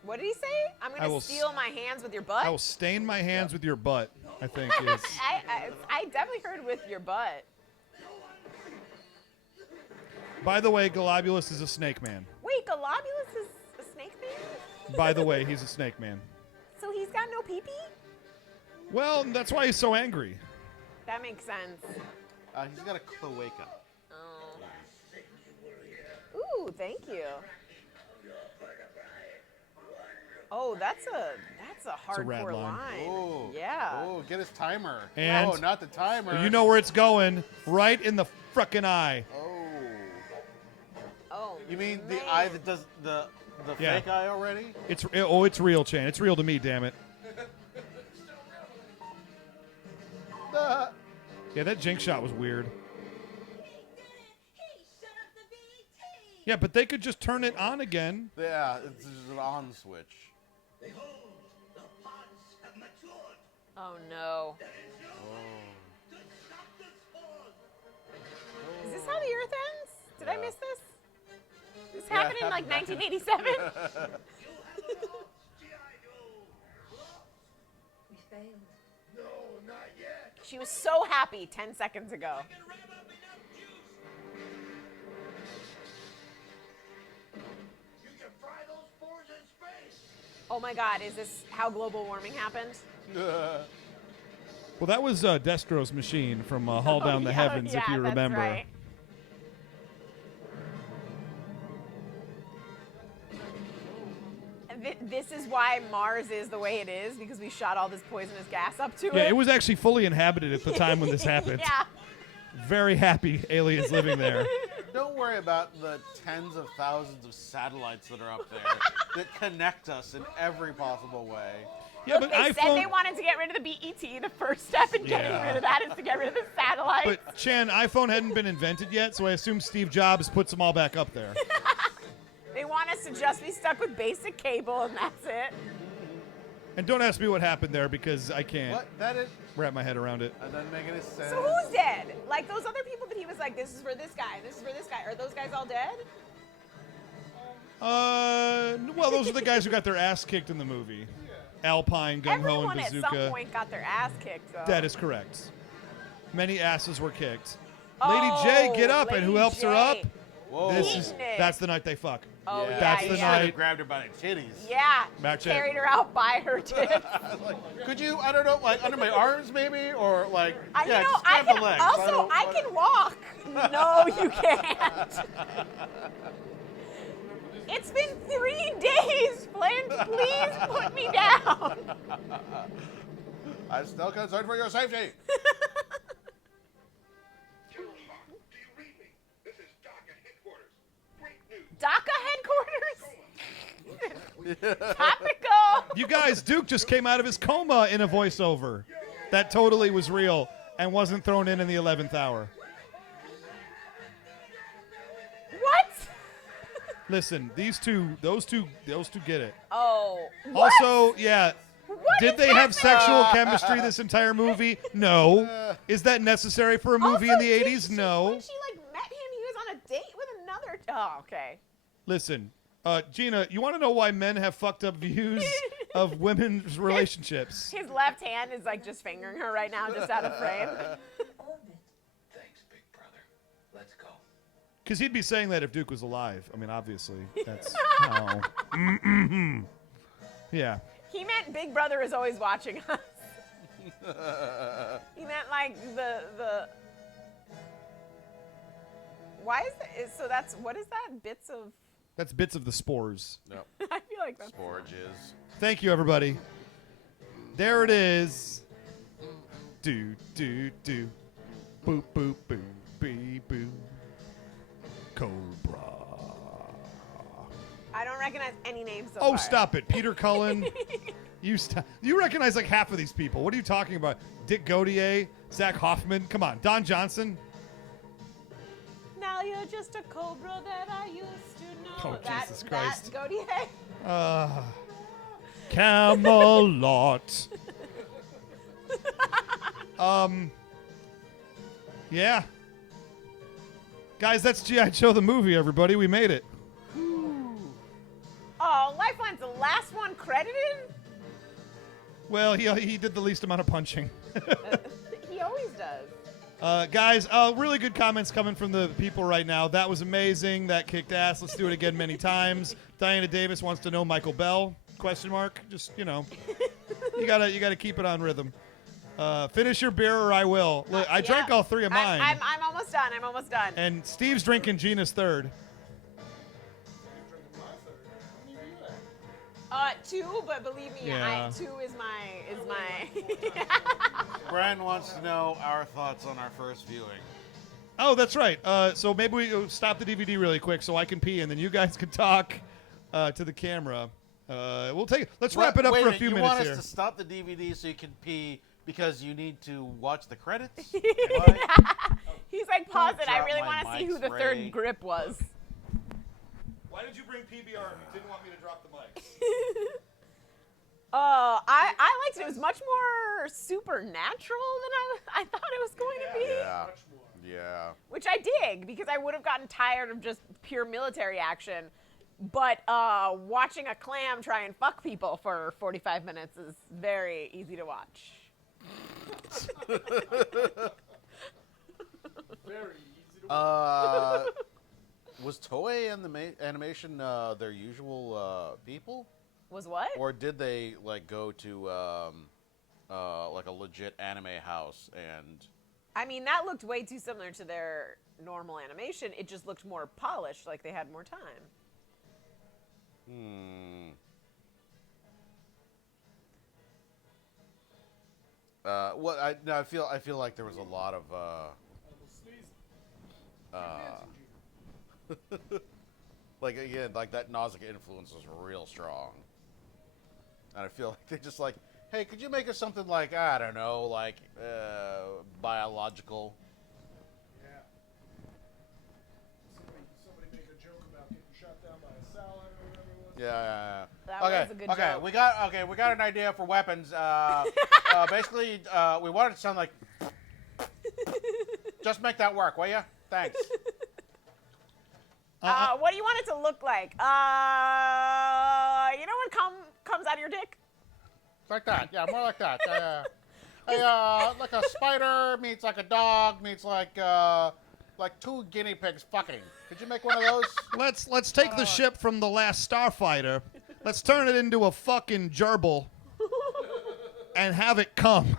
What did he say? I'm I gonna will steal my hands with your butt. I will stain my hands with your butt, I think is. I definitely heard with your butt. By the way, Globulus is a snake man. Wait, Globulus is a snake man? By the way, he's a snake man. So he's got no pee-pee? Well, that's why he's so angry. That makes sense. He's got a cloaca. Oh. Ooh, thank you. Oh, that's a rad hardcore line. line. Oh, Yeah. Oh, get his timer. And- oh, not the timer. You know where it's going, right in the frickin' eye. Oh. Oh. You mean man. the eye that does the Yeah. fake eye already? It's real, Chan. It's real to me, damn it. Yeah, that Jinx shot was weird. Yeah, but they could just turn it on again. Yeah, it's just an on switch. Behold, the pods have matured. Oh no. To stop the spawn. Is this how the Earth ends? Did I Yeah. miss this? This Yeah, happened in like 1987. You have lost, G.I. Joe. We failed. No, not yet. She was so happy 10 seconds ago. You can fry those spores in space. Oh my God, is this how global warming happened? Well, that was Destro's machine from Haul Down the Heavens, if you that's remember. right. This is why Mars is the way it is, because we shot all this poisonous gas up to it. Yeah, it was actually fully inhabited at the time when this happened. Yeah. Very happy aliens living there. Don't worry about the tens of thousands of satellites that are up there that connect us in every possible way. Yeah, Look, but they said they wanted to get rid of the BET. The first step in getting Yeah. rid of that is to get rid of the satellites. But Chan, iPhone hadn't been invented yet, so I assume Steve Jobs puts them all back up there. They want us to just be stuck with basic cable, and that's it. And don't ask me what happened there because I can't What? That is. wrap my head around it. That doesn't make any sense. So who's dead? Like those other people that he was like, this is for this guy, this is for this guy. Are those guys all dead? Well, those are the guys who got their ass kicked in the movie. Alpine, Gung Ho, and Everyone at Bazooka. some point got their ass kicked, though. That is correct. Many asses were kicked. Oh, Lady J, get up, and who Lady helps her up? J. Whoa. That's the night they fuck. Oh, yeah, That's the yeah. night. Grabbed her by the titties. Yeah. Match it. Carried her out by her tits. Could you, I don't know, like under my arms maybe? Or like, I, yeah, you know, just I grab can the legs. also, I can walk. No, you can't. It's been 3 days, Flint. Please put me down. I'm still concerned for your safety. Do you read me? This is DACA headquarters. Great news. DACA headquarters? Topical. You guys, Duke just came out of his coma in a voiceover. That totally was real and wasn't thrown in the 11th hour. What? Listen, those two get it. Oh. What? Also, yeah. What Did is they have happening? sexual chemistry this entire movie? No. Is that necessary for a movie in the Also, 80s? No. When she like met him, he was on a date with another. Oh, okay. Listen, Gina, you want to know why men have fucked up views of women's relationships? His left hand is like just fingering her right now, just out of frame. Thanks, big brother. Let's go. Because he'd be saying that if Duke was alive. I mean, obviously. That's. Oh. Yeah. He meant Big Brother is always watching us. He meant like the. Why is that? So that's what is that? Bits of. That's bits of the spores. Yep. I feel like that's. Forages. Thank you, everybody. There it is. Do, do, do. Boop, boop, boop, bee, boo. Cobra. I don't recognize any names so Oh, far. stop it. Peter Cullen. You recognize like half of these people. What are you talking about? Dick Gautier, Zach Hoffman. Come on. Don Johnson. Now you're just a cobra that I used to know. Oh, Jesus Christ. That Gautier. Camelot. Yeah. Guys, that's G.I. Joe the movie, everybody. We made it. Oh, Lifeline's the last one credited? Well, he did the least amount of punching. He always does. Guys, really good comments coming from the people right now. That was amazing. That kicked ass. Let's do it again many times. Diana Davis wants to know Michael Bell? Question mark. Just, you gotta keep it on rhythm. Finish your beer or I will. Look, I drank all three of mine. I'm almost done. I'm almost done. And Steve's drinking Gina's third. 2, but believe me, Yeah. 2 is my. Brian wants to know our thoughts on our first viewing. Oh, that's right. So maybe we stop the DVD really quick so I can pee, and then you guys can talk to the camera. Let's wrap it up for a few you minutes want here. us to stop the DVD so you can pee because you need to watch the credits? He's like, pause it. I Drop really my want to see mics, who the Ray. third grip was. Why did you bring PBR if you didn't want me to drop the mic? I liked it. It was much more supernatural than I thought it was going to be. Yeah. Yeah. Which I dig, because I would have gotten tired of just pure military action. But watching a clam try and fuck people for 45 minutes is very easy to watch. Very easy to watch. Was Toei and the animation their usual people? Was what? Or did they like go to like a legit anime house and? I mean, that looked way too similar to their normal animation. It just looked more polished, like they had more time. Well, I feel like there was a lot of like again, like that Nausicaa influence was real strong, and I feel like they just like, hey, could you make us something like, I don't know, like biological? Yeah. Somebody make a joke about getting shot down by a salad or whatever it was. Yeah. That okay. was a good okay. joke. We got an idea for weapons. Basically, we want it to sound like. Just make that work, will you? Thanks. What do you want it to look like? You know when cum comes out of your dick? Like that. Yeah, more like that. Like a spider meets like a dog meets like 2 guinea pigs fucking. Could you make one of those? Let's take the ship from the last Starfighter. Let's turn it into a fucking gerbil and have it come.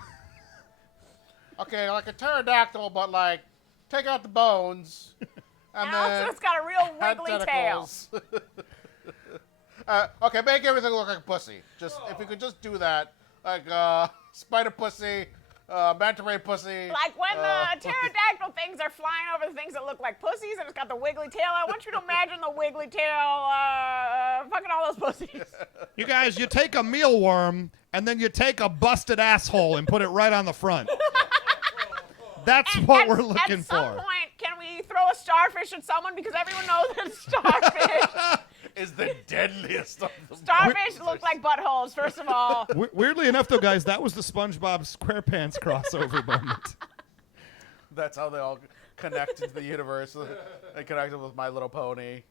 Okay, like a pterodactyl, but like take out the bones. And then also it's got a real wiggly tail. Okay, make everything look like a pussy. Just if you could just do that, like spider pussy, manta ray pussy. Like when the pterodactyl things are flying over the things that look like pussies, and it's got the wiggly tail. I want you to imagine the wiggly tail fucking all those pussies. You guys, you take a mealworm and then you take a busted asshole and put it right on the front. That's what we're looking At some for. point, can we throw a starfish at someone? Because everyone knows that starfish is the deadliest of them. Starfish look like buttholes, first of all. Weirdly enough, though, guys, that was the SpongeBob SquarePants crossover moment. That's how they all connect into the universe. They connected with My Little Pony.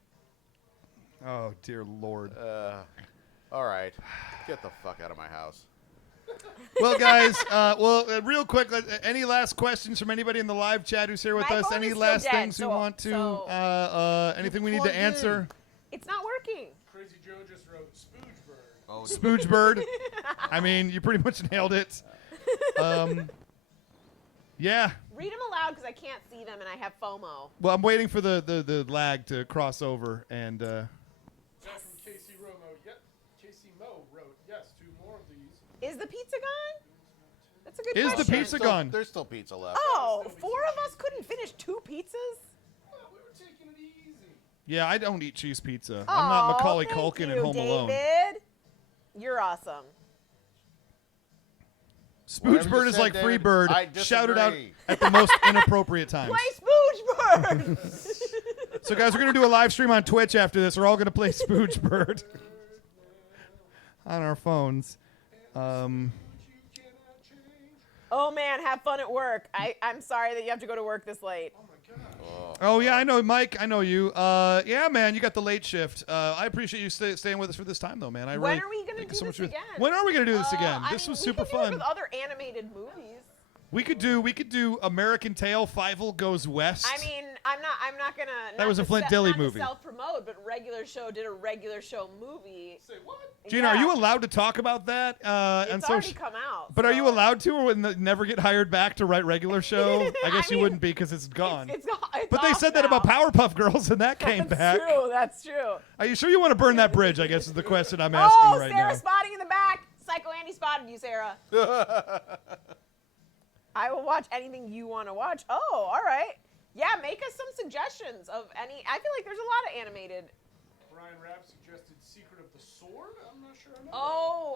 Oh, dear Lord. All right. Get the fuck out of my house. Well, guys, real quick, any last questions from anybody in the live chat who's here with My us? phone Any is still last dead, things you so- want to, anything we need to answer? It's not working. Crazy Joe just wrote Spoogeberg. Oh, Spoogebird. I mean, you pretty much nailed it. Yeah. Read them aloud because I can't see them and I have FOMO. Well, I'm waiting for the lag to cross over, and From Casey Mo wrote, yes, 2 more of these. Is the pizza gone? That's a good Is question. the pizza gone? There's still pizza left. Oh, 4 of us couldn't finish 2 pizzas? Well, we were taking it easy. Yeah, I don't eat cheese pizza. I'm not Macaulay thank Culkin in you, Home Alone. David. You're awesome. Spoogebird is said, like David, Freebird, I shouted out disagree. at the most inappropriate times. Play Spoogebird! So, guys, we're going to do a live stream on Twitch after this. We're all going to play Spoogebird on our phones. Oh, man, have fun at work. I'm sorry that you have to go to work this late. Oh, yeah, I know, Mike. I know you. Yeah, man, you got the late shift. I appreciate you staying with us for this time, though, man. When are we going to do this again? When are we going to do this again? I This mean, was we super can do it fun. with other animated movies. We could do American Tail. Fievel Goes West. I mean, I'm not gonna. That was a Flint Dille movie. Self promote, but regular show did a regular show movie. Say what? Gina, are you allowed to talk about that? It's already come out. But are you allowed to, or never get hired back to write regular show? I guess you wouldn't be because it's gone. It's but they said that about Powerpuff Girls, and that came back. That's true. Are you sure you want to burn that bridge? I guess is the question I'm asking right now. Sarah spotting in the back. Psycho Andy spotted you, Sarah. I will watch anything you want to watch. Oh, all right. Yeah, make us some suggestions of any. I feel like there's a lot of animated. Brian Rapp suggested Secret of the Sword. I'm not sure I know.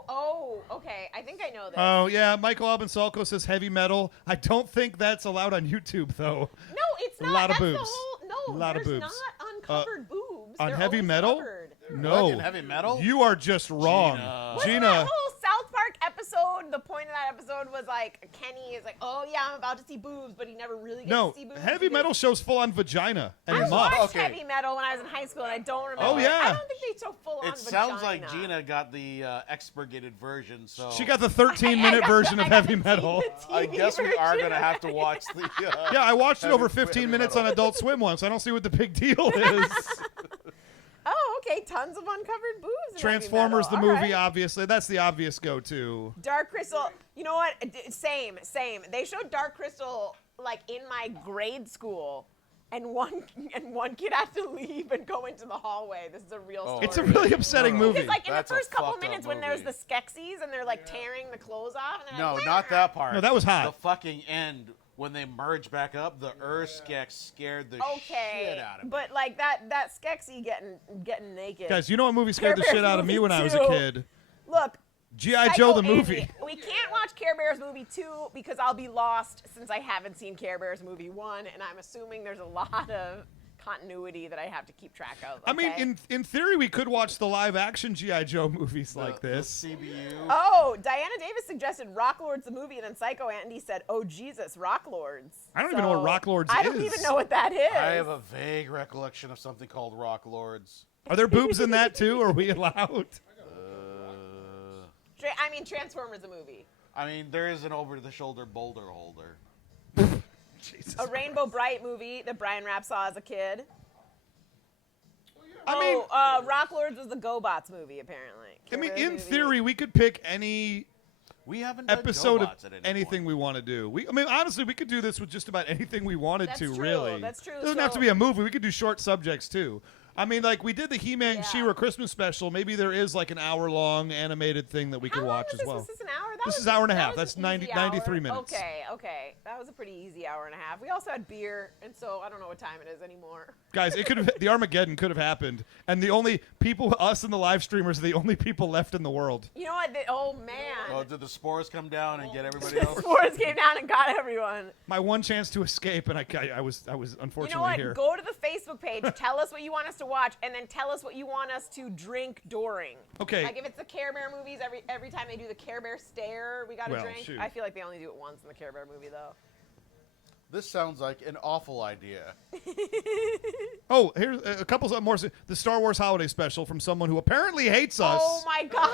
Oh, okay. I think I know this. Oh, yeah. Michael Albansalco says heavy metal. I don't think that's allowed on YouTube, though. No, it's not. A lot of that's boobs. The whole, no, A lot of there's boobs. not uncovered boobs. On They're heavy always metal? covered. No. In heavy metal? You are just wrong. Gina. That whole South Park episode, the point of that episode was like, Kenny is like, oh yeah, I'm about to see boobs, but he never really gets to see boobs. Heavy metal shows full on vagina and I muff. watched heavy metal when I was in high school, and I don't remember. Oh, yeah. I don't think they show full on It vagina. sounds like Gina got the expurgated version, so She got the 13-minute version of heavy metal. I guess we are going to have to watch the... Yeah, I watched it over heavy 15 minutes metal. on Adult Swim once. I don't see what the big deal is. Oh, okay. Tons of uncovered boobs. In Transformers, the heavy metal. movie, All right. obviously. That's the obvious go-to. Dark Crystal. You know what? Same. They showed Dark Crystal like in my grade school, and one kid had to leave and go into the hallway. This is a real story. It's a really upsetting movie. Because like in That's the a first couple fucked up minutes when there's movie. the Skeksis and they're like tearing the clothes off. And they're No, like, not that part. No, that was hot. The fucking end, when they merge back up, the Urskek scared the shit out of me. But like that Skeksy getting naked. Guys, you know what movie scared the Care shit Bears out of me movie when I was a 2. kid? Look. G.I. Joe the Psycho movie. Andy. We can't watch Care Bears movie 2 because I'll be lost since I haven't seen Care Bears movie 1, and I'm assuming there's a lot of continuity that I have to keep track of. I mean, okay? in theory, we could watch the live-action G.I. Joe movies like this. The CBU. Oh, Diana Davis suggested Rock Lords the movie, and then Psycho Andy said, "Oh Jesus, Rock Lords." I don't even know what Rock Lords I is. don't even know what that is. I have a vague recollection of something called Rock Lords. Are there boobs in that, too? Are we allowed? I mean, Transformers the movie. I mean, there is an over-the-shoulder boulder holder. Jesus. A Rainbow Bright movie that Brian Rapp saw as a kid. I mean, Rock Lords was the GoBots movie, apparently. I mean, Care Bears in movie. theory, we could pick any We haven't done episode of GoBots at any anything point. we want to do. I mean, honestly, we could do this with just about anything we wanted That's to, true, really. that's true. It doesn't have to So- be a movie. We could do short subjects, too. I mean, like, we did the He-Man and Yeah. She-Ra Christmas special. Maybe there is, like, an hour-long animated thing that we could How long watch was as well. Was this an hour? This is an hour and a half. was That's an 90 easy 93 hour. minutes. Okay. That was a pretty easy hour and a half. We also had beer, and so I don't know what time it is anymore. Guys, it could have the Armageddon could have happened, and the only people, us and the live streamers, are the only people left in the world. You know what? Oh, man. Oh, did the spores come down and get everybody else? Spores came down and got everyone. My one chance to escape, and I was unfortunately You know what? here. Go to the Facebook page. Tell us what you want us to watch, and then tell us what you want us to drink during. Okay. Like if it's the Care Bear movies, every time they do the Care Bear stare, we gotta Well, drink. shoot. I feel like they only do it once in the Care Bear movie, though. This sounds like an awful idea. Oh, here's a couple more. The Star Wars Holiday Special from someone who apparently hates us. Oh my God!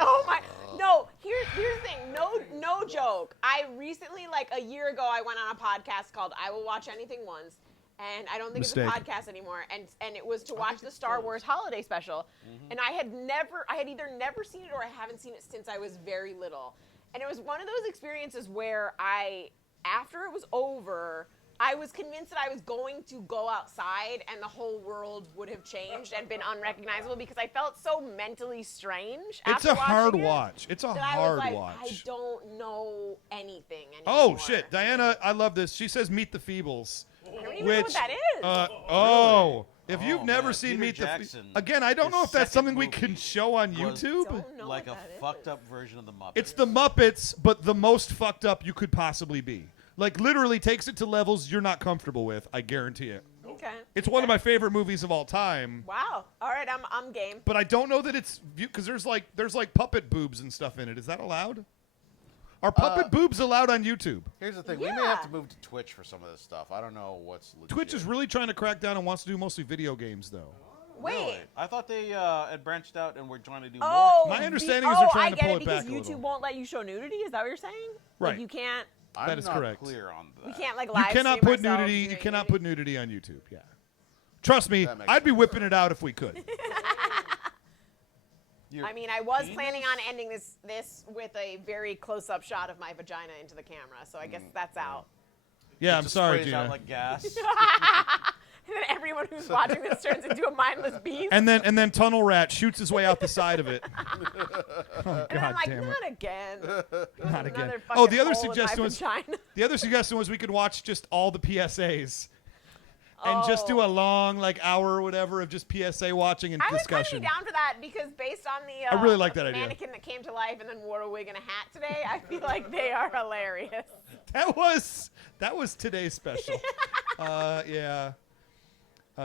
Oh my! No, here's the thing. No joke. I recently, like a year ago, I went on a podcast called "I Will Watch Anything Once," and I don't think Mistake. it's a podcast anymore. And it was to watch the Star Wars Holiday Special, and I had either never seen it or I haven't seen it since I was very little. And it was one of those experiences where after it was over, I was convinced that I was going to go outside and the whole world would have changed and been unrecognizable because I felt so mentally strange. It's after a hard watching it watch. It's a that hard I was like, watch. I don't know anything anymore. Oh shit, Diana, I love this. She says Meet the Feebles. I don't even know what that is. If you've never man, seen Peter Meet the Jackson, again, I don't his know if that's second something we can movie show on was YouTube. Don't know Like what a that fucked is. up version of the Muppets. It's the Muppets, but the most fucked up you could possibly be. Like literally takes it to levels you're not comfortable with. I guarantee it. Okay. It's one of my favorite movies of all time. Wow. All right, I'm game. But I don't know that it's because there's like puppet boobs and stuff in it. Is that allowed? Are puppet boobs allowed on YouTube? Here's the thing. We may have to move to Twitch for some of this stuff. I don't know what's legit. Twitch is really trying to crack down and wants to do mostly video games, though. Wait. Really? I thought they had branched out and were trying to do Oh, My understanding is they're trying to pull it because back a YouTube little. won't let you show nudity. Is that what you're saying? Right. Like you can't. I'm That is not correct. clear on that. We can't like You live cannot stream put ourselves nudity. You doing cannot nudity. put nudity on YouTube. Yeah. Trust me, That makes I'd be sense. whipping it out if we could. Your I mean, I was penis? planning on ending this with a very close-up shot of my vagina into the camera, so I guess that's out. Yeah, It I'm just sorry, sprays Gina. out like gas. And then everyone who's watching this turns into a mindless beast. and then Tunnel Rat shoots his way out the side of it. Oh, And I'm God like, damn it. not again. Not again. Another Oh, fucking the other hole in my suggestion was vagina. the other suggestion was we could watch just all the PSAs. And just do a long hour or whatever of just PSA watching and I would kind of discussion. be down for that because based on the I really like that idea. mannequin that came to life and then wore a wig and a hat today, I feel like they are hilarious. That was today's special. Yeah.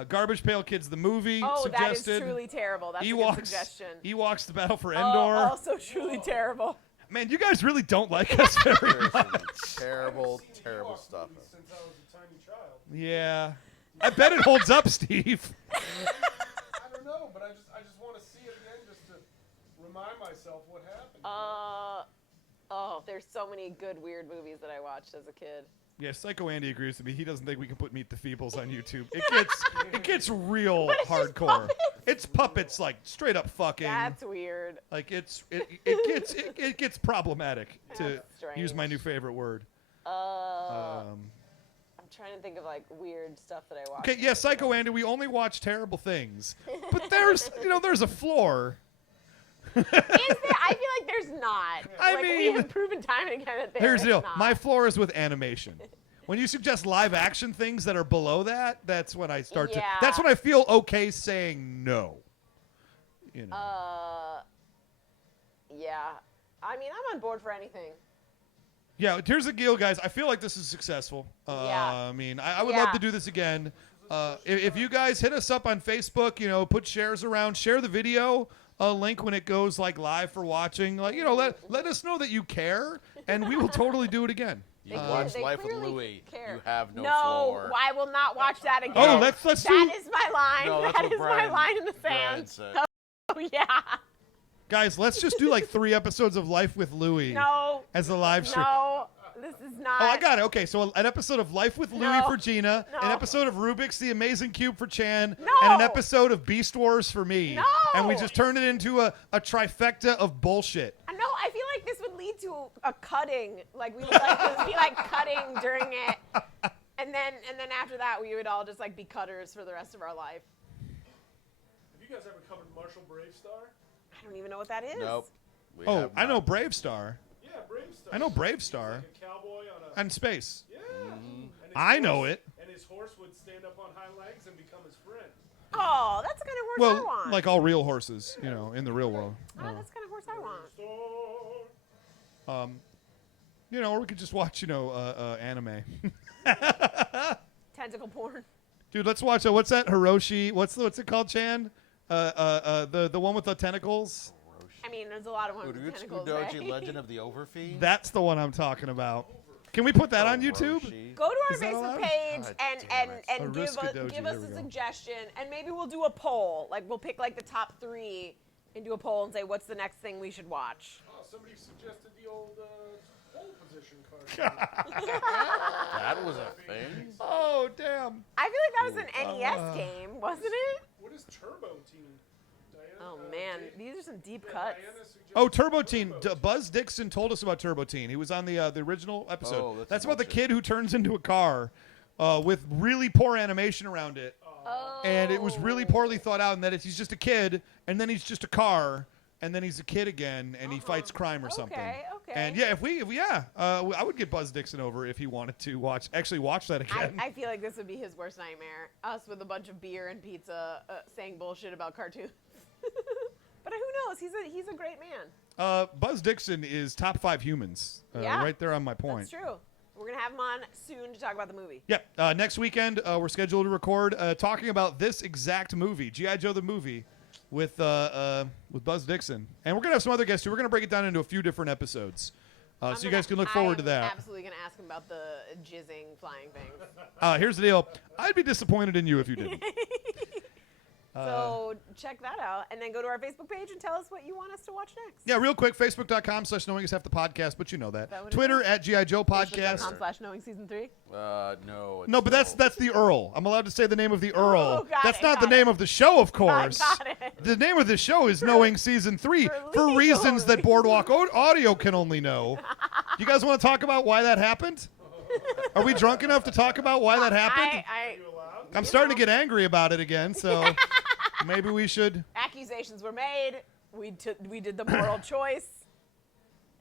Garbage Pail Kids the movie Oh, that is suggested. truly terrible. That's a Ewoks, good suggestion. Ewoks the Battle for Endor. Oh, also truly terrible. Man, you guys really don't like us very There's some much. terrible, terrible stuff. Since I was a tiny child. Yeah. I bet it holds up, Steve. I don't know, but I just want to see it again just to remind myself what happened. Oh, there's so many good weird movies that I watched as a kid. Yeah, Psycho Andy agrees with me. He doesn't think we can put Meet the Feebles on YouTube. It gets real But it's just hardcore. puppets. It's puppets, like straight up fucking. That's weird. Like it gets problematic to That's use my strange. new favorite word. I'm trying to think of like weird stuff that I watched. Okay, yeah, Psycho Andy. We only watch terrible things, but there's there's a floor. Is there? I feel like there's not. I like, we mean- have proven time and again that Here's the deal. not. My floor is with animation. When you suggest live action things that are below that, that's when I start to. Yeah. That's when I feel okay saying no. You know. Yeah. I mean, I'm on board for anything. Yeah, here's the deal, guys. I feel like this is successful. Yeah. I mean, I would love to do this again. If you guys hit us up on Facebook, put shares around, share the video link when it goes live for watching. Let us know that you care, and we will totally do it again. You watch They Life with clearly Louie. care. You have no, No, floor. I will not watch that again. Oh, let's do. That is my line. No, that's that what is my Brian- line in the Brian sand. said. Oh, yeah. Guys, let's just do 3 episodes of Life with Louie No. as a live stream. No. This is not. Oh, I got it. Okay, so an episode of Life with Louie No. for Gina, an No. episode of Rubik's The Amazing Cube for Chan, No. and an episode of Beast Wars for me. No. And we just turned it into a trifecta of bullshit. No, I feel like this would lead to a cutting. Like we would just be cutting during it, and then after that we would all just be cutters for the rest of our life. Have you guys ever covered Marshall Bravestar? I don't even know what that is. Nope. We Oh, have I know not. Brave Star. Yeah, Bravestar. I know Brave Star. Like a cowboy on a. And Space. Yeah. And his I know horse- it. And his horse would stand up on hind legs and become his friend. Oh, that's the kind of horse I Well, want. like all real horses, in the real world. Oh, that's the kind of horse I want. Or we could just watch, anime. Tentacle porn. Dude, let's watch. What's that? Hiroshi. What's it called, Chan? The one with the tentacles. I mean, there's a lot of ones with Urutsugu tentacles, Doji right? Legend of the Overfiend. That's the one I'm talking about. Can we put that on YouTube? Orochi. Go to our Is that Facebook allowed? page God and damn it. give Aruska Doji, us there a we go. suggestion, and maybe we'll do a poll. We'll pick the top 3 and do a poll and say what's the next thing we should watch. Oh, somebody suggested the old pole position card. That was a thing. Oh, damn. I feel like that was an NES game, wasn't it? What is Turbo Team? Diana, Oh man, these are some deep cuts. Diana suggested Oh, Turbo Teen. Buzz Dixon told us about Turbo Teen. He was on the original episode. Oh, that's some about the bullshit. kid who turns into a car with really poor animation around it. Oh. And it was really poorly thought out in that he's just a kid, and then he's just a car, and then he's a kid again, and he fights crime or something. Okay. And yeah, I would get Buzz Dixon over if he wanted to watch that again. I feel like this would be his worst nightmare. Us with a bunch of beer and pizza saying bullshit about cartoons. But who knows? He's a great man. Buzz Dixon is top 5 humans. Yeah. Right there on my point. That's true. We're going to have him on soon to talk about the movie. Yep. Next weekend, we're scheduled to record talking about this exact movie, G.I. Joe the movie, with Buzz Dixon. And we're going to have some other guests, too. We're going to break it down into a few different episodes. So you guys can look forward to that. I'm absolutely going to ask him about the jizzing flying things. Here's the deal. I'd be disappointed in you if you didn't. So check that out, and then go to our Facebook page and tell us what you want us to watch next. Yeah, real quick, Facebook.com/knowing is half the podcast, but you know that. Is that what it Twitter is? at G.I. Joe Podcast. Facebook.com/knowing season 3. No. No, but that's the Earl. I'm allowed to say the name of the Earl. got That's it, not the got name it. of the show, of course. Got it. The name of the show is Knowing Season 3 for reasons that Boardwalk Audio can only know. You guys want to talk about why that happened? Are we drunk enough to talk about why that happened? I'm starting to get angry about it again, so maybe we should. Accusations were made. We did the moral choice,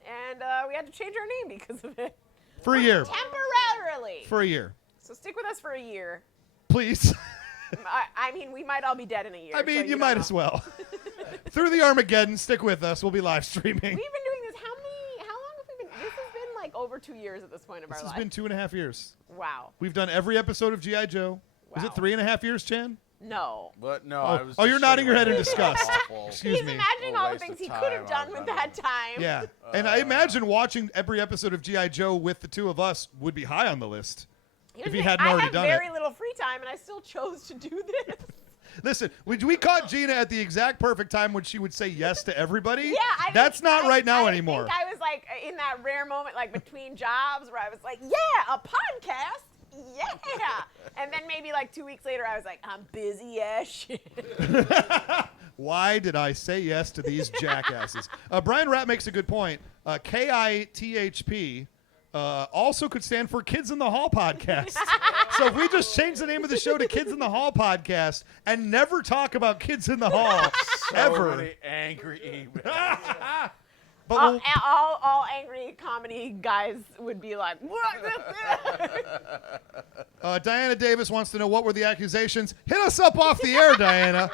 and we had to change our name because of it. For a year. Temporarily. For a year. So stick with us for a year. Please. I mean, we might all be dead in a year. I mean, so you might as well. Through the Armageddon, stick with us. We'll be live streaming. We've been doing this. How long have we been? This has been like over 2 years at this point of our life. This has been 2.5 years. Wow. We've done every episode of G.I. Joe. Was it 3.5 years, Chan? No. But no, Oh, I was. oh, just you're nodding your head in shaking disgust. my head. Excuse He's me. imagining all the waste things of he could have time. done with that time. Yeah. And I imagine watching every episode of G.I. Joe with the two of us would be high on the list. Here's If the he thing, hadn't already done I it. have very little free time, and I still chose to do this. Listen, we caught Gina at the exact perfect time when she would say yes to everybody. Yeah, That's not right now anymore. I think I was like in that rare moment, like between jobs, where I was like, "Yeah, a podcast, yeah." And then maybe like 2 weeks later, I was like, "I'm busy as shit." Why did I say yes to these jackasses? Brian Rapp makes a good point. KITHP also could stand for Kids in the Hall Podcast. So if we just change the name of the show to Kids in the Hall Podcast and never talk about Kids in the Hall ever. So many angry emails. But all angry comedy guys would be like, "What?" Diana Davis wants to know, what were the accusations? Hit us up off the air, Diana.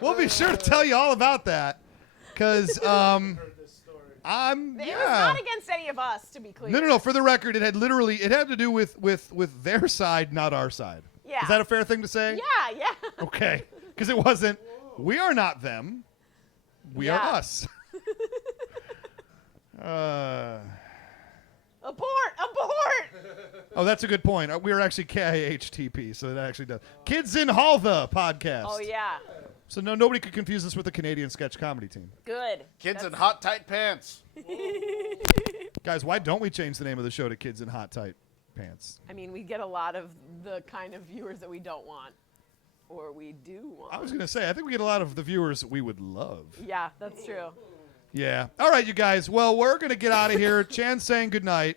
We'll be sure to tell you all about that. Because It was yeah. not against any of us, to be clear. No. For the record, it had to do with their side, not our side. Yeah. Is that a fair thing to say? Yeah. Okay. Because it wasn't, we are not them. We are us. Abort! Oh, that's a good point. We are actually KIHTP, so it actually does. Kids in Hall the podcast. Oh yeah. So nobody could confuse us with the Canadian sketch comedy team. Good. Kids in hot tight pants. Guys, why don't we change the name of the show to Kids in Hot Tight Pants? I mean, we get a lot of the kind of viewers that we don't want, or we do want. I was going to say, I think we get a lot of the viewers we would love. Yeah, that's true. Yeah. All right, you guys. Well, we're going to get out of here. Chan's saying goodnight.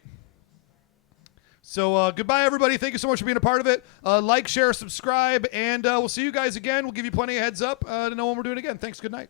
So goodbye, everybody. Thank you so much for being a part of it. Like, share, subscribe, and we'll see you guys again. We'll give you plenty of heads up to know when we're doing it again. Thanks. Good night.